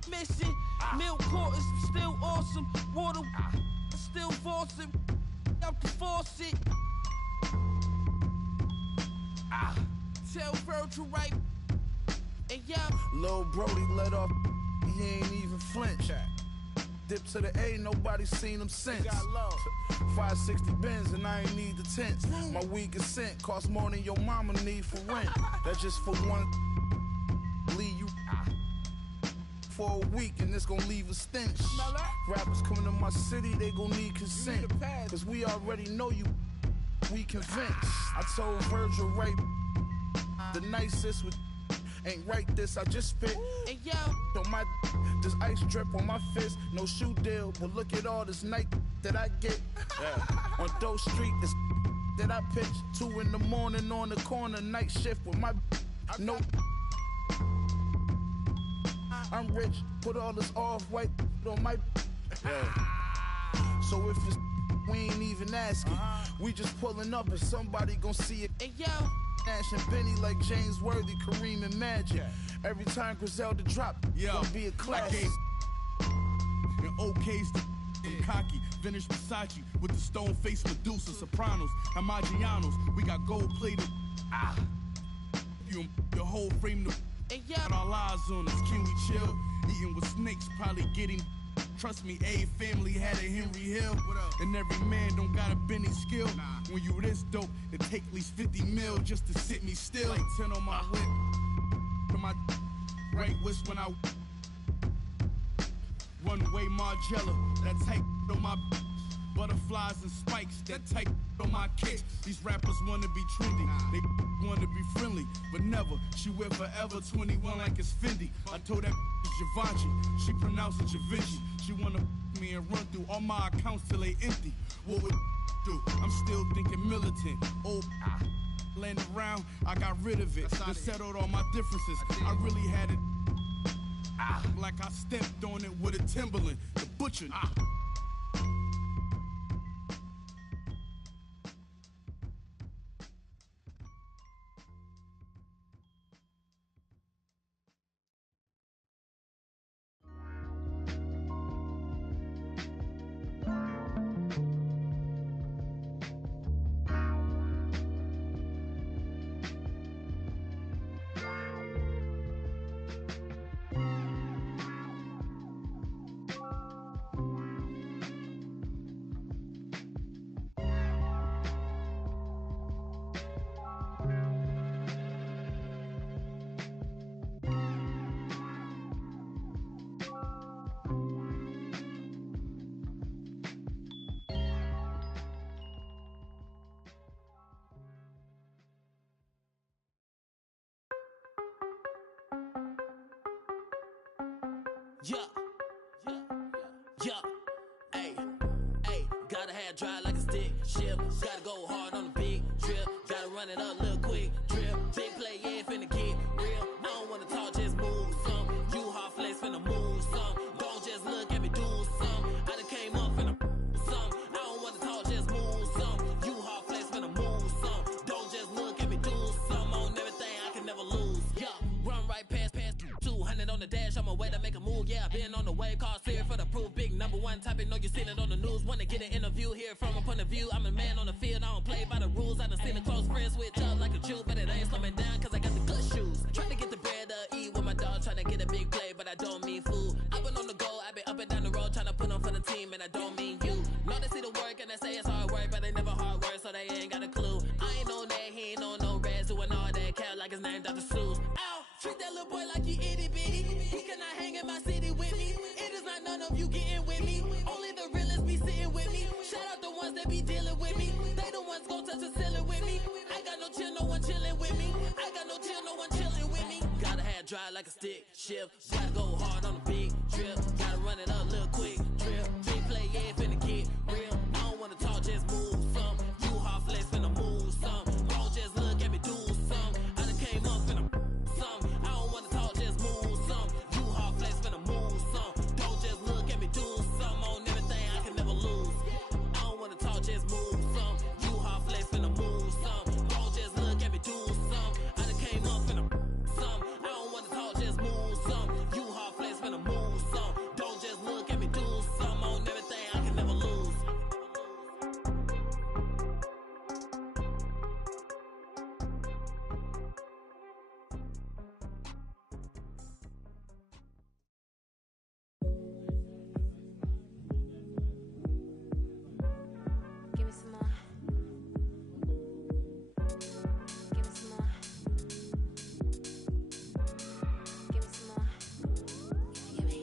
missing. Milk quarters, still awesome. Water, still faucet. Out the faucet. Tell Virgil right. And yeah. Lil Brody let off. He ain't even flinch. Dip to the A, nobody seen him since. 560 Benz and I ain't need the tents. My weed is sent, cost more than your mama need for rent. That's just for one. Leave you for a week and it's gonna leave a stench. Rappers coming to my city, they gon' need consent. Cause we already know you, we convinced. I told Virgil right, the nicest with ain't right this, I just spit. Hey, yo. On my, this ice drip on my fist, no shoe deal, but look at all this night that I get. On Doe Street, this that I pitch, 2 in the morning on the corner, night shift with my, no. I'm rich, put all this off-white on my, So if it's, we ain't even asking. We just pulling up and somebody gon' see it. Hey, yo. Nash and Benny like James Worthy, Kareem and Magic. Every time Griselda drop, gonna be a classic. And OK's the cocky, vintage Versace with the stone face Medusa, Sopranos, and Maggianos. We got gold plated. You the whole frame the. Hey, yo. Got our lives on us. Can we chill? Eating with snakes, probably getting. Trust me, A family had a Henry Hill. And every man don't got a Benny skill. When you this dope, it take at least 50 mil just to sit me still. Like 10 on my whip. To my right wrist when I. One way Margiela. That type on my. Butterflies and spikes, that type on my kicks. These rappers wanna be trendy, they wanna be friendly, but never. She wear forever 21 like it's Fendi. I told that Givenchy, she pronounced it Givenchy. She wanna me and run through all my accounts till they empty. What would do? I'm still thinking militant. Old laying around, I got rid of it. Just settled all my differences. I really had it like I stepped on it with a Timberland. The butcher. Yeah, ayy, gotta have dry like a stick shift. Gotta go hard on the big drip. Gotta run it up, little quick drip. Big play, yeah, finna get real. I don't wanna talk, just move some. You hard flex, finna move some. Don't just look at me, do some. I done came up, finna some. I don't wanna talk, just move some. You hard flex, finna move some. Don't just look at me, do some. On everything, I can never lose. Yeah, run right past 200 on the dash. On my way to make a move, yeah, been on the way. Call Siri for the proof. Big number one topic, know you seen it on the news. Wanna get an interview here from a point of view. I'm a man on the field, I don't play by the rules. I done seen the close friends switch up like a Jew, but it ain't slowing down cause I got the good shoes. Trying to get the bread to eat with my dog, trying to get a big play, but I don't mean food. I've been on the go, I've been up and down the road, trying to put on for the team, and I don't mean you. Know they see the work and they say it's hard work, but they never hard work, so they ain't got a clue. I ain't on that, he ain't on no reds, doing all that cat like his name Dr. Seuss. Ow, treat that little boy like he itty bitty. He cannot hang in my city with me. It is not none of you getting with me. Only the realest be sitting with me. Shout out the ones that be dealing with me. They the ones gon' touch the ceiling with me. I got no chill, no one chilling with me. I got no chill, no one chilling with me. Gotta have dry like a stick shift. Gotta go hard on the big drip. Gotta run it up, little quick drip. Big play, yeah, finna get real. I don't wanna talk, just move some. You hard flex, finna move some. Don't just look at me, do some. I done came up, finna some. I don't wanna talk, just move some. You hard flex, finna move some. Don't just look at me, do some. On everything, I can never lose. I don't wanna talk, just move some. You hard flex, finna move some. Don't just look at me, do some. I done came up, finna some. I don't wanna talk, just move some. You hard flex, finna move some. Don't just look at me, do some. On everything, I can never lose. Give me some more. Give me some more. Give me some more. Give me.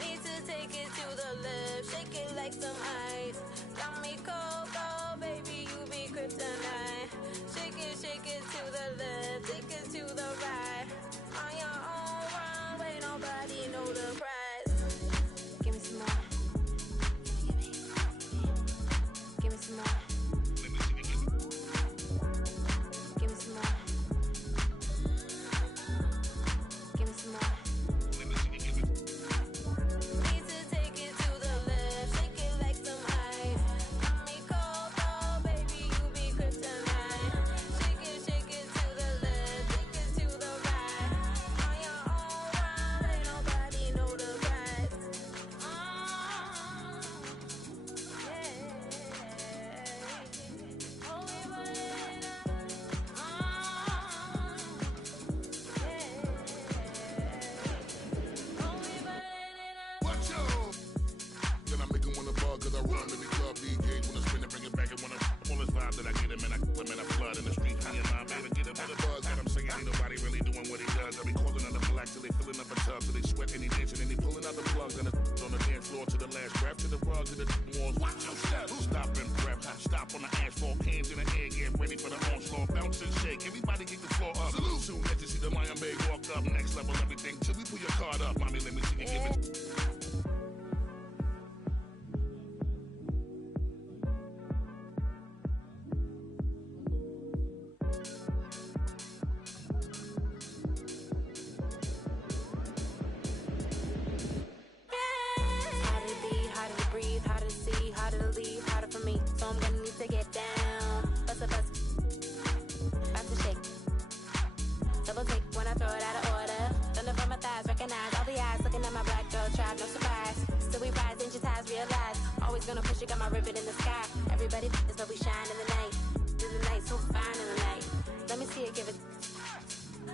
Need to take it to the left, shake it like some ice. Got me cold, cold, baby, you be kryptonite. Shake it to the left, take it to the right. On your own runway, nobody know the price. Give me some more. Give me some more. Give me some more. Give me some more. Need to take it to the left, shake it like some ice. Got me cold, cold, baby, you be kryptonite. Shake it to the left, take it to the right. On your own runway, nobody know the price. Watch out! Then I make him wanna ball cause I run in the club, DJs wanna spin it, bring it back and wanna all this vibe that I get him and I kill him and I flood in the streets. Me and my baby get him with a buzz that I'm singing, ain't nobody really doing what he does. I be calling on the black till they filling up a tub, till they sweat and he dancing and he pulling pulling out the plug and on the dance floor to the last breath, to the rug, to the walls. Watch your step. Stop and prep. Stop on the asphalt. Hands in the air, get ready for the onslaught. Bounce and shake. Everybody get the floor up. Salute. Soon as you see the Lion Bay walk up. Next level, everything. Till we pull your card up. Mommy, let me see you give it. Gonna push it, got my ribbon in the sky. Everybody is but we shine in the night. Do the night so fine in the night. Let me see it, give it.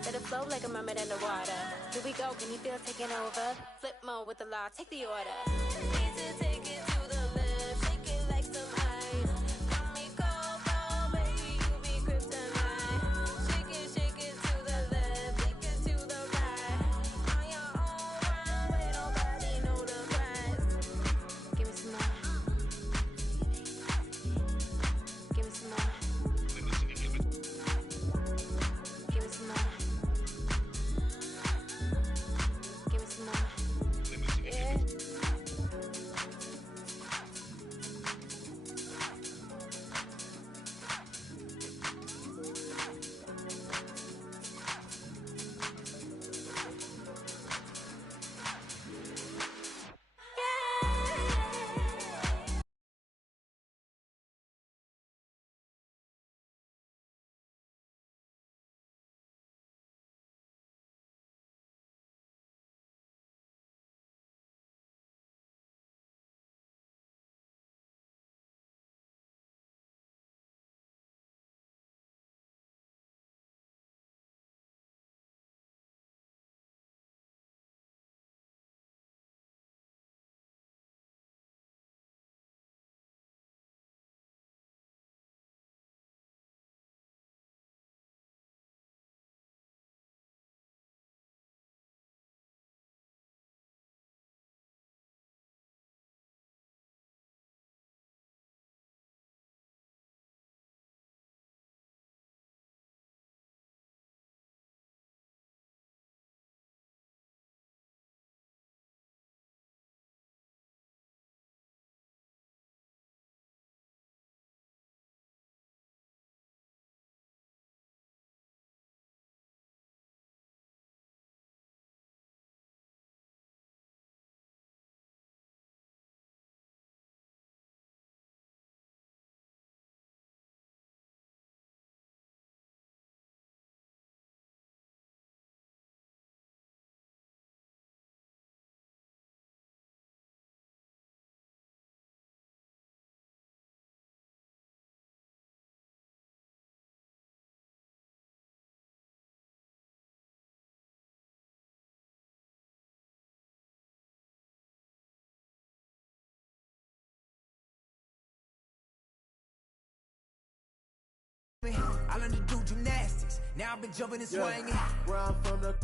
Let it flow like a mermaid in the water. Here we go, can you feel taking over? Flip mode with the law, take the order. Need to take it to the left, shake it like some ice. Got me cold, cold, baby, you be kryptonite. Shake it to the left, take it to the right. On your own runway, nobody know the price. Give me some more. I learned to do gymnastics. Now I've been jumping and swinging. Where I'm from, the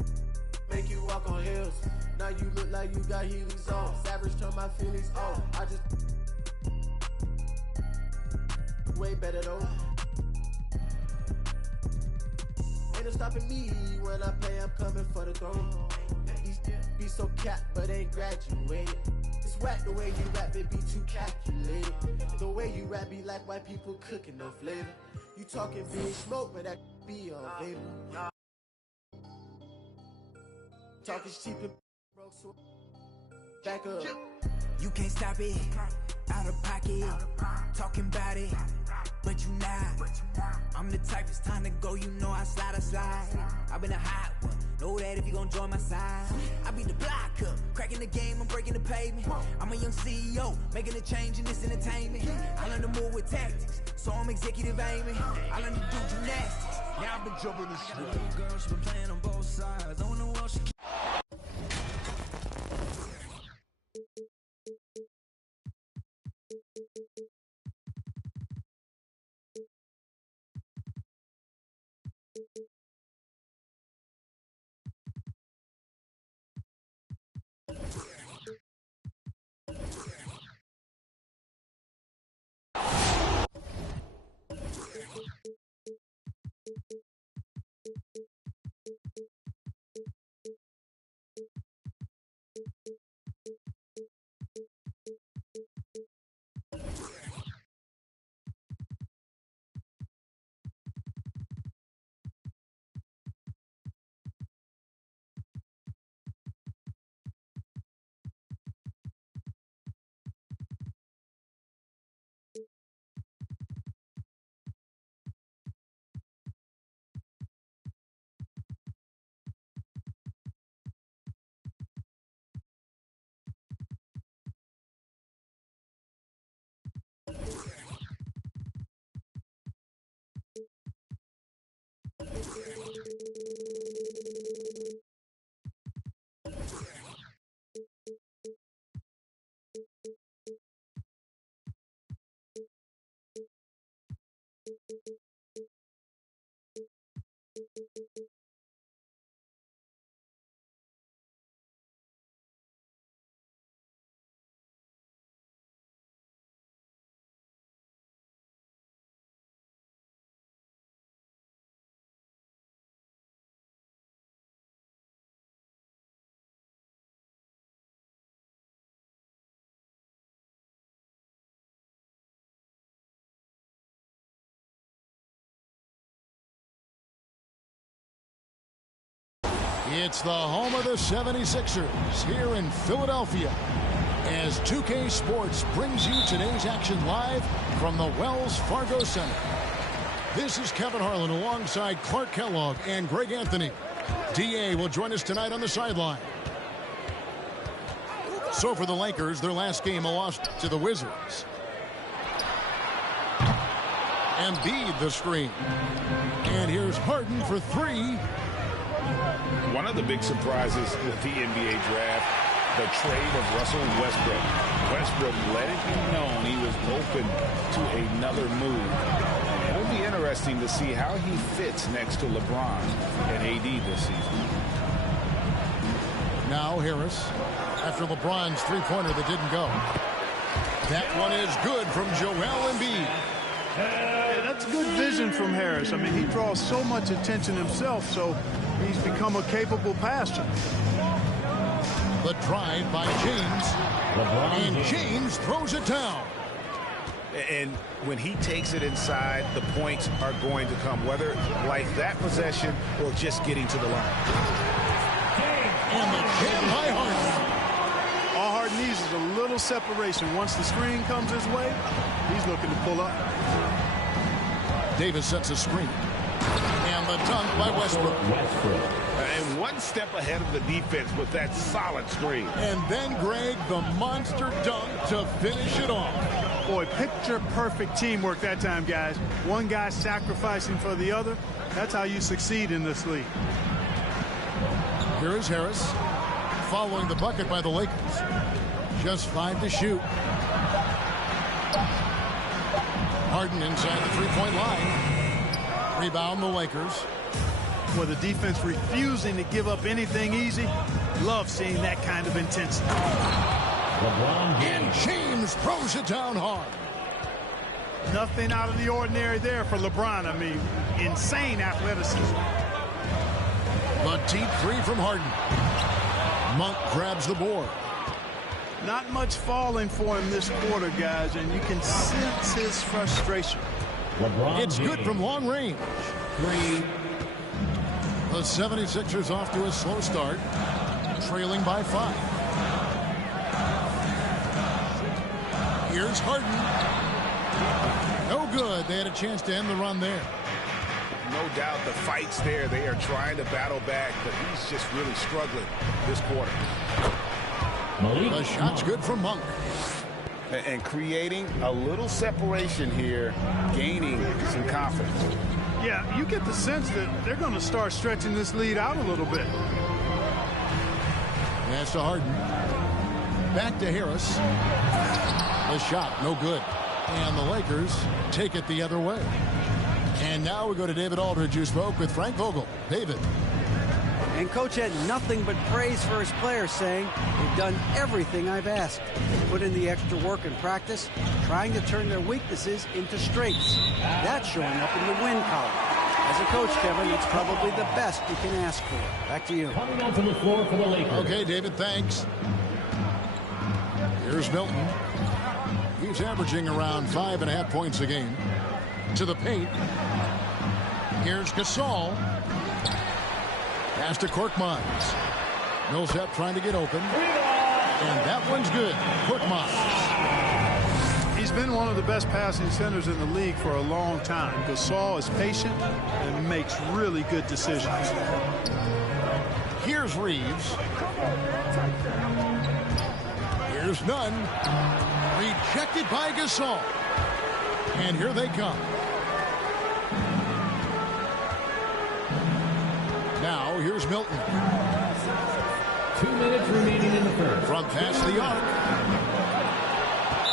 make you walk on hills. Now you look like you got Heelys on. Savage turn my feelings on. I just way better though. Ain't no stopping me when I play. I'm coming for the throne. These be so capped, but ain't graduated. It's whack the way you rap, it be too calculated. The way you rap be like white people cooking, no flavor. You talking big smoke, but that be all vapor. Talking cheap and broke, so back up. You can't stop it, out of pocket, talking about it, but you not. I'm the type, it's time to go, you know I slide. I've been a hot one, know that if you gon' join my side. I be the block up, cracking the game, I'm breaking the pavement. I'm a young CEO, making a change in this entertainment. I learned to move with tactics, so I'm executive aiming. I learned to do gymnastics, now I've been jumping the shit. Little girl, she been playing on both sides, don't know what she It's the home of the 76ers here in Philadelphia as 2K Sports brings you today's action live from the Wells Fargo Center. This is Kevin Harlan alongside Clark Kellogg and Greg Anthony. DA will join us tonight on the sideline. So for the Lakers, their last game a loss to the Wizards. Embiid the screen. And here's Harden for three. One of the big surprises with the NBA draft, the trade of Russell Westbrook. Westbrook let it be known he was open to another move. It'll be interesting to see how he fits next to LeBron and AD this season. Now Harris, after LeBron's three-pointer that didn't go. That one is good from Joel Embiid. Yeah, that's good vision from Harris. I mean, he draws so much attention himself, so he's become a capable passer. The drive by James. And James throws it down. And when he takes it inside, the points are going to come, whether like that possession or just getting to the line. And the jam by Harden. All Harden needs is a little separation. Once the screen comes his way, he's looking to pull up. Davis sets a screen. And the dunk by Westbrook. And one step ahead of the defense with that solid screen. And then, Greg, the monster dunk to finish it off. Boy, picture-perfect teamwork that time, guys. One guy sacrificing for the other. That's how you succeed in this league. Here is Harris following the bucket by the Lakers. Just 5 to shoot. Harden inside the three-point line. Rebound the Lakers. Well, the defense refusing to give up anything easy. Love seeing that kind of intensity. And James throws it down hard. Nothing out of the ordinary there for LeBron. I mean, insane athleticism. The deep three from Harden. Monk grabs the board. Not much falling for him this quarter, guys, and you can sense his frustration. It's good from long range. The 76ers off to a slow start, trailing by 5. Here's Harden. No good. They had a chance to end the run there. No doubt the fight's there. They are trying to battle back, but he's just really struggling this quarter. The shot's good from Monk. And creating a little separation here, gaining some confidence. Yeah, you get the sense that they're going to start stretching this lead out a little bit. That's to Harden. Back to Harris. The shot, no good. And the Lakers take it the other way. And now we go to David Aldridge, who spoke with Frank Vogel. David. And Coach had nothing but praise for his players, saying, they've done everything I've asked. They put in the extra work in practice, trying to turn their weaknesses into strengths. That's showing up in the win column. As a coach, Kevin, it's probably the best you can ask for. Back to you. Coming onto the floor for the Lakers. Okay, David, thanks. Here's Milton. He's averaging around 5.5 points a game. To the paint. Here's Gasol. Pass to Korkmaz. Millsap trying to get open. And that one's good. Korkmaz. He's been one of the best passing centers in the league for a long time. Gasol is patient and makes really good decisions. Here's Reeves. Here's Nunn. Rejected by Gasol. And here they come. Now, here's Milton. 2 minutes remaining in the from past the arc.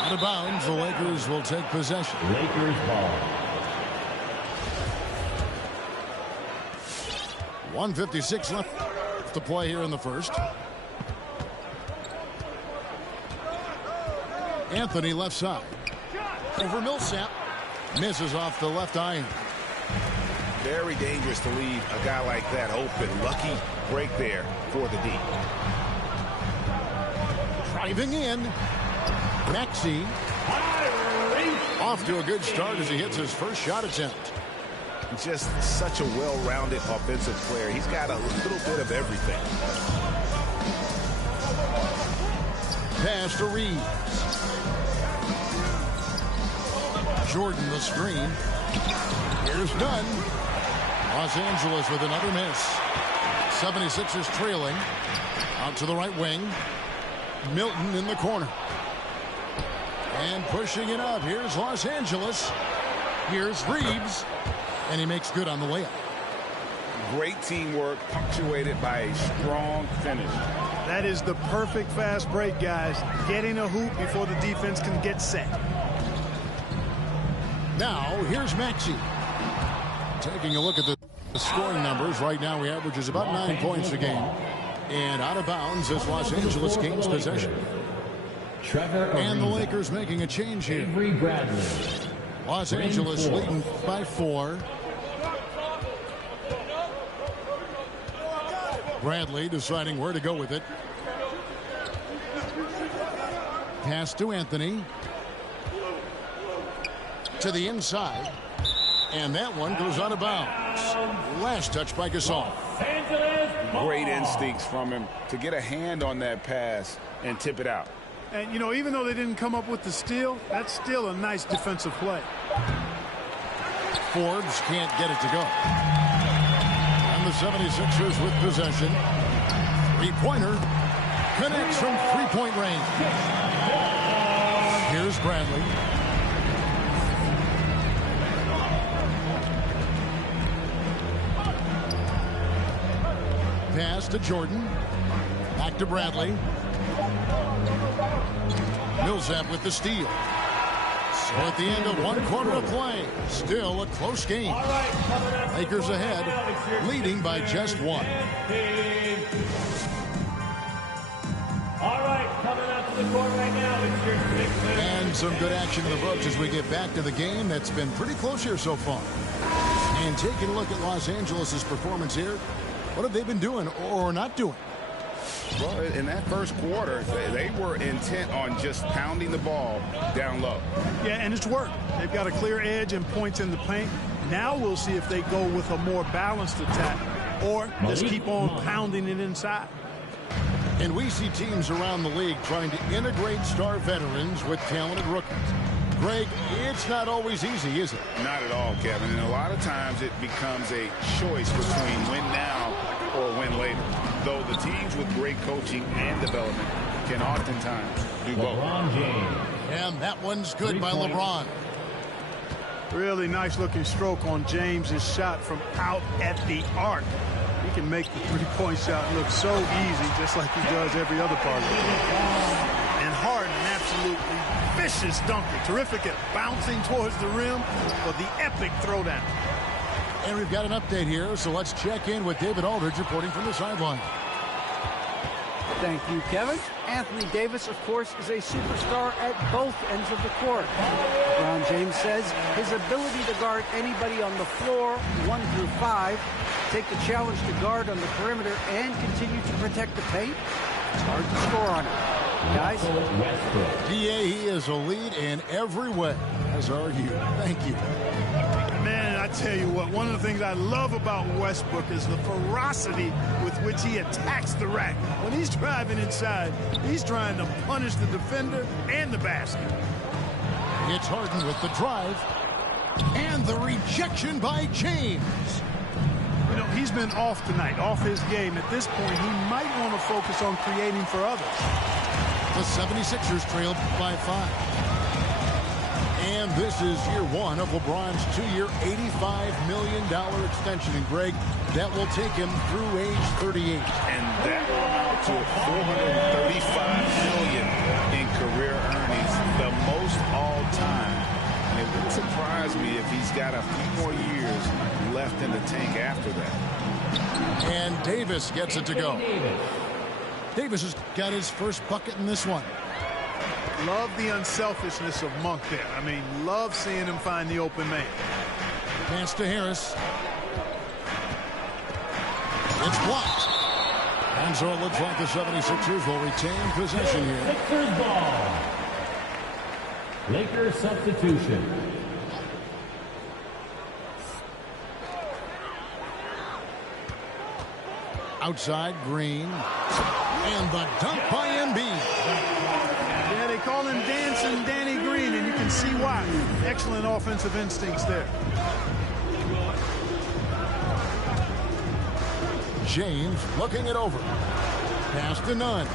Out of bounds, the Lakers will take possession. Lakers ball. 1:56 left to play here in the first. Anthony left side. Over Millsap. Misses off the left iron. Very dangerous to leave a guy like that open. Lucky break there for the D. Driving in. Maxey. Off to a good start as he hits his first shot attempt. Just such a well-rounded offensive player. He's got a little bit of everything. Pass to Reeves. Jordan the screen. Here's Dunn. Los Angeles with another miss. 76ers trailing. Out to the right wing. Milton in the corner. And pushing it up. Here's Los Angeles. Here's Reeves. And he makes good on the layup. Great teamwork punctuated by a strong finish. That is the perfect fast break, guys. Getting a hoop before the defense can get set. Now, here's Maxey. Taking a look at the scoring numbers. Right now, he averages about 9 points a game. And out of bounds as Los Angeles gains possession. And the Lakers making a change here. Los Angeles leading by 4. Bradley deciding where to go with it. Pass to Anthony. To the inside. And that one goes out of bounds. Last touch by Gasol. Great instincts from him to get a hand on that pass and tip it out. And, you know, even though they didn't come up with the steal, that's still a nice defensive play. Forbes can't get it to go. And the 76ers with possession. Three-pointer connects from three-point range. Here's Bradley. Pass to Jordan. Back to Bradley. Millsap with the steal. So at the end of one quarter of play, still a close game. Lakers ahead, leading by just 1. All right, coming out to the court right now, it's your 6th minute. And some good action in the books as we get back to the game that's been pretty close here so far. And taking a look at Los Angeles' performance here, what have they been doing or not doing? Well, in that first quarter, they were intent on just pounding the ball down low. Yeah, and it's worked. They've got a clear edge and points in the paint. Now we'll see if they go with a more balanced attack or just keep on pounding it inside. And we see teams around the league trying to integrate star veterans with talented rookies. Greg, it's not always easy, is it? Not at all, Kevin. And a lot of times it becomes a choice between win now or win later. Though the teams with great coaching and development can oftentimes do both. LeBron James. And that one's good by LeBron. Really nice looking stroke on James's shot from out at the arc. He can make the three-point shot look so easy, just like he does every other part of it. And Harden, absolutely vicious dunker. Terrific at bouncing towards the rim for the epic throwdown. And we've got an update here, so let's check in with David Aldridge reporting from the sideline. Thank you, Kevin. Anthony Davis, of course, is a superstar at both ends of the court. LeBron James says his ability to guard anybody on the floor, 1 through 5, take the challenge to guard on the perimeter, and continue to protect the paint, it's hard to score on him. Guys? DA, he is a lead in every way, as are you. Thank you. Man, I tell you what, one of the things I love about Westbrook is the ferocity with which he attacks the rack. When he's driving inside, he's trying to punish the defender and the basket. It's Harden with the drive. And the rejection by James. You know, he's been off tonight, off his game. At this point, he might want to focus on creating for others. The 76ers trailed by 5. And this is year one of LeBron's 2-year, $85 million extension. And, Greg, that will take him through age 38. And that will amount to $435 million in career earnings, the most all time. And it wouldn't surprise me if he's got a few more years left in the tank after that. And Davis gets it to go. Davis has got his first bucket in this one. Love the unselfishness of Monk there. I mean, love seeing him find the open man. Pass to Harris. It's blocked. And so it looks like the 76ers will retain possession here. Sixers ball. Lakers substitution. Outside, Green. And the dunk by Embiid. Yeah, they call him Dancing Danny Green, and you can see why. Excellent offensive instincts there. James looking it over. Pass to Nunn.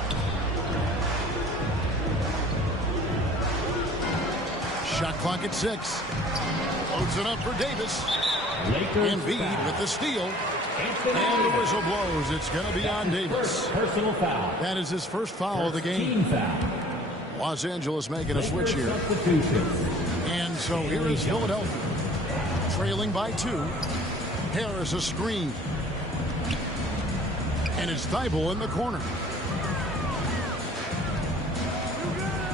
Shot clock at 6. Loads it up for Davis. Embiid with the steal. And the whistle blows. It's going to be on Davis. Personal foul. That is his first foul of the game. Team foul. Los Angeles making a switch here. And so here is Philadelphia. Trailing by 2. Harris a screen. And it's Thibault in the corner.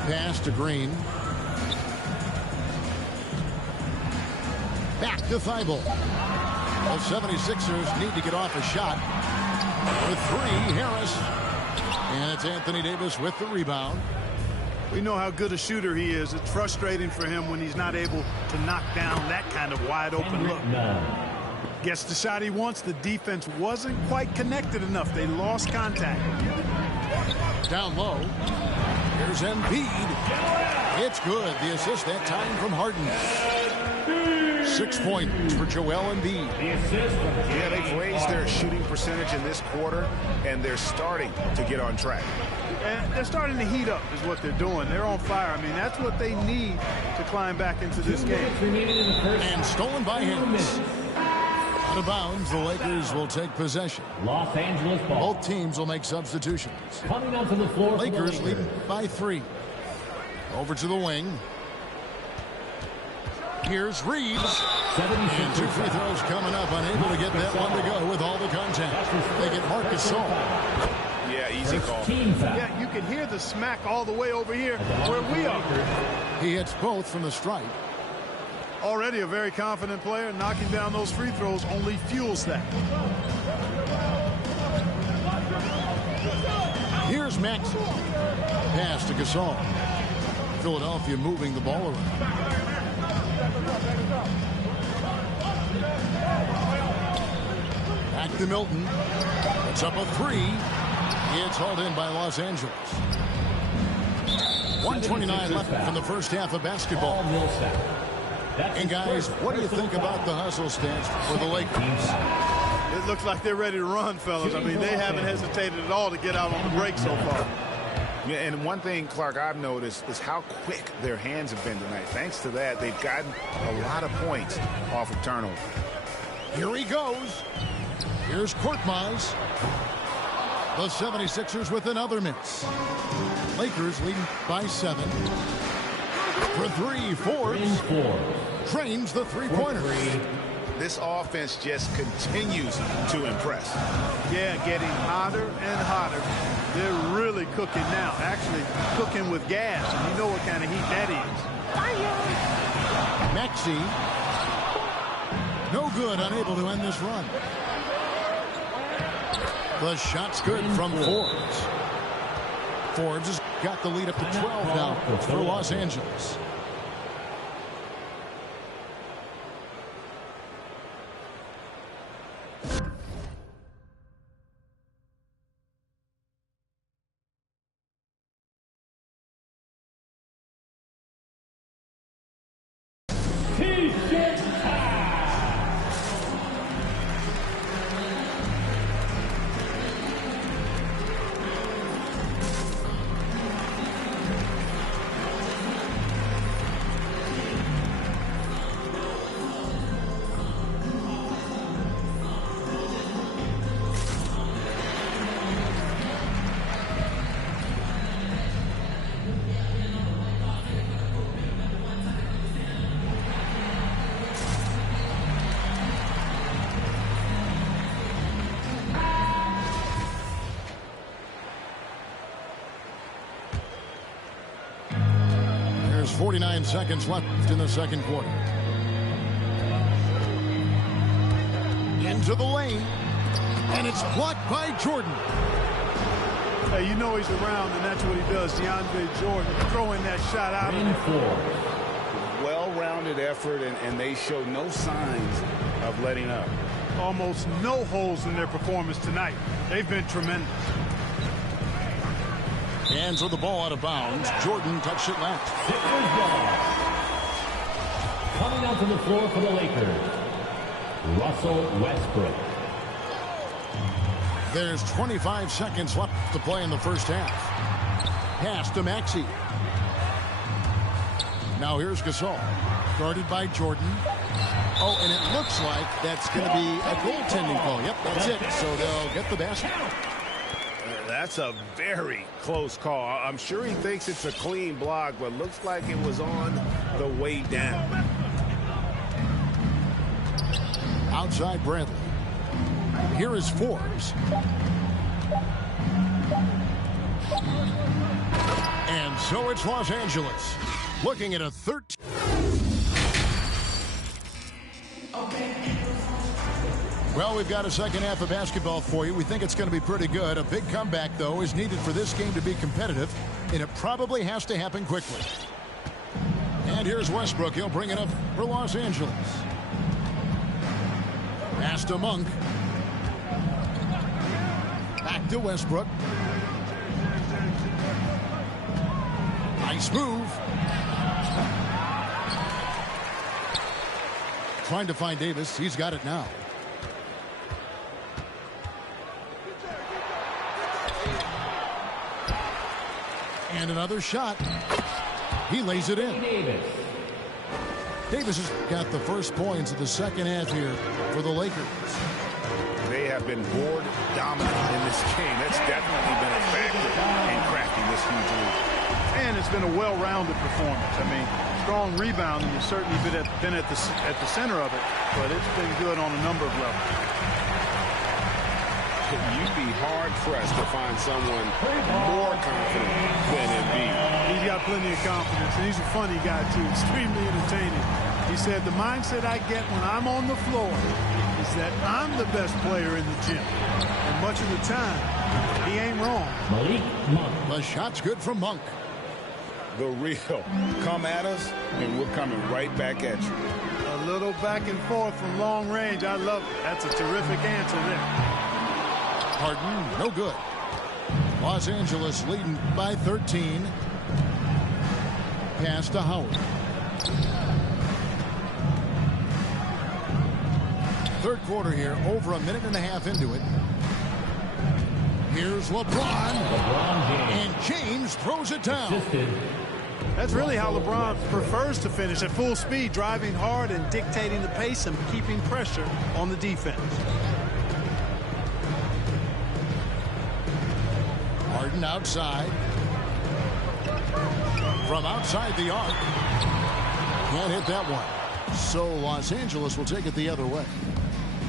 Pass to Green. Back to Thibault. The 76ers need to get off a shot. With 3, Harris. And it's Anthony Davis with the rebound. We know how good a shooter he is. It's frustrating for him when he's not able to knock down that kind of wide open look. Gets the shot he wants. The defense wasn't quite connected enough. They lost contact. Down low. Here's Embiid. It's good. The assist that time from Harden. 6 points for Joel Embiid. Yeah, they've raised their shooting percentage in this quarter, and they're starting to get on track. And they're starting to heat up is what they're doing. They're on fire. I mean, that's what they need to climb back into this game. And stolen by Harris. Out of bounds, the Lakers will take possession. Los Angeles ball. Both teams will make substitutions. Coming onto the floor. Lakers leading by 3. Over to the wing. Here's Reeves. And 2 free throws coming up. Unable to get that one to go with all the contact. They get Marc Gasol. Yeah, easy call. Yeah, you can hear the smack all the way over here where we are. He hits both from the stripe. Already a very confident player. Knocking down those free throws only fuels that. Here's Maxey. Pass to Gasol. Philadelphia moving the ball around. Back to Milton. It's up a 3. It's hauled in by Los Angeles. 1:29 left from the first half of basketball. And guys, what do you think about the hustle stance for the Lakers? It looks like they're ready to run, fellas. I mean, they haven't hesitated at all to get out on the break so far. Yeah, and one thing, Clark, I've noticed is how quick their hands have been tonight. Thanks to that, they've gotten a lot of points off of turnover. Here he goes. Here's Korkmaz. The 76ers with another miss. Lakers leading by 7. For 3, Forbes. Trains the three-pointer. This offense just continues to impress. Yeah, getting hotter and hotter. They're really cooking now. Actually, cooking with gas. And you know what kind of heat that is. Maxey. No good, unable to end this run. The shot's good from Forbes. Forbes has got the lead up to 12 now for Los Angeles. 49 seconds left in the second quarter. Into the lane, and it's blocked by Jordan. Hey, you know he's around, and that's what he does. DeAndre Jordan throwing that shot out of it. Well-rounded effort, and they show no signs of letting up. Almost no holes in their performance tonight. They've been tremendous. Hands with the ball out of bounds. Jordan touched it left. Sixers ball. Coming out to the floor for the Lakers, Russell Westbrook. There's 25 seconds left to play in the first half. Pass to Maxey. Now here's Gasol. Guarded by Jordan. Oh, and it looks like that's going to be a goaltending call. Yep, that's it. So they'll get the basket. That's a very close call. I'm sure he thinks it's a clean block, but looks like it was on the way down. Outside Bradley. Here is Forbes. And so it's Los Angeles looking at a 13. Well, we've got a second half of basketball for you. We think it's going to be pretty good. A big comeback, though, is needed for this game to be competitive, and it probably has to happen quickly. And here's Westbrook. He'll bring it up for Los Angeles. Pass to Monk. Back to Westbrook. Nice move. Trying to find Davis. He's got it now. And another shot. He lays it in. Davis has got the first points of the second half here for the Lakers. They have been board dominant in this game. That's definitely been a factor in cracking this huge lead. And it's been a well-rounded performance. I mean, strong rebounding has certainly been at the center of it, but it's been good on a number of levels. You'd be hard-pressed to find someone more confident than Embiid. He's got plenty of confidence, and he's a funny guy, too. Extremely entertaining. He said, the mindset I get when I'm on the floor is that I'm the best player in the gym. And much of the time, he ain't wrong. Malik Monk. The shot's good from Monk. The real. Come at us, and we're coming right back at you. A little back and forth from long range. I love it. That's a terrific answer there. Harden, no good. Los Angeles leading by 13. Pass to Howard. Third quarter here, over a minute and a half into it. Here's LeBron. And James throws it down. That's really how LeBron prefers to finish, at full speed, driving hard and dictating the pace and keeping pressure on the defense. Harden outside. From outside the arc. Can't hit that one. So Los Angeles will take it the other way.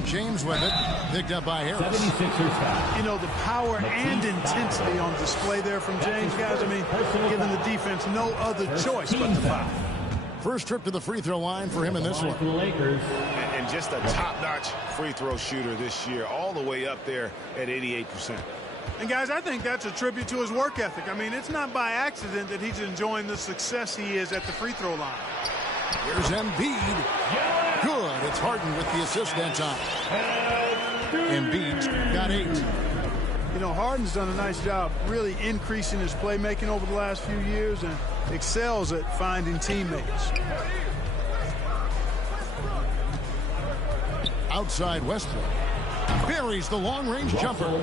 James with it. Picked up by Harris. 76ers foul. You know, the power and intensity on display there from James, guys. I mean, giving the defense no other choice but to foul. First trip to the free throw line for him in this one. And just a top-notch free throw shooter this year, all the way up there at 88%. And, guys, I think that's a tribute to his work ethic. I mean, it's not by accident that he's enjoying the success he is at the free throw line. Here's Embiid. Good. It's Harden with the assist that time. Embiid's got 8. You know, Harden's done a nice job really increasing his playmaking over the last few years and excels at finding teammates. Outside Westbrook. Buries the long-range jumper.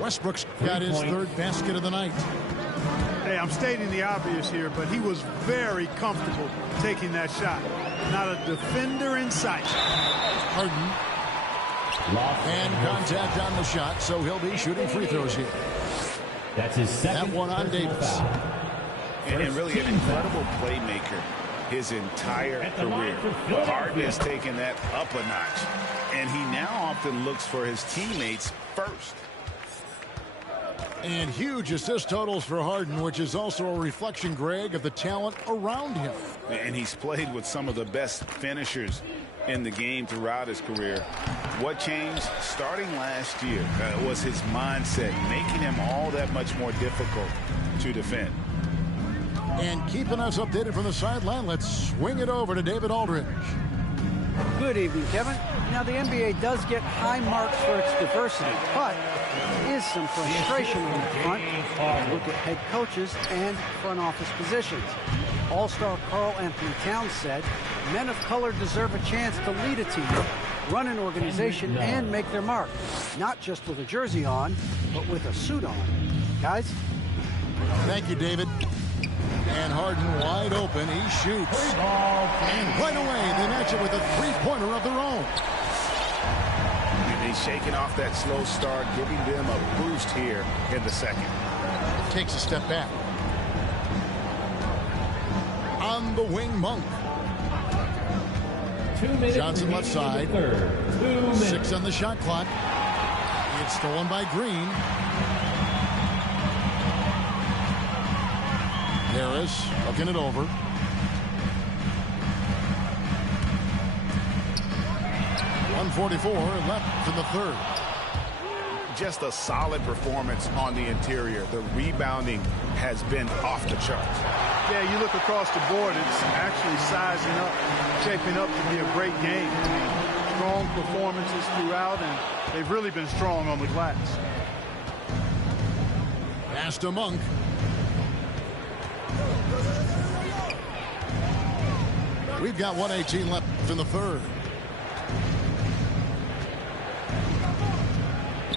Westbrook's got his third basket of the night. Hey, I'm stating the obvious here, but he was very comfortable taking that shot. Not a defender in sight. Harden. And contact on the shot, so he'll be shooting free throws here. That's his second. That one on Davis. And really an incredible playmaker his entire career. But Harden has taken that up a notch. And he now often looks for his teammates first. And huge assist totals for Harden, which is also a reflection, Greg, of the talent around him. And he's played with some of the best finishers in the game throughout his career. What changed starting last year was his mindset, making him all that much more difficult to defend. And keeping us updated from the sideline, let's swing it over to David Aldridge. Good evening, Kevin. Now, the NBA does get high marks for its diversity, but there is some frustration on the front. Look at head coaches and front office positions. All-star Karl Anthony Towns said, men of color deserve a chance to lead a team, run an organization, and make their mark. Not just with a jersey on, but with a suit on. Guys? Thank you, David. And Harden wide open. He shoots. And right away, they match it with a three-pointer of their own. And he's shaking off that slow start, giving them a boost here in the second. Takes a step back. On the wing, Monk. Johnson left side. 6 on the shot clock. It's stolen by Green. Harris looking it over. .144 left in the third. Just a solid performance on the interior. The rebounding has been off the charts. Yeah, you look across the board, it's actually sizing up, shaping up to be a great game. I mean, strong performances throughout, and they've really been strong on the glass. Pass to Monk. We've got 1:18 left in the third.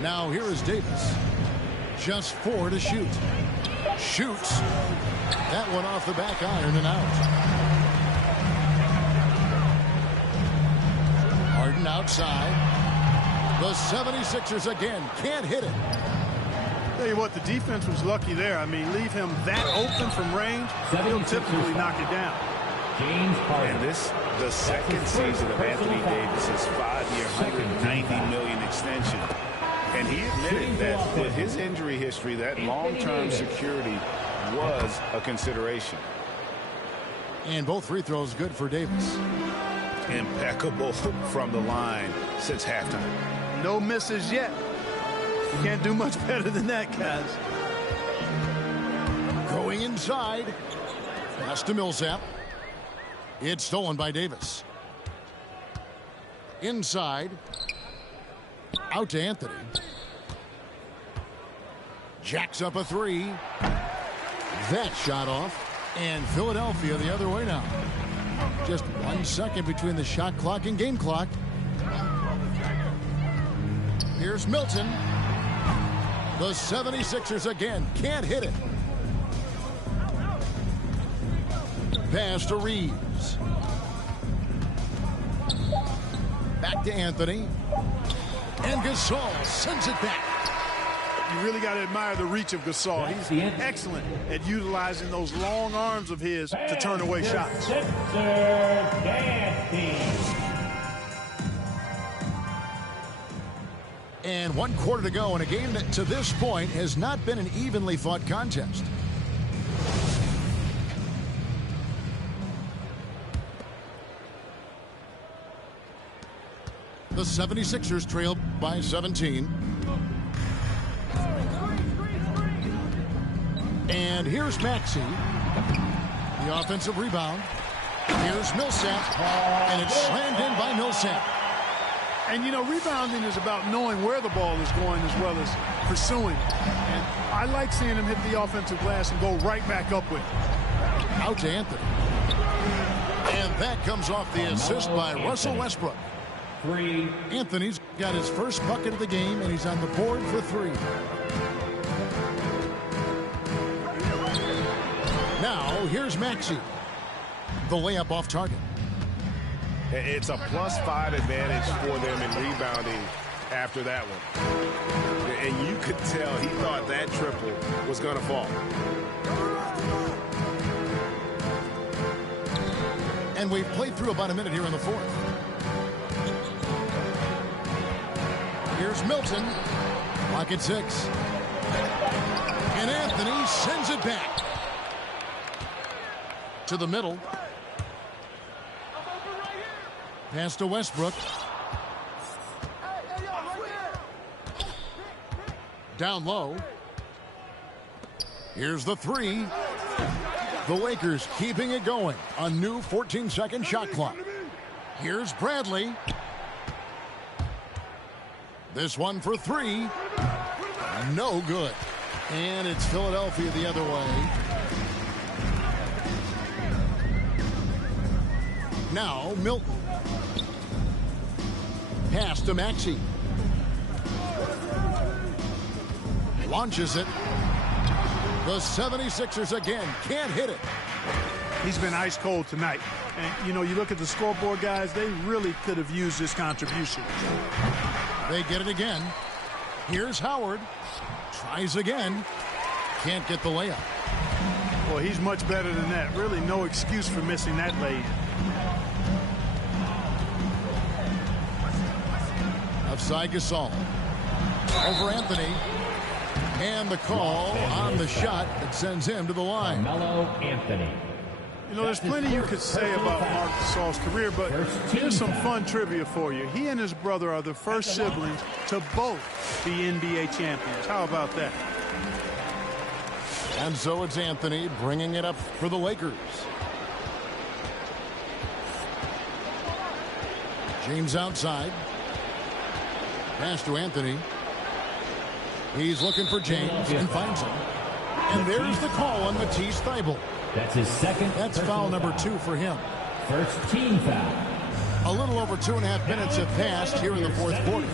Now here is Davis. Just 4 to shoot. Shoots. That one off the back iron and out. Harden outside. The 76ers again can't hit it. Tell you what, the defense was lucky there. I mean, leave him that open from range, he'll typically knock it down. And this, the second season of Anthony Davis's 5-year, $190 million extension. And he admitted that with his injury history, that long-term security was a consideration. And both free throws good for Davis. Impeccable from the line since halftime. No misses yet. You can't do much better than that, guys. Going inside. Pass to Millsap. It's stolen by Davis. Inside. Out to Anthony. Jacks up a 3. That shot off. And Philadelphia the other way now. Just 1 second between the shot clock and game clock. Here's Milton. The 76ers again can't hit it. Pass to Reeves. Back to Anthony. And Gasol sends it back. You really got to admire the reach of Gasol. He's excellent at utilizing those long arms of his to turn away shots. And 1 quarter to go in a game that to this point has not been an evenly fought contest. The 76ers trail by 17. And here's Maxey. The offensive rebound. Here's Millsap. And it's slammed in by Millsap. And, you know, rebounding is about knowing where the ball is going as well as pursuing. And I like seeing him hit the offensive glass and go right back up with it. Out to Anthony. And that comes off the assist by Russell Westbrook. Anthony's got his first bucket of the game, and he's on the board for 3. Now, here's Maxey. The layup off target. It's a +5 advantage for them in rebounding after that one. And you could tell he thought that triple was going to fall. And we've played through about a minute here in the fourth. Here's Milton. Clock at 6. And Anthony sends it back to the middle. Pass to Westbrook. Down low. Here's the three. The Lakers keeping it going. A new 14-second shot clock. Here's Bradley. This one for three. No good. And it's Philadelphia the other way. Now Milton. Pass to Maxey. Launches it. The 76ers again can't hit it. He's been ice cold tonight. And, you know, you look at the scoreboard, guys, they really could have used this contribution. They get it again. Here's Howard. Tries again. Can't get the layup. Well, he's much better than that. Really no excuse for missing that lay. Offside Gasol. Over Anthony. And the call on the shot that sends him to the line. Carmelo Anthony. You know, there's plenty you could say about Marc Gasol's career, but here's some fun trivia for you. He and his brother are the first siblings to both be NBA champions. How about that? And so it's Anthony bringing it up for the Lakers. James outside. Pass to Anthony. He's looking for James and finds him. And there's the call on Matisse Thybulle. That's his second. That's foul number 2 for him. First team foul. A little over 2.5 minutes have passed here in the fourth quarter.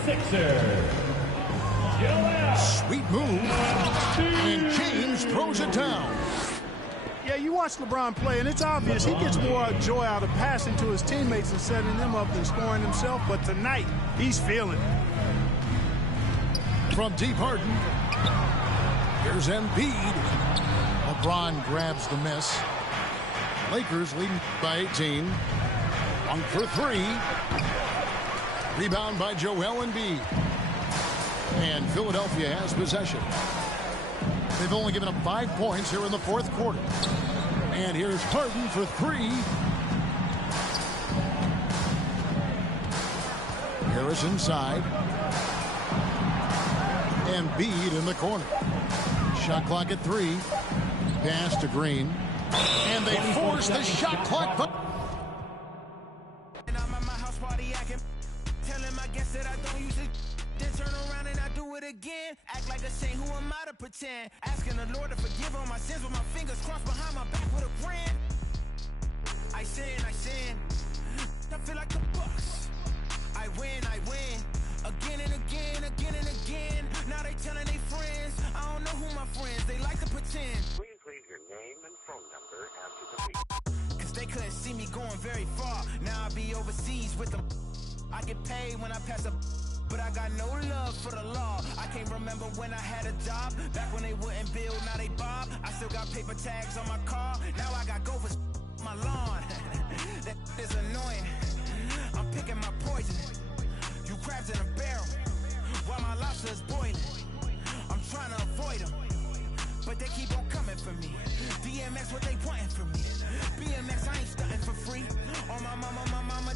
Sweet move. And James throws it down. Yeah, you watch LeBron play, and it's obvious he gets more joy out of passing to his teammates and setting them up than scoring himself. But tonight, he's feeling it. From deep Harden. Here's Embiid. LeBron grabs the miss. Lakers leading by 18. One for three. Rebound by Joel Embiid. And Philadelphia has possession. They've only given up 5 points here in the fourth quarter. And here's Harden for three. Harris inside. Embiid in the corner. Shot clock at 3. Pass to Green. And they force the shot clock. And I'm at my house party acting. Telling my guests that I don't use it. Then turn around and I do it again. Act like a saint, who am I to pretend? Asking the Lord to forgive all my sins with my fingers crossed behind my back with a grin. I sin. I feel like the Bucks. I win. Again and again. Now they telling their friends. I don't know who my friends, they like to pretend. Please leave your name and phone number after the beep. Cause they couldn't see me going very far. Now I be overseas with them. I get paid when I pass a, but I got no love for the law. I can't remember when I had a job. Back when they wouldn't build, now they bob. I still got paper tags on my car. Now I got gophers my lawn. That is annoying. I'm picking my poison. You crabs in a barrel while my lobster is boiling. I'm trying to avoid them, but they keep on coming for me. DMX, what they wanting from me? BMX, I ain't stunting for free. On my mama,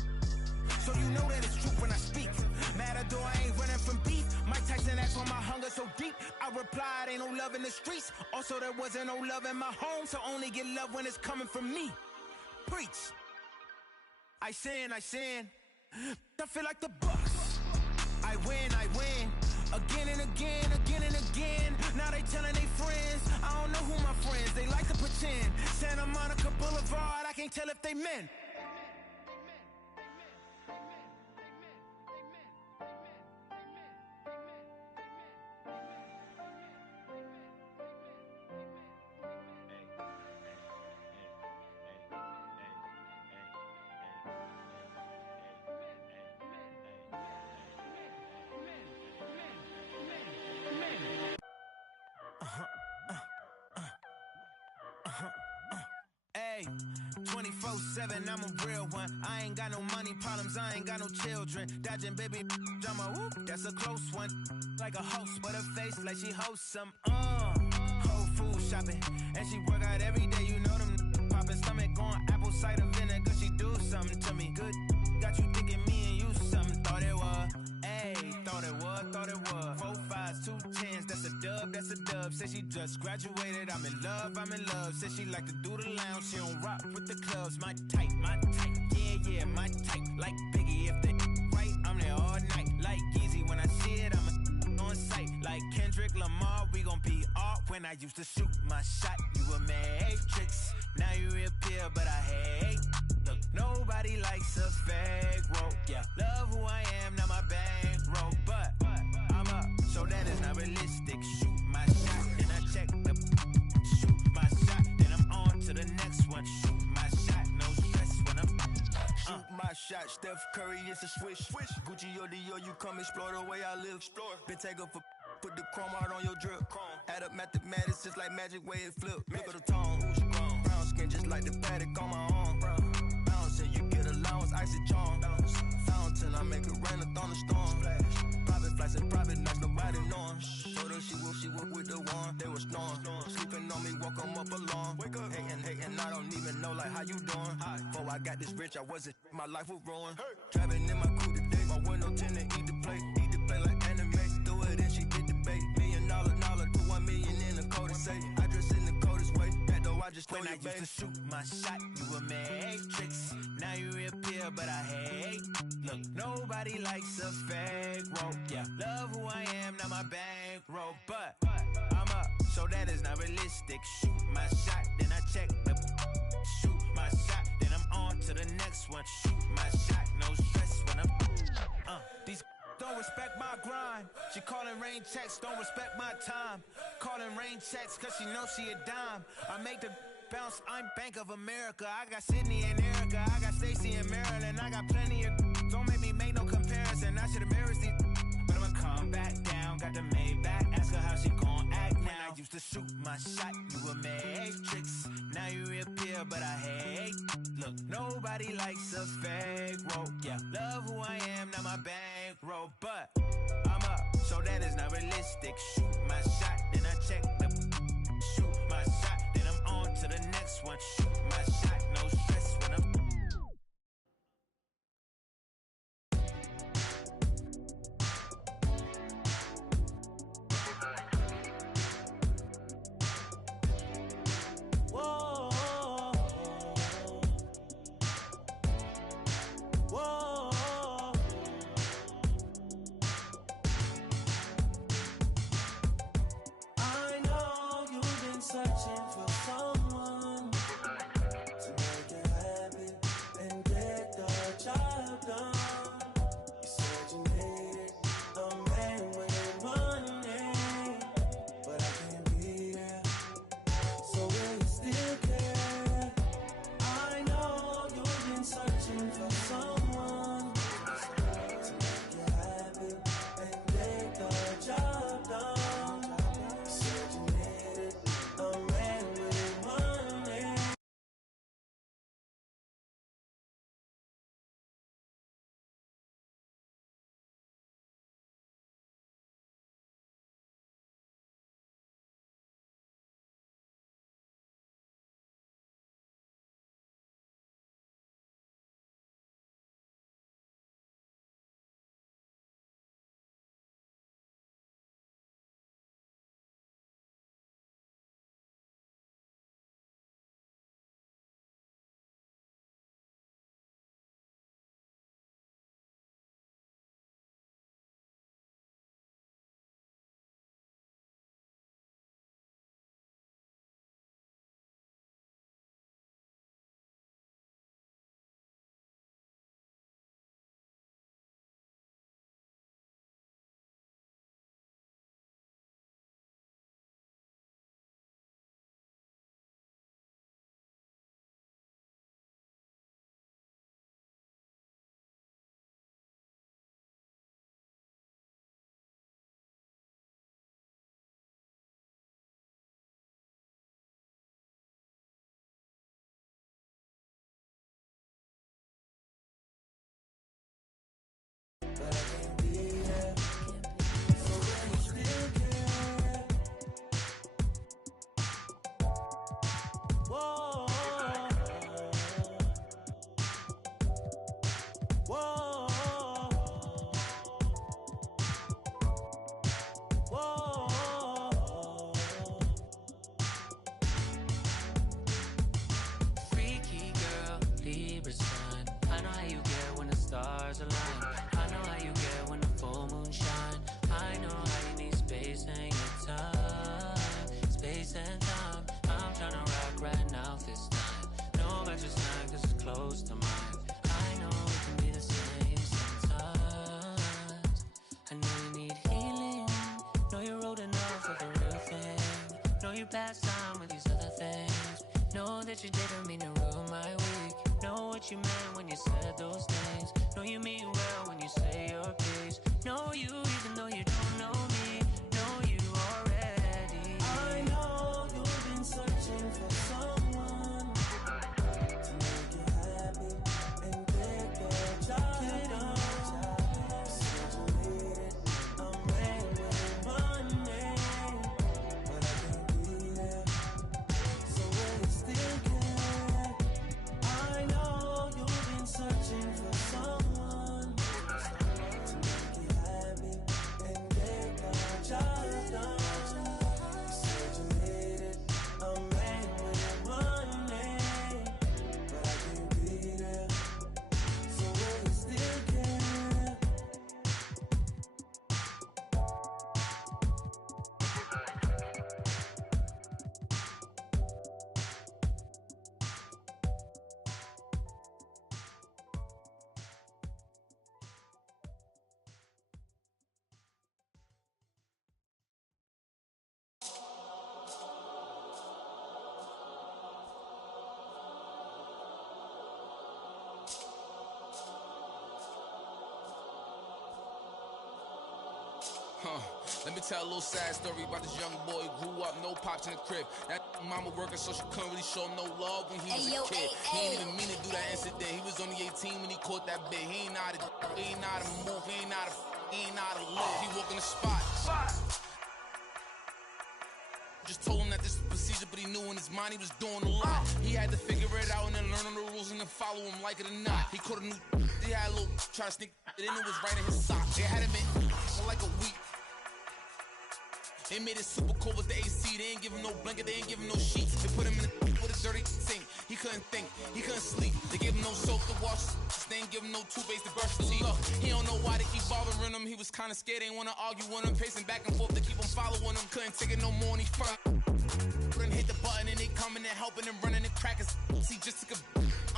so you know that it's true when I speak. Matador, I ain't running from beef. Mike Tyson asked why my hunger so deep. I replied, ain't no love in the streets. Also, there wasn't no love in my home, so only get love when it's coming from me. Preach. I sin. I feel like the Bucks. I win. Again and again. Now they telling their friends. I don't know who my friends, they like to pretend. Santa Monica Boulevard, I can't tell if they men. Hey, 24/7, I'm a real one. I ain't got no money problems, I ain't got no children. Dodging baby drama, whoop, that's a close one. Like a host, but her face like she hosts some. Ho shopping. And she work out every day, you know them popping. Stomach on apple cider vinegar, she do something to me. Good, got you thinking me and you something. Thought it was, ayy, thought it was. 4 5s, 2 10s, that's a dub, that's a dub. Said she just graduated, I'm in love. Said she like to do the lounge, she don't rock with the clubs. My type, yeah, my type. Like Biggie, if they right, I'm there all night. Like Yeezy, when I see it, I'm on sight. Like Kendrick Lamar, we gon' be off. When I used to shoot my shot, you a matrix. Now you reappear, but I hate. Look, nobody likes a fake rope. Yeah, love who I am, not my bankroll. But I'm up, so that is not realistic. Shoot my shot, then I check the. Shoot my shot, then I'm on to the next one. Shoot my shot, no stress when I'm. Shoot my shot, Steph Curry, it's a swish. Gucci or Dior, you come explore the way I live. Been taken for. Put the chrome out on your drip. Add up mathematics just like magic way it flip. Look at the tone. Brown skin just like the paddock on my arm. Bouncing, you get allowance, icy charm. Fountain, I make it rain, a thunderstorm. Private flights and private nights, nobody knowing. Told her she woke with the one, they were snoring. Sleeping on me, woke 'em up alone. Hating, I don't even know like how you doing. Before I got this rich, I wasn't, my life was ruined. Driving in my coupe today, my window tinted, eat the plate like anime. Do it and she did debate. $1 million, to 1 million in the code to say. I dress in the coldest way, that though I just When I used to shoot my shot, you a matrix. Now you reappear, but I hate. Look, nobody likes a fake rope. Yeah, love who I am, not my bankroll. But I'm up, so that is not realistic. Shoot my shot, then I check the. Shoot my shot, then I'm on to the next one. Shoot my shot, no stress when I'm. These don't respect my grind. She calling rain checks, don't respect my time. Calling rain checks, cause she knows she a dime. I make the bounce, I'm Bank of America. I got Sydney and Erica, I got Stacy and Maryland. I got plenty of. Don't make me make no comparison. I should embarrass these. But I'ma come back down. Got the Maybach, ask her how she gon' act now. When I used to shoot my shot, you a matrix. Now you reappear, but I hate. Look, nobody likes a fake rope. Yeah, love who I am, not my bankroll. But I'm up, so that is not realistic. Shoot my shot, then I check the. Shoot my shot, then I'm on to the next one. Shoot my shot, no stress when I'm. Whoa, whoa. stars align. I know how you get when the full moon shine. I know how you need space and your time. Space and time. I'm tryna rock right now this time. No extra time cause it's close to mine. I know it can be the same sometimes. I know you need healing. Know you're old enough for the real thing. Know you passed time with these other things. Know that you didn't mean to ruin my week. Know what you meant when you said those things. Know you mean well when you say your piece. Know you even though you don't know me. Know you already. I know you've been searching for someone to make you happy and get the job done. Said you needed a man with money, but I can't be there. So will you still care? I know you've been searching for someone to make you happy and get the job done. Said you needed a man with money, but I can't be there. So will you still care? Let me tell a little sad story about this young boy who grew up, no pops in the crib. That mama working so she couldn't really show him no love when he was a kid. He ain't even mean to do that incident. He was only 18 when he caught that bit. He ain't know how to move, he ain't know how to live. He walk in the spot. Just told him that this was procedure, but he knew in his mind he was doing a lot. He had to figure it out and then learn the rules and then follow him like it or not. He caught a new, he had a little, try to sneak it in, it was right in his sock. They had him in for like a week. They made it super cold with the AC. They ain't give him no blanket, they ain't give him no sheets. They put him in with a dirty sink. He couldn't think, he couldn't sleep. They gave him no soap to wash. They ain't give him no toothpaste to brush his teeth. Look, he don't know why they keep bothering him. He was kinda scared, they ain't wanna argue with him. Pacing back and forth to keep him following him. Couldn't take it no more and he front. Couldn't hit the button and they coming and helping and running and cracking. He just took a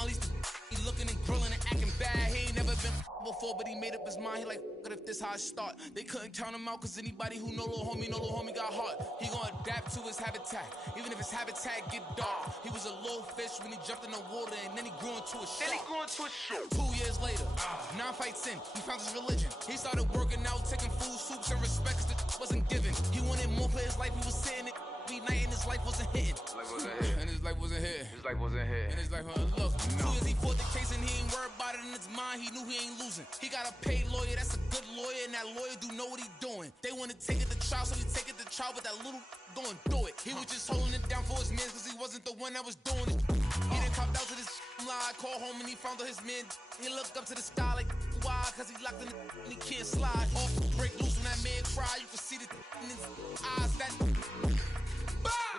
at least he looking and grilling and acting bad. He ain't never been before, but he made up his mind. He like, what if this how I start? They couldn't count him out, cause anybody who know little homie got heart. He gonna adapt to his habitat, even if his habitat get dark. He was a little fish when he jumped in the water, and then he grew into a shark. 2 years later, 9 fights in, he found his religion. He started working out, taking food, soups, and respect, cause the wasn't given. He wanted more for his life, he was saying it. Night and his life wasn't hitting. And his life wasn't hitting. And his life look. 2 years he fought the case and he ain't worried about it in his mind. He knew he ain't losing. He got a paid lawyer, that's a good lawyer, and that lawyer do know what he doing. They want to take it to trial, so he take it to trial, but that little going through it. He was just holding it down for his man, cause he wasn't the one that was doing it. He done copped out to this lie, called home and he found out his man. He looked up to the sky like, why? Cause he locked in the and he can't slide. Off, break loose when that man cry. You can see the in his eyes. That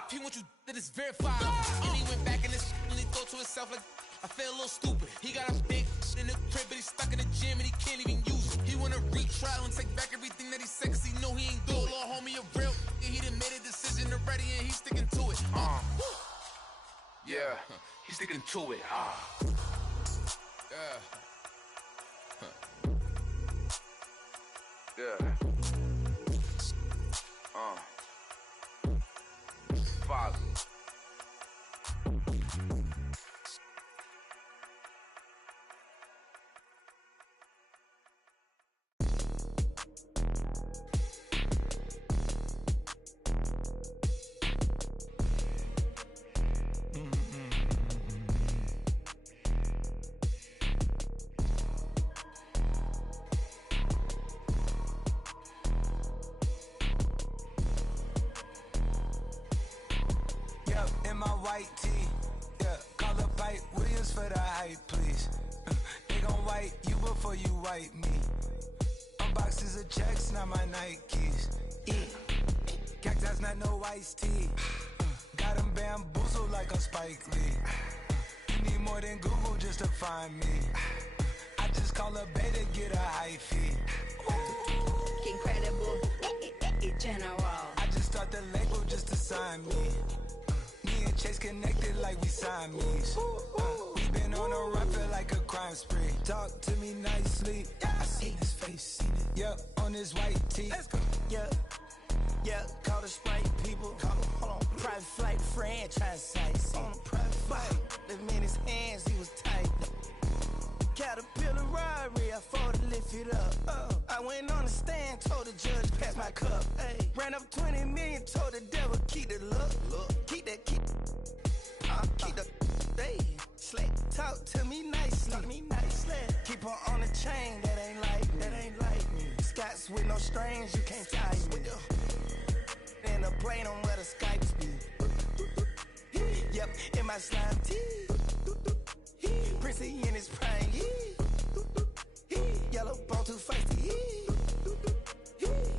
if he want you, that is verified. And he went back in his and he thought to himself like, I feel a little stupid. He got a big in the crib, but he's stuck in the gym and he can't even use it. He wanna retrial and take back everything that he said, cause he know he ain't do it. Little homie a real, he done made a decision already and he's sticking to it. Yeah, he's sticking to it. Yeah. Father. White tee, yeah, call up Pipe Williams for the hype, please. They gon' white you before you white me. Unboxes of checks, not my Nikes. Cactus, not no iced tea. Got him bamboozled like a Spike Lee. You need more than Google just to find me. I Just call a beta, get a high fee. Incredible, general. I just start the label just to sign me. Me and Chase connected like we Siamese. We been on a run, feel like a crime spree. Talk to me nicely. I seen his face, seen it. Yep, on his white tee. Let's go. Yeah, call the Sprite people. Hold on, private flight franchise sites. On a private flight, live in his hands, he was tight. Caterpillar robbery, I fought to lift it up. I went on the stand, told the judge, pass my cup. Ay. Ran up 20 million, told the devil, keep the look. Keep the, hey. Slay, talk to me nicely. Keep her on the chain, that ain't like me. Scots with no strings, you can't tie me. In the plane on where the Skypes be. Yep, in my slime tee. Prissy in his prime. Yellow bone too feisty.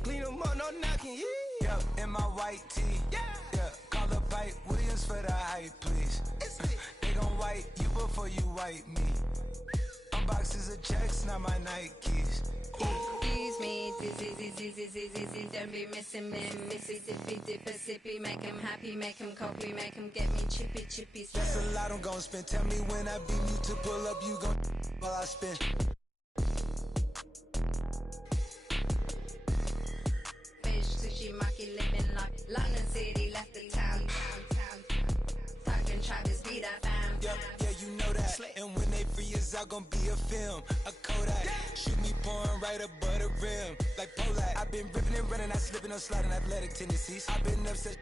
Clean them up, no knocking. Yep, in my white tee. Yeah, call the Pipe Williams for the hype, please. They gon' wipe you before you wipe me. Unboxes of checks, not my Nikes. Excuse me, don't be missing me. Mississippi, Mississippi, make him happy, make him copy, make him get me chippy. That's a lot I'm gon' spend. Tell me when I beam you to pull up, you gon' while I spend. Fish, sushi, maki, living like London City, left the town. Talking Travis, be that fam. Yep, yeah, you know that. And when they free us out, gon' be a film, a Kodak. Shoot me pouring right above the rim, like Polak. I've been ripping and running, I slipping, no sliding, athletic tendencies. I've been upset.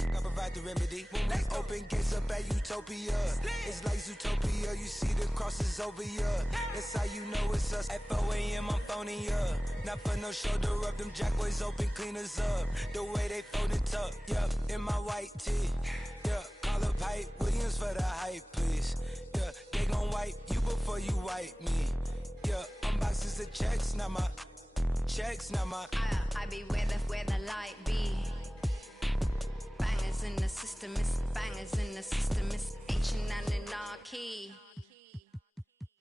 I provide the remedy. When we open gates up at Utopia, it's like Zootopia. You see the crosses over here. That's how you know it's us. At 4 a.m. I'm phoning up. Not for no shoulder up. Them jack boys open cleaners up. The way they fold it up. Yup, in my white tee. Yeah, call up Pipe Williams for the hype, please. Yeah, they gon' wipe you before you wipe me. Yeah, unboxes of checks, not my checks, not my. I be where the light be. Bangers in the system, it's bangers in the system, it's ancient anarchy.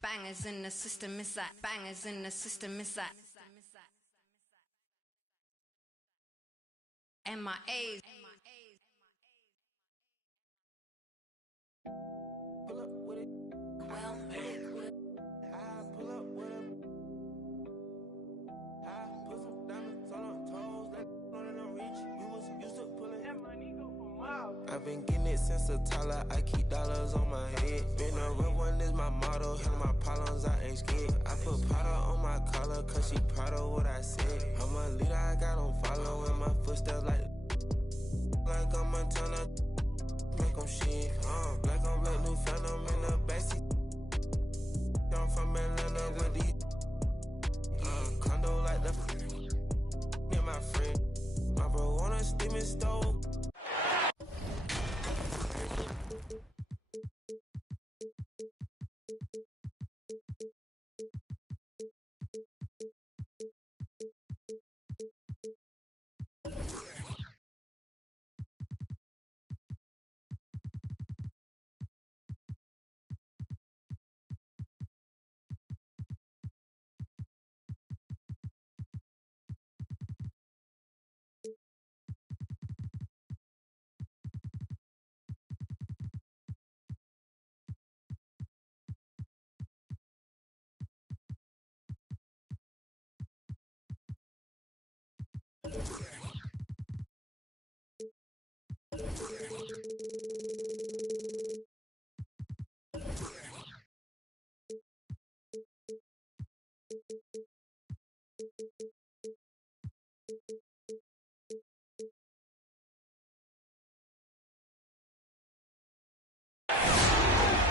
Bangers in the system, it's that. Bangers in the system, it's that. MIAs. Pull up with it. I pull up with it. I put some diamonds on her toes, let them reach. You was used to pulling that money go for miles. I've been getting it since a toddler. I keep dollars on my head. Been a real one is my motto. Handle my problems, I ain't scared. I put powder on my collar, cause she proud of what I said. I'm a leader, I got on following my footsteps like I'm Montana. Make them shit, black on black, new phantom in the backseat. I'm from Atlanta with these condo like the me and my friend. My bro on a steaming stove.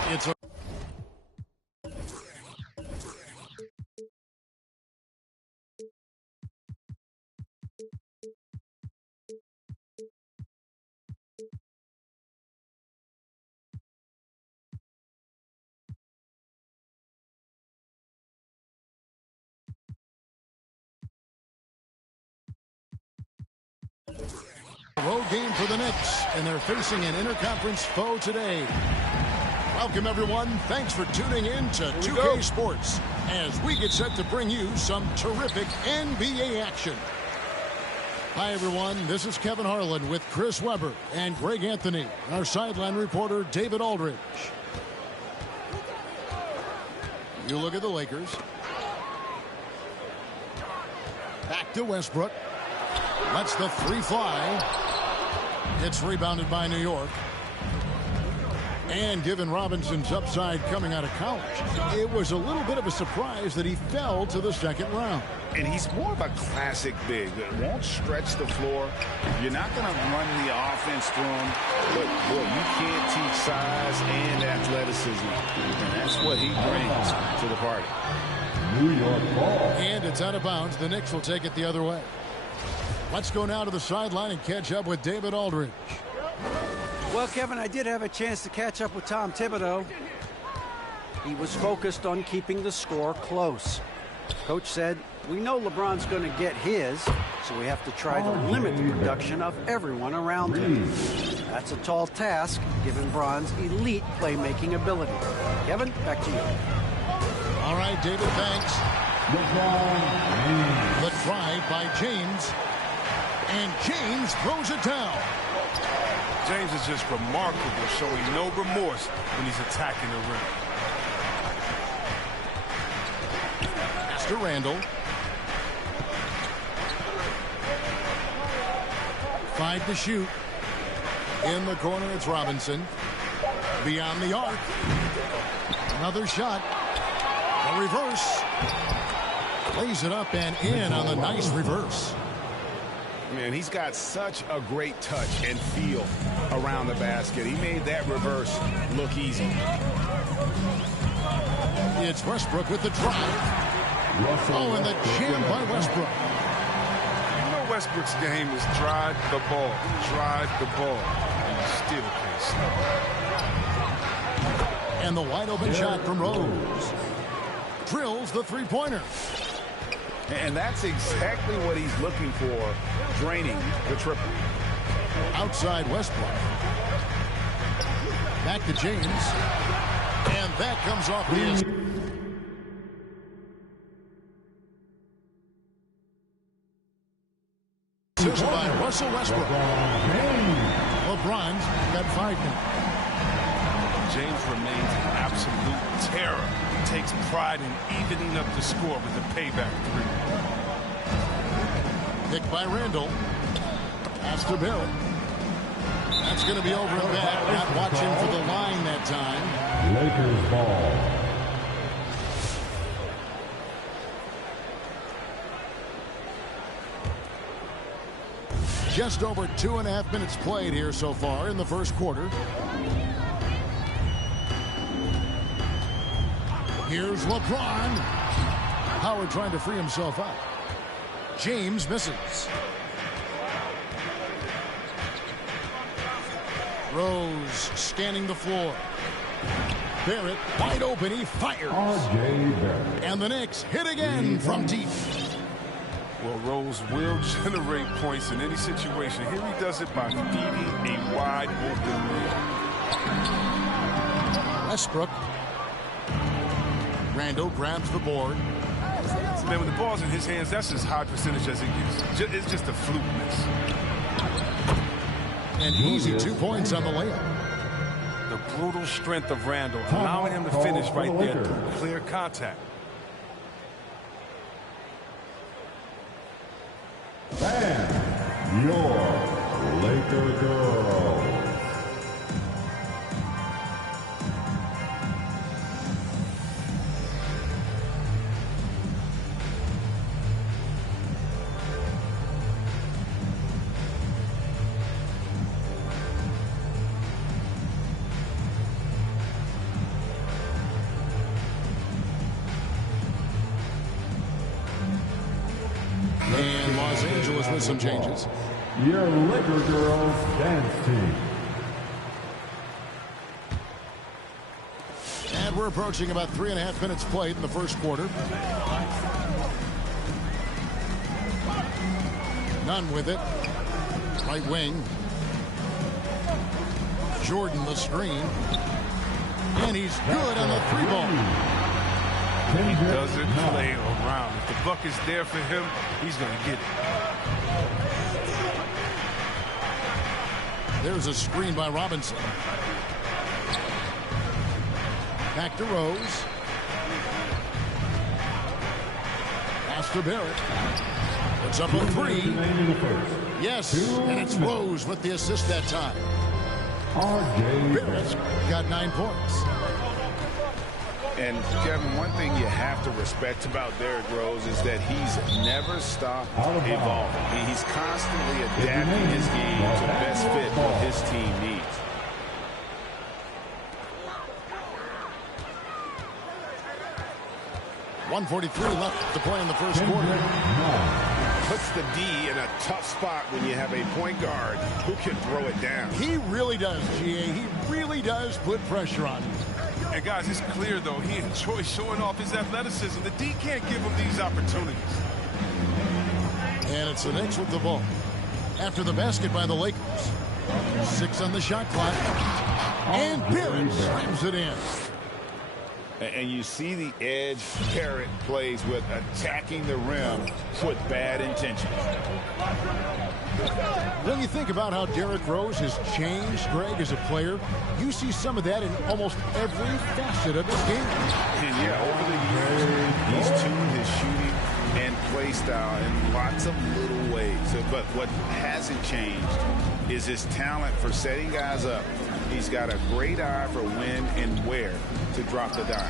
It's a road game for the Knicks, and they're facing an interconference foe today. Welcome, everyone. Thanks for tuning in to 2K Sports as we get set to bring you some terrific NBA action. Hi, everyone. This is Kevin Harlan with Chris Webber and Greg Anthony, our sideline reporter, David Aldridge. You look at the Lakers. Back to Westbrook. Lets the three fly. It's rebounded by New York. And given Robinson's upside coming out of college, it was a little bit of a surprise that he fell to the second round. And he's more of a classic big that won't stretch the floor. You're not going to run the offense through him, but boy, you can't teach size and athleticism, and that's what he brings to the party. New York ball. And it's out of bounds. The Knicks will take it the other way. Let's go now to the sideline and catch up with David Aldridge. Well, Kevin, I did have a chance to catch up with Tom Thibodeau. He was focused on keeping the score close. Coach said, we know LeBron's going to get his, so we have to try to limit the production of everyone around him. That's a tall task, given Bron's elite playmaking ability. Kevin, back to you. All right, David, thanks. The drive by James. And James throws it down. James is just remarkable, showing no remorse when he's attacking the rim. Pass to Randall. 5 to shoot. In the corner, it's Robinson. Beyond the arc. Another shot. A reverse. Lays it up and in on the nice reverse. Man, he's got such a great touch and feel around the basket. He made that reverse look easy. It's Westbrook with the drive. Oh, and the jam by Westbrook. You know Westbrook's game is drive the ball, and you still can't stop. And the wide open shot from Rose. Drills the three-pointer. And that's exactly what he's looking for, draining the triple. Outside Westbrook. Back to James. And that comes off the inside. Scissor by Russell Westbrook. LeBron's got 5 now. James remains an absolute terror. Takes pride in evening up the score with the payback three. Picked by Randall. Pass to Barrett. That's going to be over and back. Not watching for the line that time. Lakers ball. Just over 2.5 minutes played here so far in the first quarter. Here's LeBron. Howard trying to free himself up. James misses. Rose scanning the floor. Barrett wide open. He fires. R.J. Barrett. And the Knicks hit again from deep. Well, Rose will generate points in any situation. Here he does it by feeding a wide open man. Westbrook. Randall grabs the board. Man, when the ball's in his hands, that's as high percentage as it gets. It's just a fluke miss. An easy 2 points on the layup. The brutal strength of Randall, allowing him to finish right there through clear contact. And your Laker girls. And Los Angeles with some changes. Your Laker girls dance team. And we're approaching about 3.5 minutes played in the first quarter. None with it. Right wing. Jordan the screen. And he's good on the 3-ball. He doesn't play around. If the bucket's there for him, he's going to get it. There's a screen by Robinson. Back to Rose. Pass to Barrett. Puts up a 3. Yes, and it's Rose with the assist that time. Barrett's got 9 points. And, Kevin, one thing you have to respect about Derrick Rose is that he's never stopped evolving. He's constantly adapting his game to best fit what his team needs. .143 left to play in the first quarter. Puts the D in a tough spot when you have a point guard who can throw it down. He really does, GA. He really does put pressure on him. And, guys, it's clear, though, he enjoys showing off his athleticism. The D can't give him these opportunities. And it's the Knicks with the ball. After the basket by the Lakers. 6 on the shot clock. And Barrett slams it in. And you see the edge Barrett plays with, attacking the rim with bad intentions. When you think about how Derrick Rose has changed, Greg, as a player, you see some of that in almost every facet of his game. And yeah, over the years, he's tuned his shooting and play style in lots of little ways. But what hasn't changed is his talent for setting guys up. He's got a great eye for when and where to drop the dime.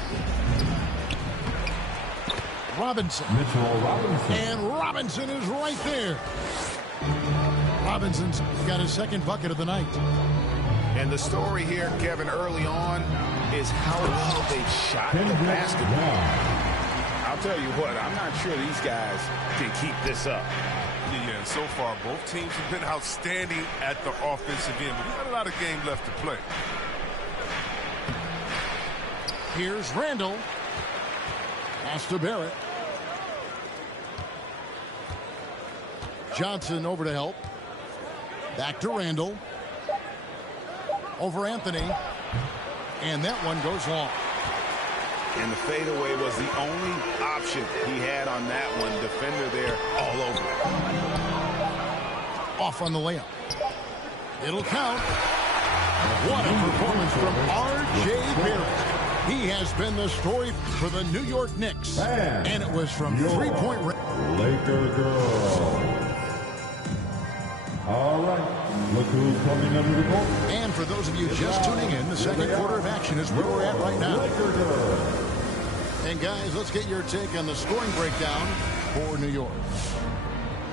Robinson. And Robinson is right there. Robinson's got his second bucket of the night. And the story here, Kevin, early on is how well they've shot the basketball. I'll tell you what, I'm not sure these guys can keep this up. Yeah, so far, both teams have been outstanding at the offensive end, but we've got a lot of game left to play. Here's Randall. Pass to Barrett. Johnson over to help. Back to Randall. Over Anthony. And that one goes long. And the fadeaway was the only option he had on that one. Defender there all over it. Off on the layup. It'll count. What a performance from R.J. Barrett. He has been the story for the New York Knicks. And it was from three-point range. Laker girl. All right. Look who's coming under the court. And for those of you just tuning in, the second quarter of action is where we're at right now. And guys, let's get your take on the scoring breakdown for New York.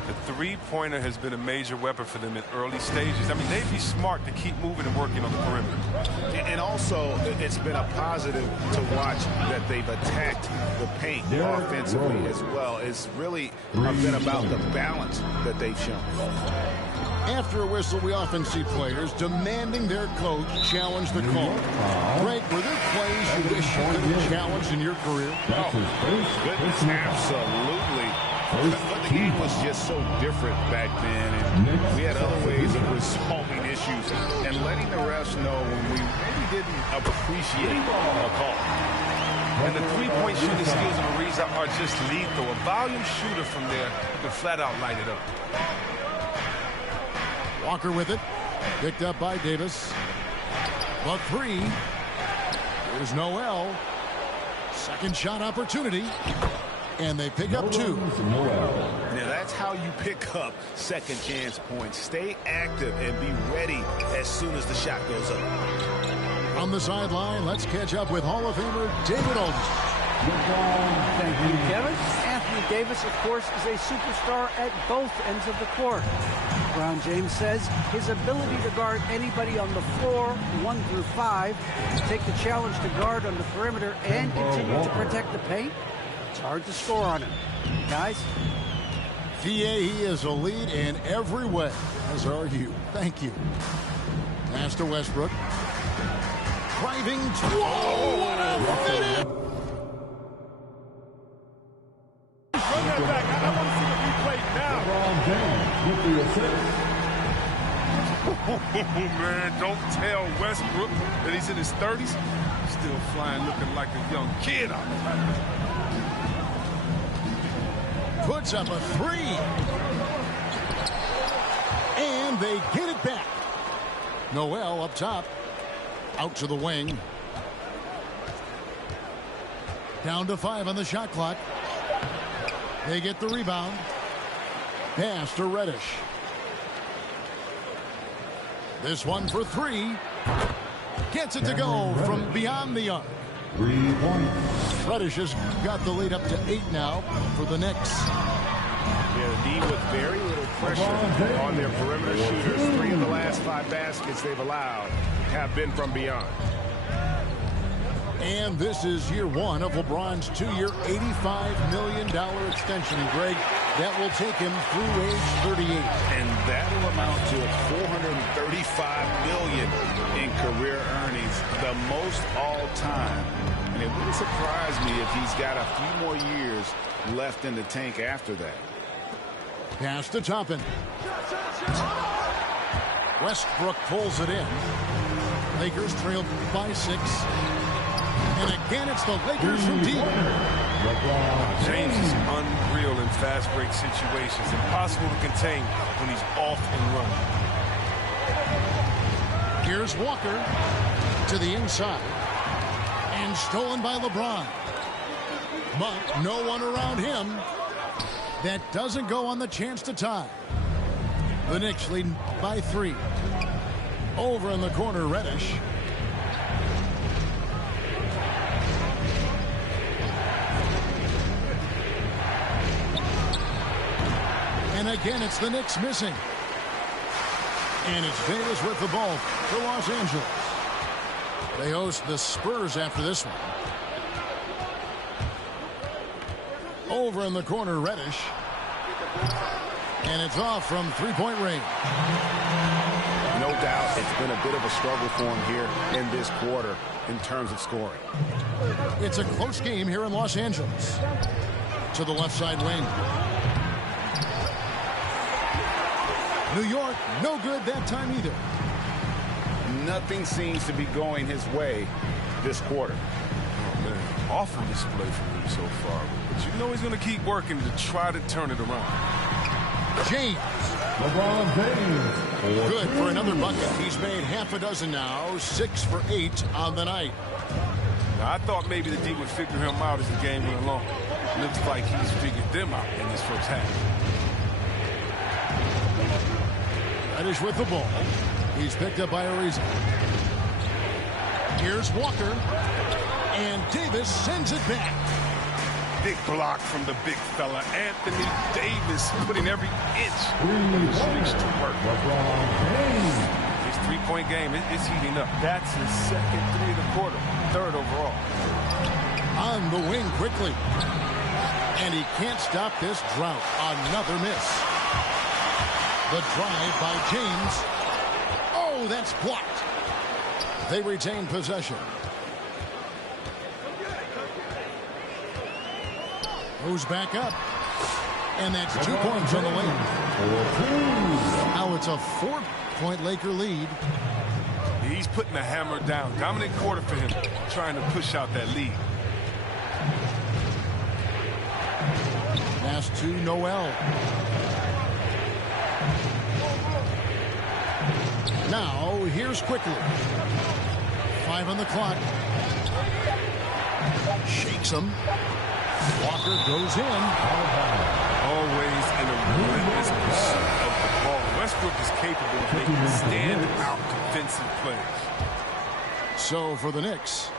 The three-pointer has been a major weapon for them in early stages. I mean, they'd be smart to keep moving and working on the perimeter. And also, it's been a positive to watch that they've attacked the paint offensively as well. It's really been about the balance that they've shown. After a whistle, we often see players demanding their coach challenge the call. Greg, were there plays you wish you could have challenged in your career? Oh, goodness, absolutely. But the game was just so different back then, and we had other ways of resolving issues and letting the refs know when we maybe didn't appreciate a call. And the three-point shooting skills of Ariza are just lethal. A volume shooter from there can flat out light it up. Walker with it. Picked up by Davis. The three. Here's Noel. Second shot opportunity. And they pick up 2. Now that's how you pick up second chance points. Stay active and be ready as soon as the shot goes up. On the sideline, let's catch up with Hall of Famer David Aldridge. Thank you, Kevin. Anthony Davis, of course, is a superstar at both ends of the court. LeBron James says his ability to guard anybody on the floor, 1 through 5, take the challenge to guard on the perimeter and continue to protect the paint, it's hard to score on him. Guys? PA, he is a lead in every way, as are you. Thank you. Pass to Westbrook. Driving. Whoa, what a finish! Run that back. I want to see the replay now. LeBron James with the assist. Oh, man, don't tell Westbrook that he's in his 30s. still flying, looking like a young kid out there. Puts up a three. And they get it back. Noel up top. Out to the wing. Down to 5 on the shot clock. They get the rebound. Pass to Reddish. This one for 3. Gets it to go from beyond the arc. 3 points. Reddish has got the lead up to 8 now for the Knicks. Yeah, the D with very little pressure on their perimeter shooters. 3 of the last 5 baskets they've allowed have been from beyond. And this is year 1 of LeBron's 2-year, $85 million extension. And Greg, that will take him through age 38. And that will amount to $435 million in career earnings, the most all time. And it wouldn't surprise me if he's got a few more years left in the tank after that. Pass to Toppin. Westbrook pulls it in. Lakers trail by 6. And again, it's the Lakers from deep. James is unreal in fast break situations. Impossible to contain when he's off and running. Here's Walker to the inside. And stolen by LeBron. But no one around him. That doesn't go on the chance to tie. The Knicks leading by 3. Over in the corner, Reddish. And again, it's the Knicks missing. And it's Davis with the ball for Los Angeles. They host the Spurs after this one. Over in the corner, Reddish. And it's off from 3-point range. No doubt it's been a bit of a struggle for him here in this quarter in terms of scoring. It's a close game here in Los Angeles. To the left side wing. New York, no good that time either. Nothing seems to be going his way this quarter. Oh, man. Awful display from him so far. But you know he's going to keep working to try to turn it around. James. LeBron James. Good for another bucket. He's made half a dozen now. 6 for 8 on the night. Now, I thought maybe the D would figure him out as the game went along. Looks like he's figured them out in this first half. Reddish with the ball. He's picked up by Ariza. Here's Walker. And Davis sends it back. Big block from the big fella. Anthony Davis putting every inch of his streaks to work. His three-point game is heating up. That's his second 3 of the quarter. 3rd overall. On the wing quickly. And he can't stop this drought. Another miss. The drive by James. Oh, that's blocked. They retain possession. Goes back up. And that's 2 points on the way. Now it's a 4-point Laker lead. He's putting the hammer down. Dominant quarter for him, trying to push out that lead. Pass to Noel. Now, here's quickly. 5 on the clock. Shakes him. Walker goes in. Always in a relentless pursuit of the ball. Westbrook is capable of making stand-out defensive plays. So for the Knicks,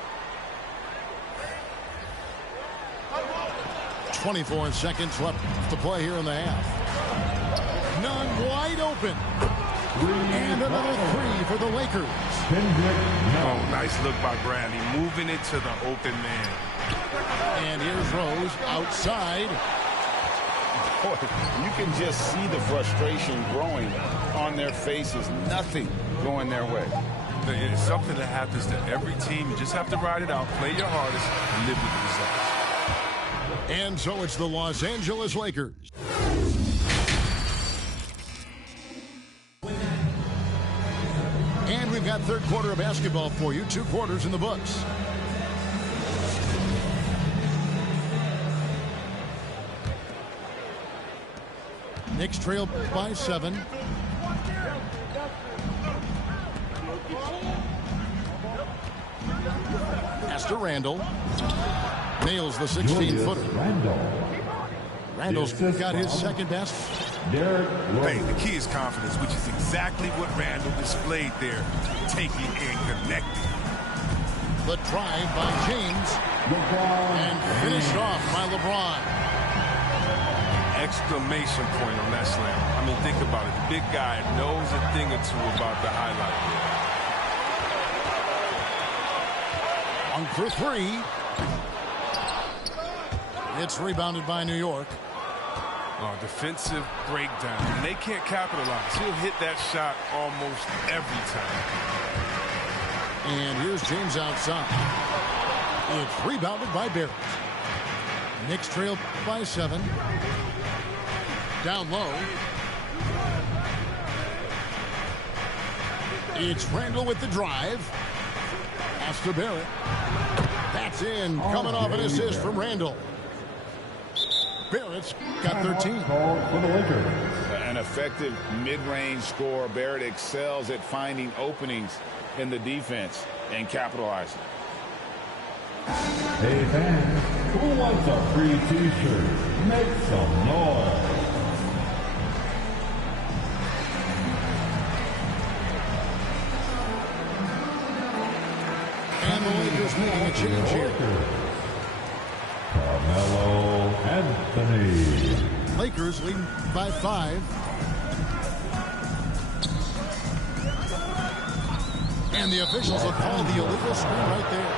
24 seconds left to play here in the half. None wide open. And another 3 for the Lakers. Oh, nice look by Bradley, moving it to the open man. And here's Rose outside. Boy, you can just see the frustration growing on their faces. Nothing going their way. It's something that happens to every team. You just have to ride it out, play your hardest, and live with the results. And so it's the Los Angeles Lakers. And we've got third quarter of basketball for you. 2 quarters in the books. Knicks trail by 7. Pass to Randall. Nails the 16-footer. Randall's got his second best. Hey, the key is confidence, which is exactly what Randall displayed there, taking and connecting. The drive by James and finished off by LeBron. Exclamation point on that slam. I mean, think about it. The big guy knows a thing or two about the highlight reel. On for 3. It's rebounded by New York. Defensive breakdown. And they can't capitalize. He'll hit that shot almost every time. And here's James outside. It's rebounded by Barrett. Knicks trail by 7. Down low. It's Randall with the drive. Pass to Barrett. That's in. Coming off an assist from Randall. Barrett's got 13. An effective mid-range scorer. Barrett excels at finding openings in the defense and capitalizing. Hey fans, who wants a free t-shirt? Make some noise. And the Lakers making a change here. Carmelo Anthony. Lakers leading by 5. And the officials have called the illegal screen right there.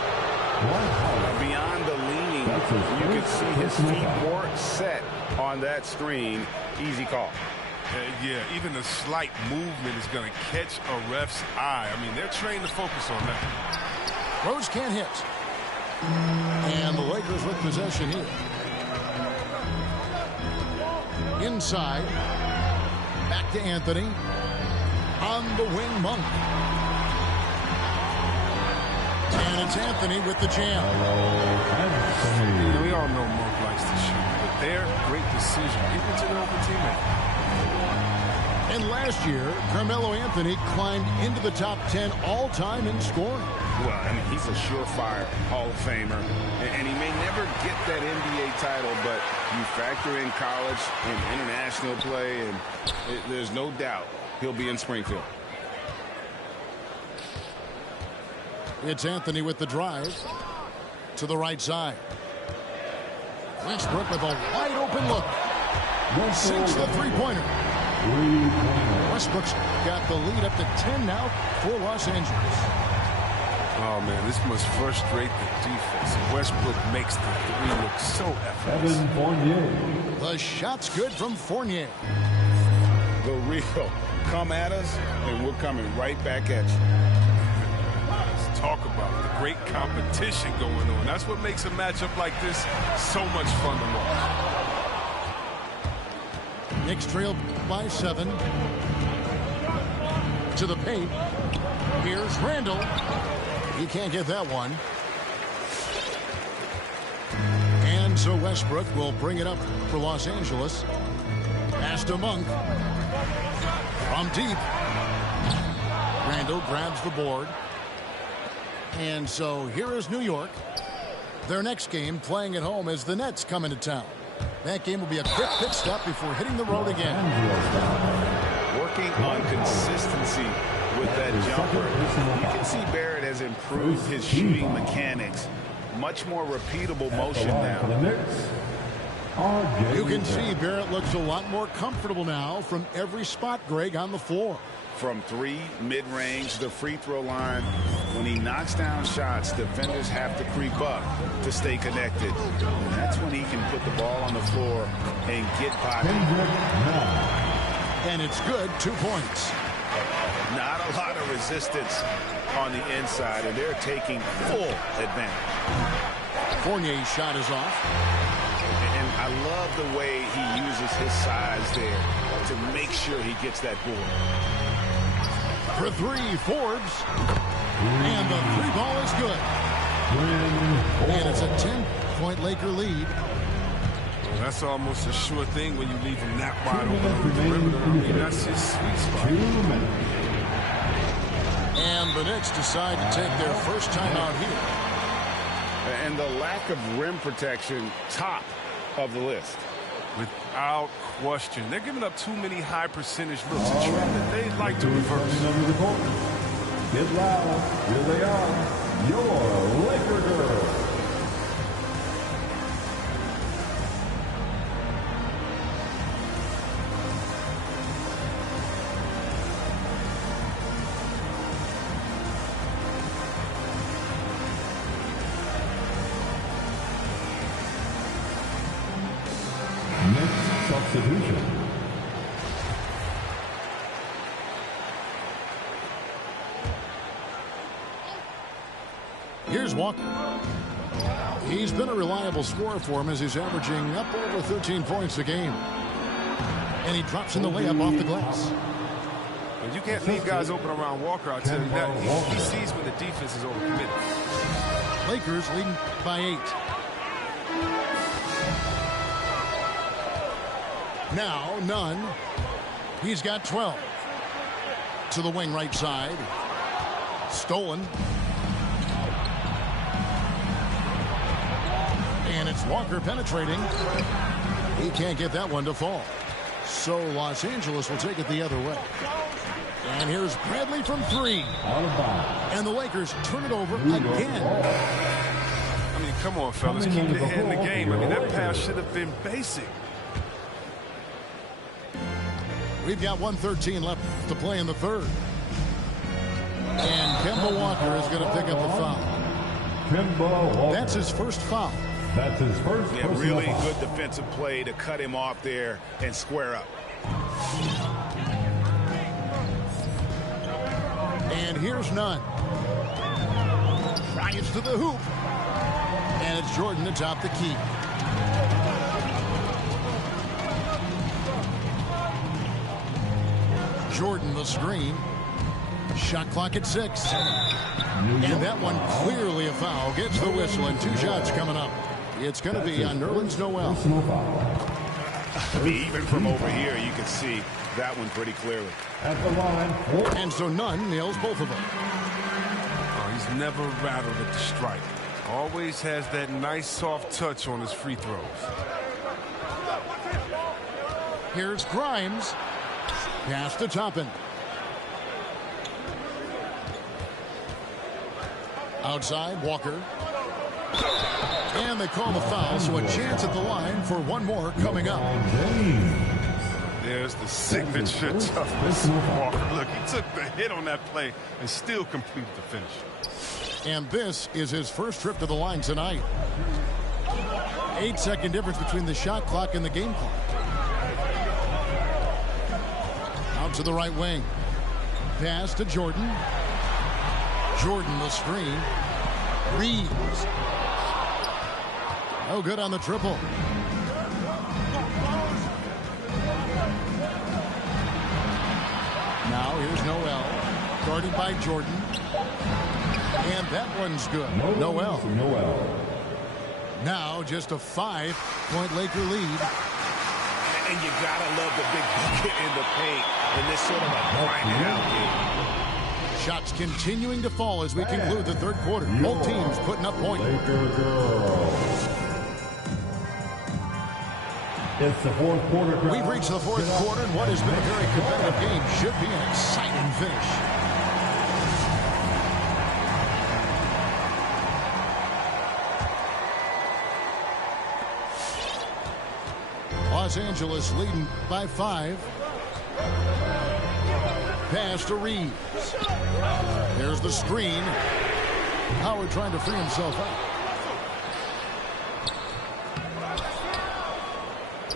Beyond the leaning, you can see his feet more set on that screen. Easy call. Yeah, even a slight movement is going to catch a ref's eye. I mean, they're trained to focus on that. Rose can't hit. And the Lakers with possession here. Inside. Back to Anthony. On the wing, Monk. And it's Anthony with the jam. We all know Monk likes to shoot, but their great decision, even to their open teammate. And last year, Carmelo Anthony climbed into the top 10 all-time in scoring. Well, I mean, he's a surefire Hall of Famer, and he may never get that NBA title, but you factor in college and international play, and there's no doubt he'll be in Springfield. It's Anthony with the drive to the right side. Westbrook with a wide-open look. Sinks the three-pointer. Westbrook's got the lead up to 10 now for Los Angeles. Oh, man, this must frustrate the defense. Westbrook makes the three look so effortless. The shot's good from Fournier. The real come at us, and we're coming right back at you. Let's talk about the great competition going on. That's what makes a matchup like this so much fun to watch. Knicks trail by 7. To the paint. Here's Randall. He can't get that one. And so Westbrook will bring it up for Los Angeles. Pass to Monk. From deep. Randall grabs the board. And so here is New York. Their next game playing at home as the Nets come into town. That game will be a quick pit stop before hitting the road again. Working on consistency with that jumper. You can see Barrett has improved his shooting mechanics. Much more repeatable motion now. You can see Barrett looks a lot more comfortable now from every spot, Greg, on the floor. From 3, mid-range, the free throw line. When he knocks down shots, defenders have to creep up to stay connected. And that's when he can put the ball on the floor and get by. And it's good, 2 points. Not a lot of resistance on the inside, and they're taking full advantage. Fournier's shot is off. And I love the way he uses his size there to make sure he gets that board. For 3, Forbes. And the 3 ball is good. And it's a 10-point Laker lead. Well, that's almost a sure thing when you leave him that wide open on the perimeter. I mean, that's his sweet spot. And the Knicks decide to take their first time out here. And the lack of rim protection, top of the list. Without question. They're giving up too many high percentage looks. A trend that they like to reverse. Get loud. Here they are. Your Laker girls. Substitution. Here's Walker. He's been a reliable scorer for him as he's averaging up over 13 points a game. And he drops in the layup off the glass. And you can't leave guys open around Walker, I'll tell you that. He sees when the defense is overcommitted. Lakers leading by 8. Now, Nunn. He's got 12. To the wing right side. Stolen. And it's Walker penetrating. He can't get that one to fall. So Los Angeles will take it the other way. And here's Bradley from 3. And the Lakers turn it over again. I mean, come on, fellas. Keep your head in the game. I mean, that pass should have been basic. We've got 1:13 left to play in the third. And Kemba Walker is going to pick up the foul. Kemba Walker. That's his first foul. That's his first. Yeah, really good defensive play to cut him off there and square up. And here's Nunn. Drives to the hoop. And it's Jordan atop the key. Jordan the screen. Shot clock at 6. And that one clearly a foul. Gets the whistle and 2 shots coming up. It's going to be on Nerlens Noel. I mean, even from over here, you can see that one pretty clearly. At the line. And so Nunn nails both of them. Oh, he's never rattled at the strike. Always has that nice soft touch on his free throws. Here's Grimes. Pass to Toppin. Outside, Walker. And they call the foul, so a chance at the line for one more coming up. There's the signature toughness of Walker. Look, he took the hit on that play and still completed the finish. And this is his first trip to the line tonight. 8-second difference between the shot clock and the game clock. Out to the right wing. Pass to Jordan. Jordan the screen. Reeves. No good on the triple. Now here's Noel. Guarded by Jordan. And that one's good. Noel. Now just a 5-point Laker lead. And you gotta love the big bucket in the paint in this sort of a grinded out game. Shots continuing to fall as we conclude the third quarter. Both teams putting up points. It's the fourth quarter. We've reached the fourth quarter, and what has been a very competitive game should be an exciting finish. Los Angeles leading by 5. Pass to Reeves. There's the screen. Howard trying to free himself up.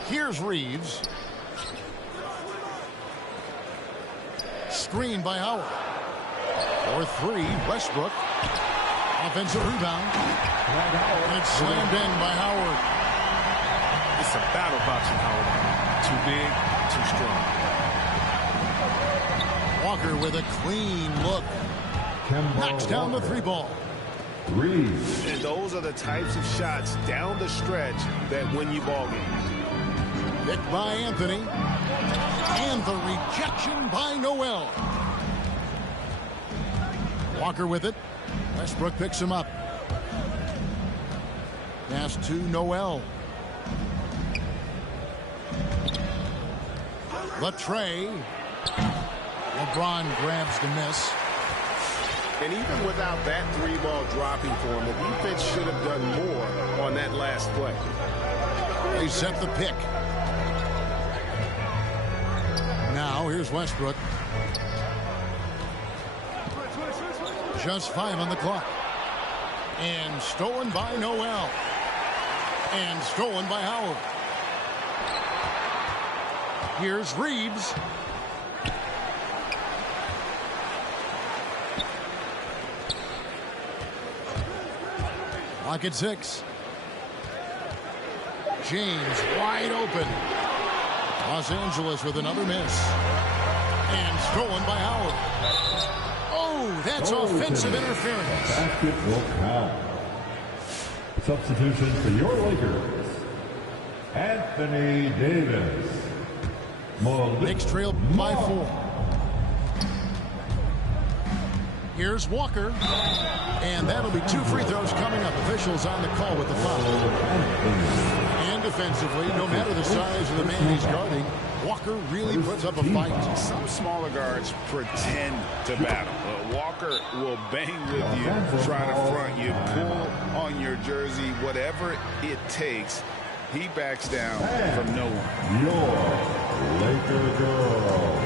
Here's Reeves. Screen by Howard. For 3, Westbrook. Offensive rebound. And it's slammed in by Howard. It's a battle boxing, Howard. Too big, too strong. Walker with a clean look. Knocks down the 3 ball. Reeves. And those are the types of shots down the stretch that win you ball games. Picked by Anthony. And the rejection by Noel. Walker with it. Westbrook picks him up. Pass to Noel. Latrey. LeBron grabs the miss. And even without that three-ball dropping for him, the defense should have done more on that last play. They set the pick. Now here's Westbrook. Just 5 on the clock. And stolen by Noel. And stolen by Howard. Here's Reeves. Clock at 6. James wide open. Los Angeles with another miss. And stolen by Howard. Oh, that's offensive interference. Basket will count. Substitution for your Lakers. Anthony Davis. Knicks trail by 4. Here's Walker. And that'll be 2 free throws coming up. Officials on the call with the foul. And defensively, no matter the size of the man he's guarding, Walker really puts up a fight. Some smaller guards pretend to battle. Walker will bang with you, try to front you, pull on your jersey, whatever it takes. He backs down from no one. Your Laker girl.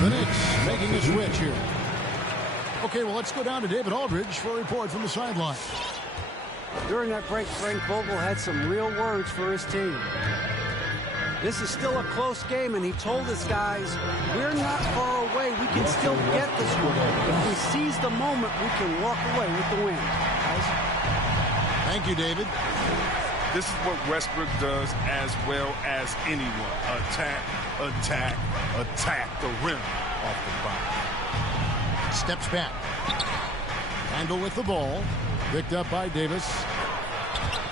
The Knicks making a switch here. Okay, well, let's go down to David Aldridge for a report from the sideline. During that break, Frank Vogel had some real words for his team. This is still a close game, and he told his guys, we're not far away. We can still get this one. If we seize the moment, we can walk away with the win. Guys. Thank you, David. This is what Westbrook does as well as anyone. Attack, attack, attack the rim off the box. Steps back. Randall with the ball. Picked up by Davis.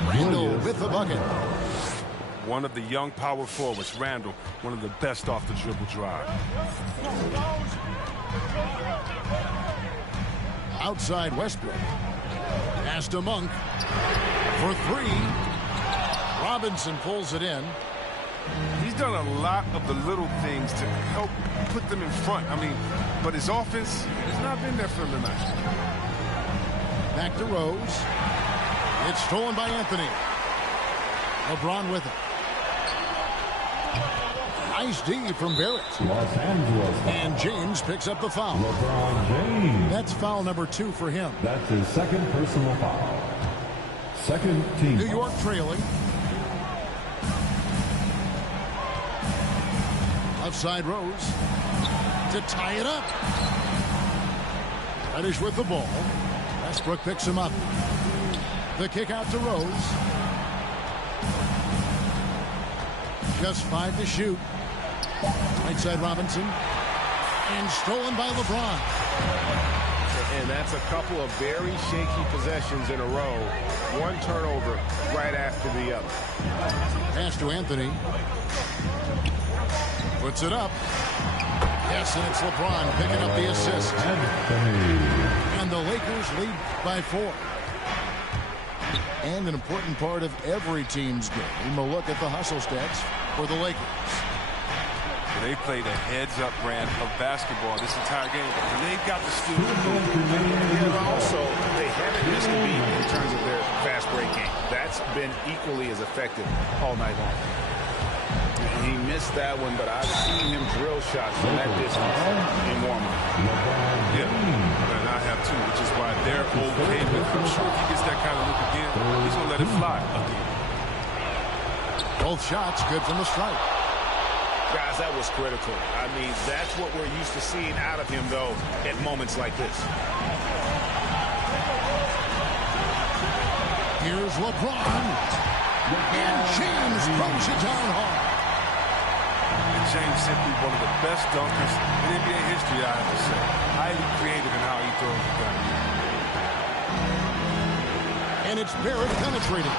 Randall with the bucket. One of the young power forwards, Randall, one of the best off the dribble drive. Outside Westbrook. Pass to Monk. For 3. Robinson pulls it in. He's done a lot of the little things to help put them in front. I mean, but his offense has not been there for him tonight. Back to Rose. It's stolen by Anthony. LeBron with it. Nice D from Barrett. Los Angeles. And James picks up the foul. LeBron James. That's foul number 2 for him. That's his second personal foul. Second team. New York trailing. Outside Rose to tie it up. Reddish with the ball. Westbrook picks him up. The kick out to Rose. Just 5 to shoot. Right side Robinson. And stolen by LeBron. And that's a couple of very shaky possessions in a row. One turnover right after the other. Pass to Anthony. Puts it up. Yes, and it's LeBron picking up the assist. And the Lakers lead by 4. And an important part of every team's game, a look at the hustle stats for the Lakers. They played a heads-up brand of basketball this entire game, and they've got the skills to do it. And also, they haven't missed a beat in terms of their fast break game. That's been equally as effective all night long. He missed that one, but I've seen him drill shots from that distance in warm-up. Yeah, and I have too, which is why they're okay with him. I'm sure if he gets that kind of look again, he's going to let it fly again. Both shots good from the stripe. Guys, that was critical. I mean, that's what we're used to seeing out of him, though, at moments like this. Here's LeBron. And James throws it down hard. And James simply one of the best dunkers in NBA history, I have to say. Highly creative in how he throws it down. And it's Barrett penetrating.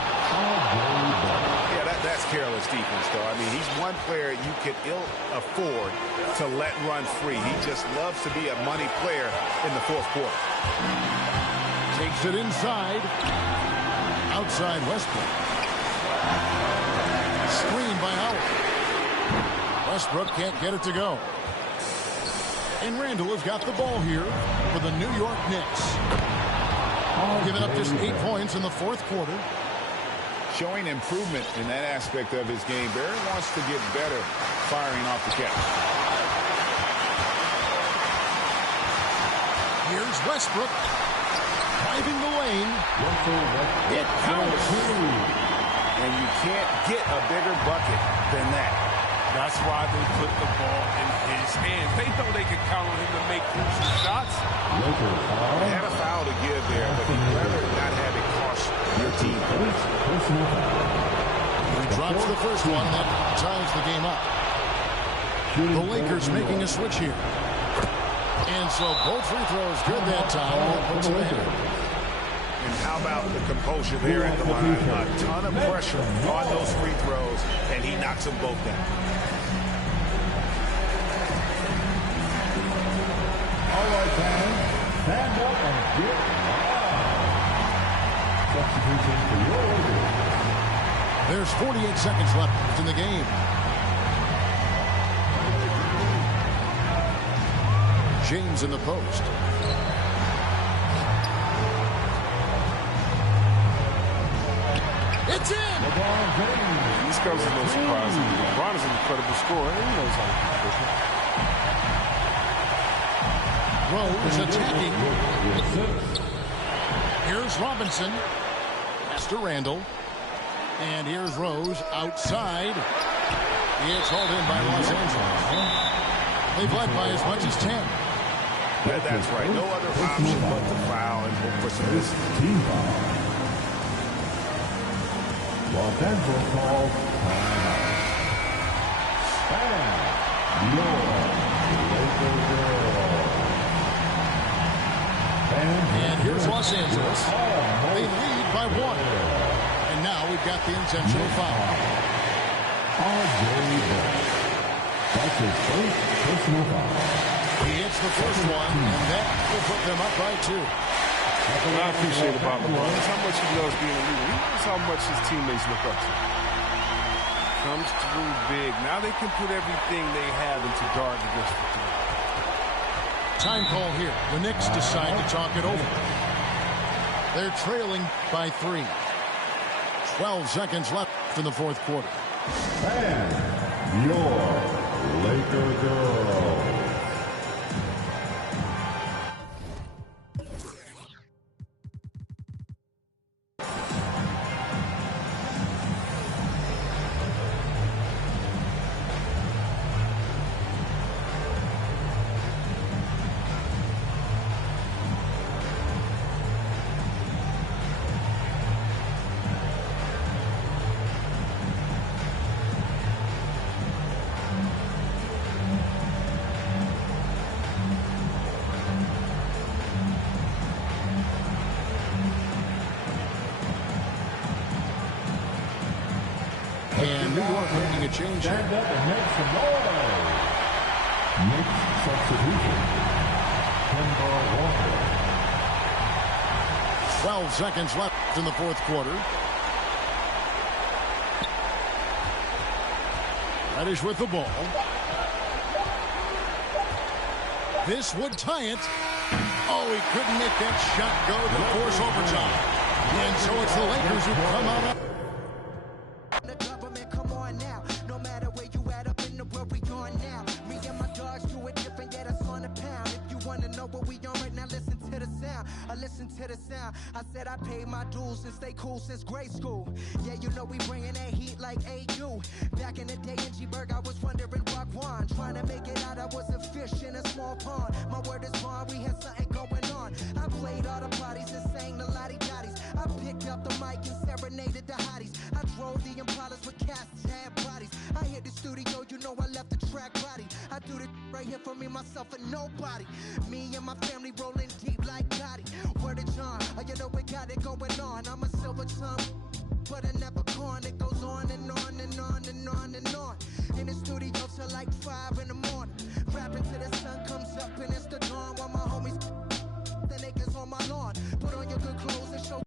Yeah, that's careless defense, though. I mean, he's one player you could ill afford to let run free. He just loves to be a money player in the fourth quarter. Takes it inside. Outside Westbrook. Screen by Howard. Westbrook can't get it to go. And Randall has got the ball here for the New York Knicks. Giving up just 8 points in the fourth quarter. Showing improvement in that aspect of his game. Barrett wants to get better firing off the catch. Here's Westbrook. Driving the lane. It counts. And you can't get a bigger bucket than that. That's why they put the ball in his hands. They know they can count on him to make crucial shots. They had a foul to give there, but he'd rather not have it cost your team points. He drops the first one. That ties the game up. The Lakers making a switch here. And so both free throws good that time. That puts them ahead. And how about the composure there at the line? A ton of pressure on those free throws, and he knocks them both down. All right, fans, stand up and get wild. Substitution for your Lakers. There's 48 seconds left in the game. James in the post. It's in! This comes as no surprise. LeBron is an incredible scorer. He knows how to do it. Rose attacking. Here's Robinson. To Randall. And here's Rose outside. It's hauled in by Los Angeles. They've led by as much as 10. That's right. No other option but to foul and hope for some distance. Team foul. Los Angeles calls timeout. And your local girl. And here's Los Angeles. They lead by 1. And now we've got the intentional foul. That's his first personal foul. He hits the first one, and that will put them up by 2. What I appreciate about LeBron is how much he loves being a leader. He knows how much his teammates look up to him. Comes through big. Now they can put everything they have into guard against the team. Time call here. The Knicks decide to talk it over. They're trailing by 3. 12 seconds left in the fourth quarter. And your Laker girl. And New York making a change here. Stand up and make some noise. Knicks substitution. Kemba Walker. 12 seconds left in the fourth quarter. Reddish with the ball. This would tie it. Oh, he couldn't make that shot go to force overtime. And so it's the Lakers who come out. No matter where you at up in the world, we going now. Me and my dogs do it different, yeah, that's on the pound. If you wanna know what we on right now, listen to the sound. around. I listen to the sound. I said I paid my dues and stay cool since grade school. Yeah, you know we bringing that heat like AU. Back in the day in G-Burg, I was wondering Wagwan. Trying to make it out, I was a fish in a small pond. My word is bond, we had something going on. I played all the parties and sang the lottie-dotties. I picked up the mic and serenaded the hotties. I drove the Impalas with cats, had bodies. I hit the studio, you know I left the track body. I do this right here for me, myself, and nobody. Me and my family rolling deep like Gotti. Word of John, oh, you know we got it going on. I'm a silver tongue, but I never corn. It goes on and on and on and on and on. In the studio till like 5 in the morning. Rapping till the sun comes up and it's the dawn. While my homies, the niggas on my lawn. Put on your good clothes and show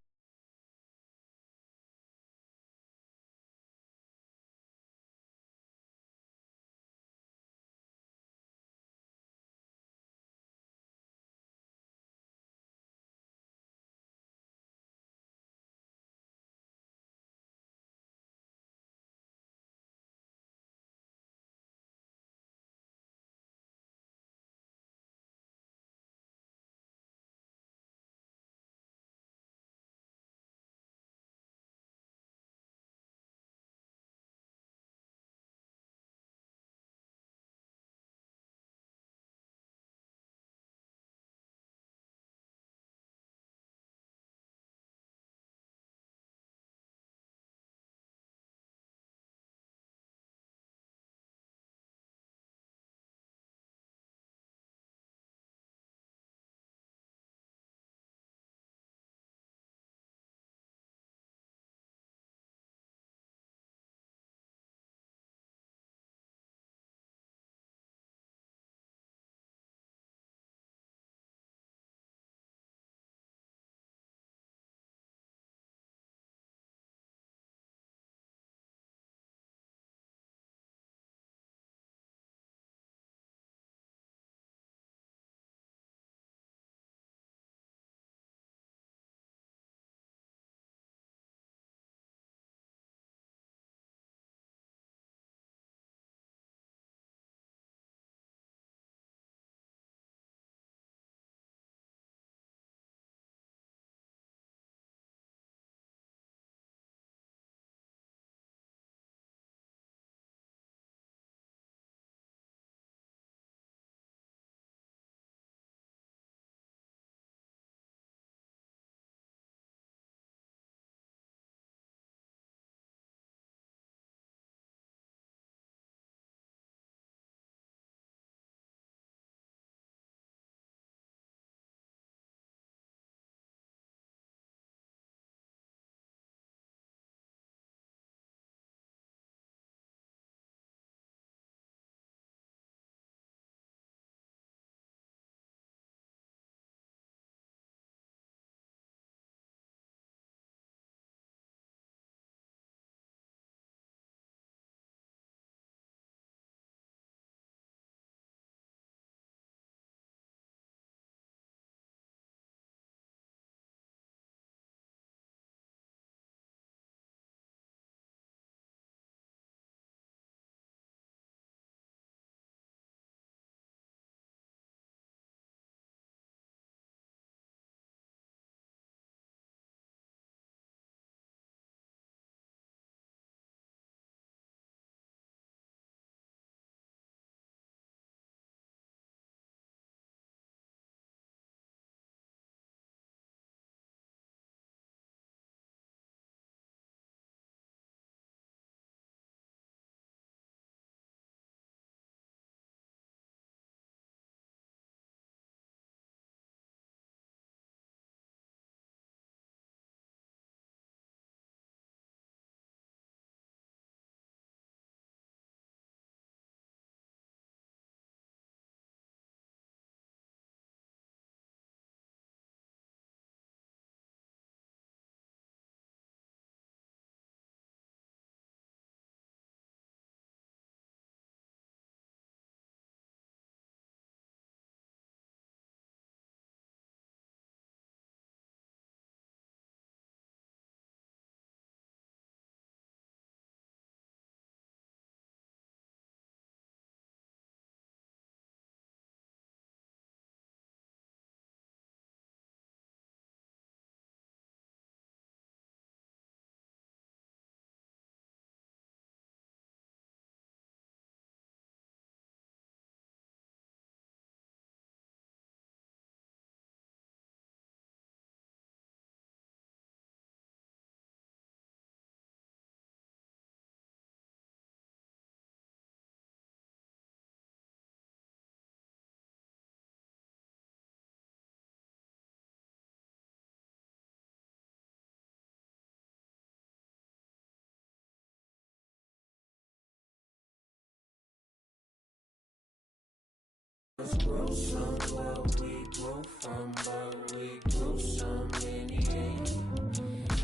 was gruesome what we grew from, but we grew some in the end.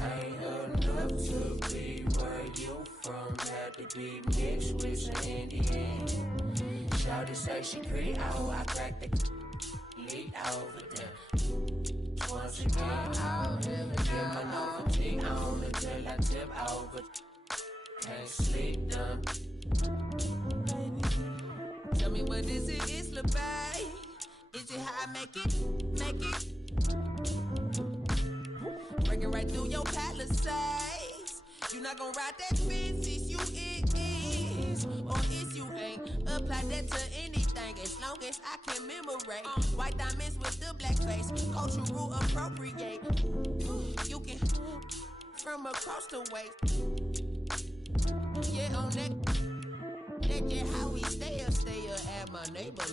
Ain't enough to be where you from, had to be mixed with some Indian. Shawty say she pretty out, I cracked the lead over there. Once again, I'll get my novelty on until I tip over. Can't sleep done. Tell me what is it, Isla Bay? Is it how I make it? Bring it right through your palisades. You not gonna ride that fence, is you it is, or is you ain't. Apply that to anything as long as I can memorate. White diamonds with the black face, cultural appropriate. You can from across the way. Yeah, on that, yeah, how we stay at my neighbor.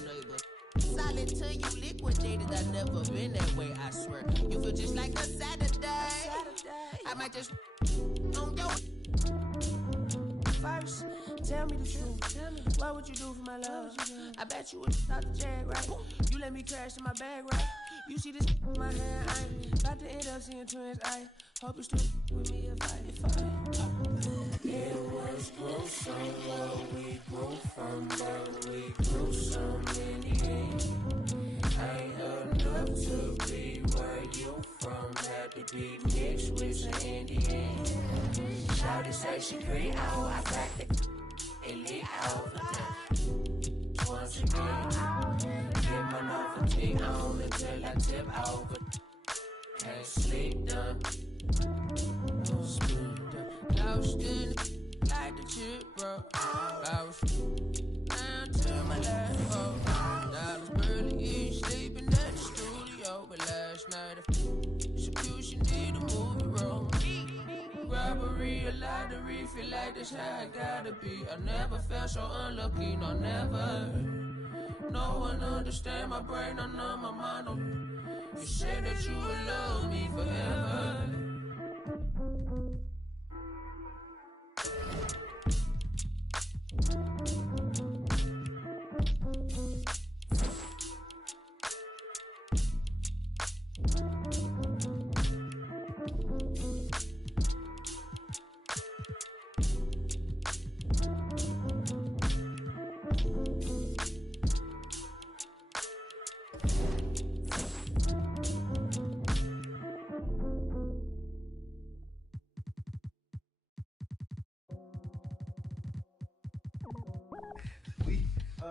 Solid till you liquidated, I never been that way, I swear. You feel just like a Saturday. I might just on your first. Tell me the truth. What would you do for my love? I bet you would start the jag, right? You let me crash in my bag, right? You see this in my hand, I ain't about to end up seeing twins. I hope you still with me if I. It was gruesome what we grew from, but we grew some in the end. Ain't enough to be where you from, had to be mixed with some Indian. Shawty say she pretty out, I cracked it, elite out for that. Once again, get my novelty on until I tip over. Can't sleep done. Lost in like the chip, bro. I was down to my last four. I was barely eating, sleeping at the studio. But last night, execution did a movie role. Robbery, a lottery, feel like that's how I gotta be. I never felt so unlucky, no, never. No one understand my brain, I know my mind. You said that you would love me forever.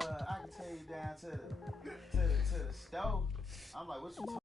I can take you down to the stove. I'm like, what you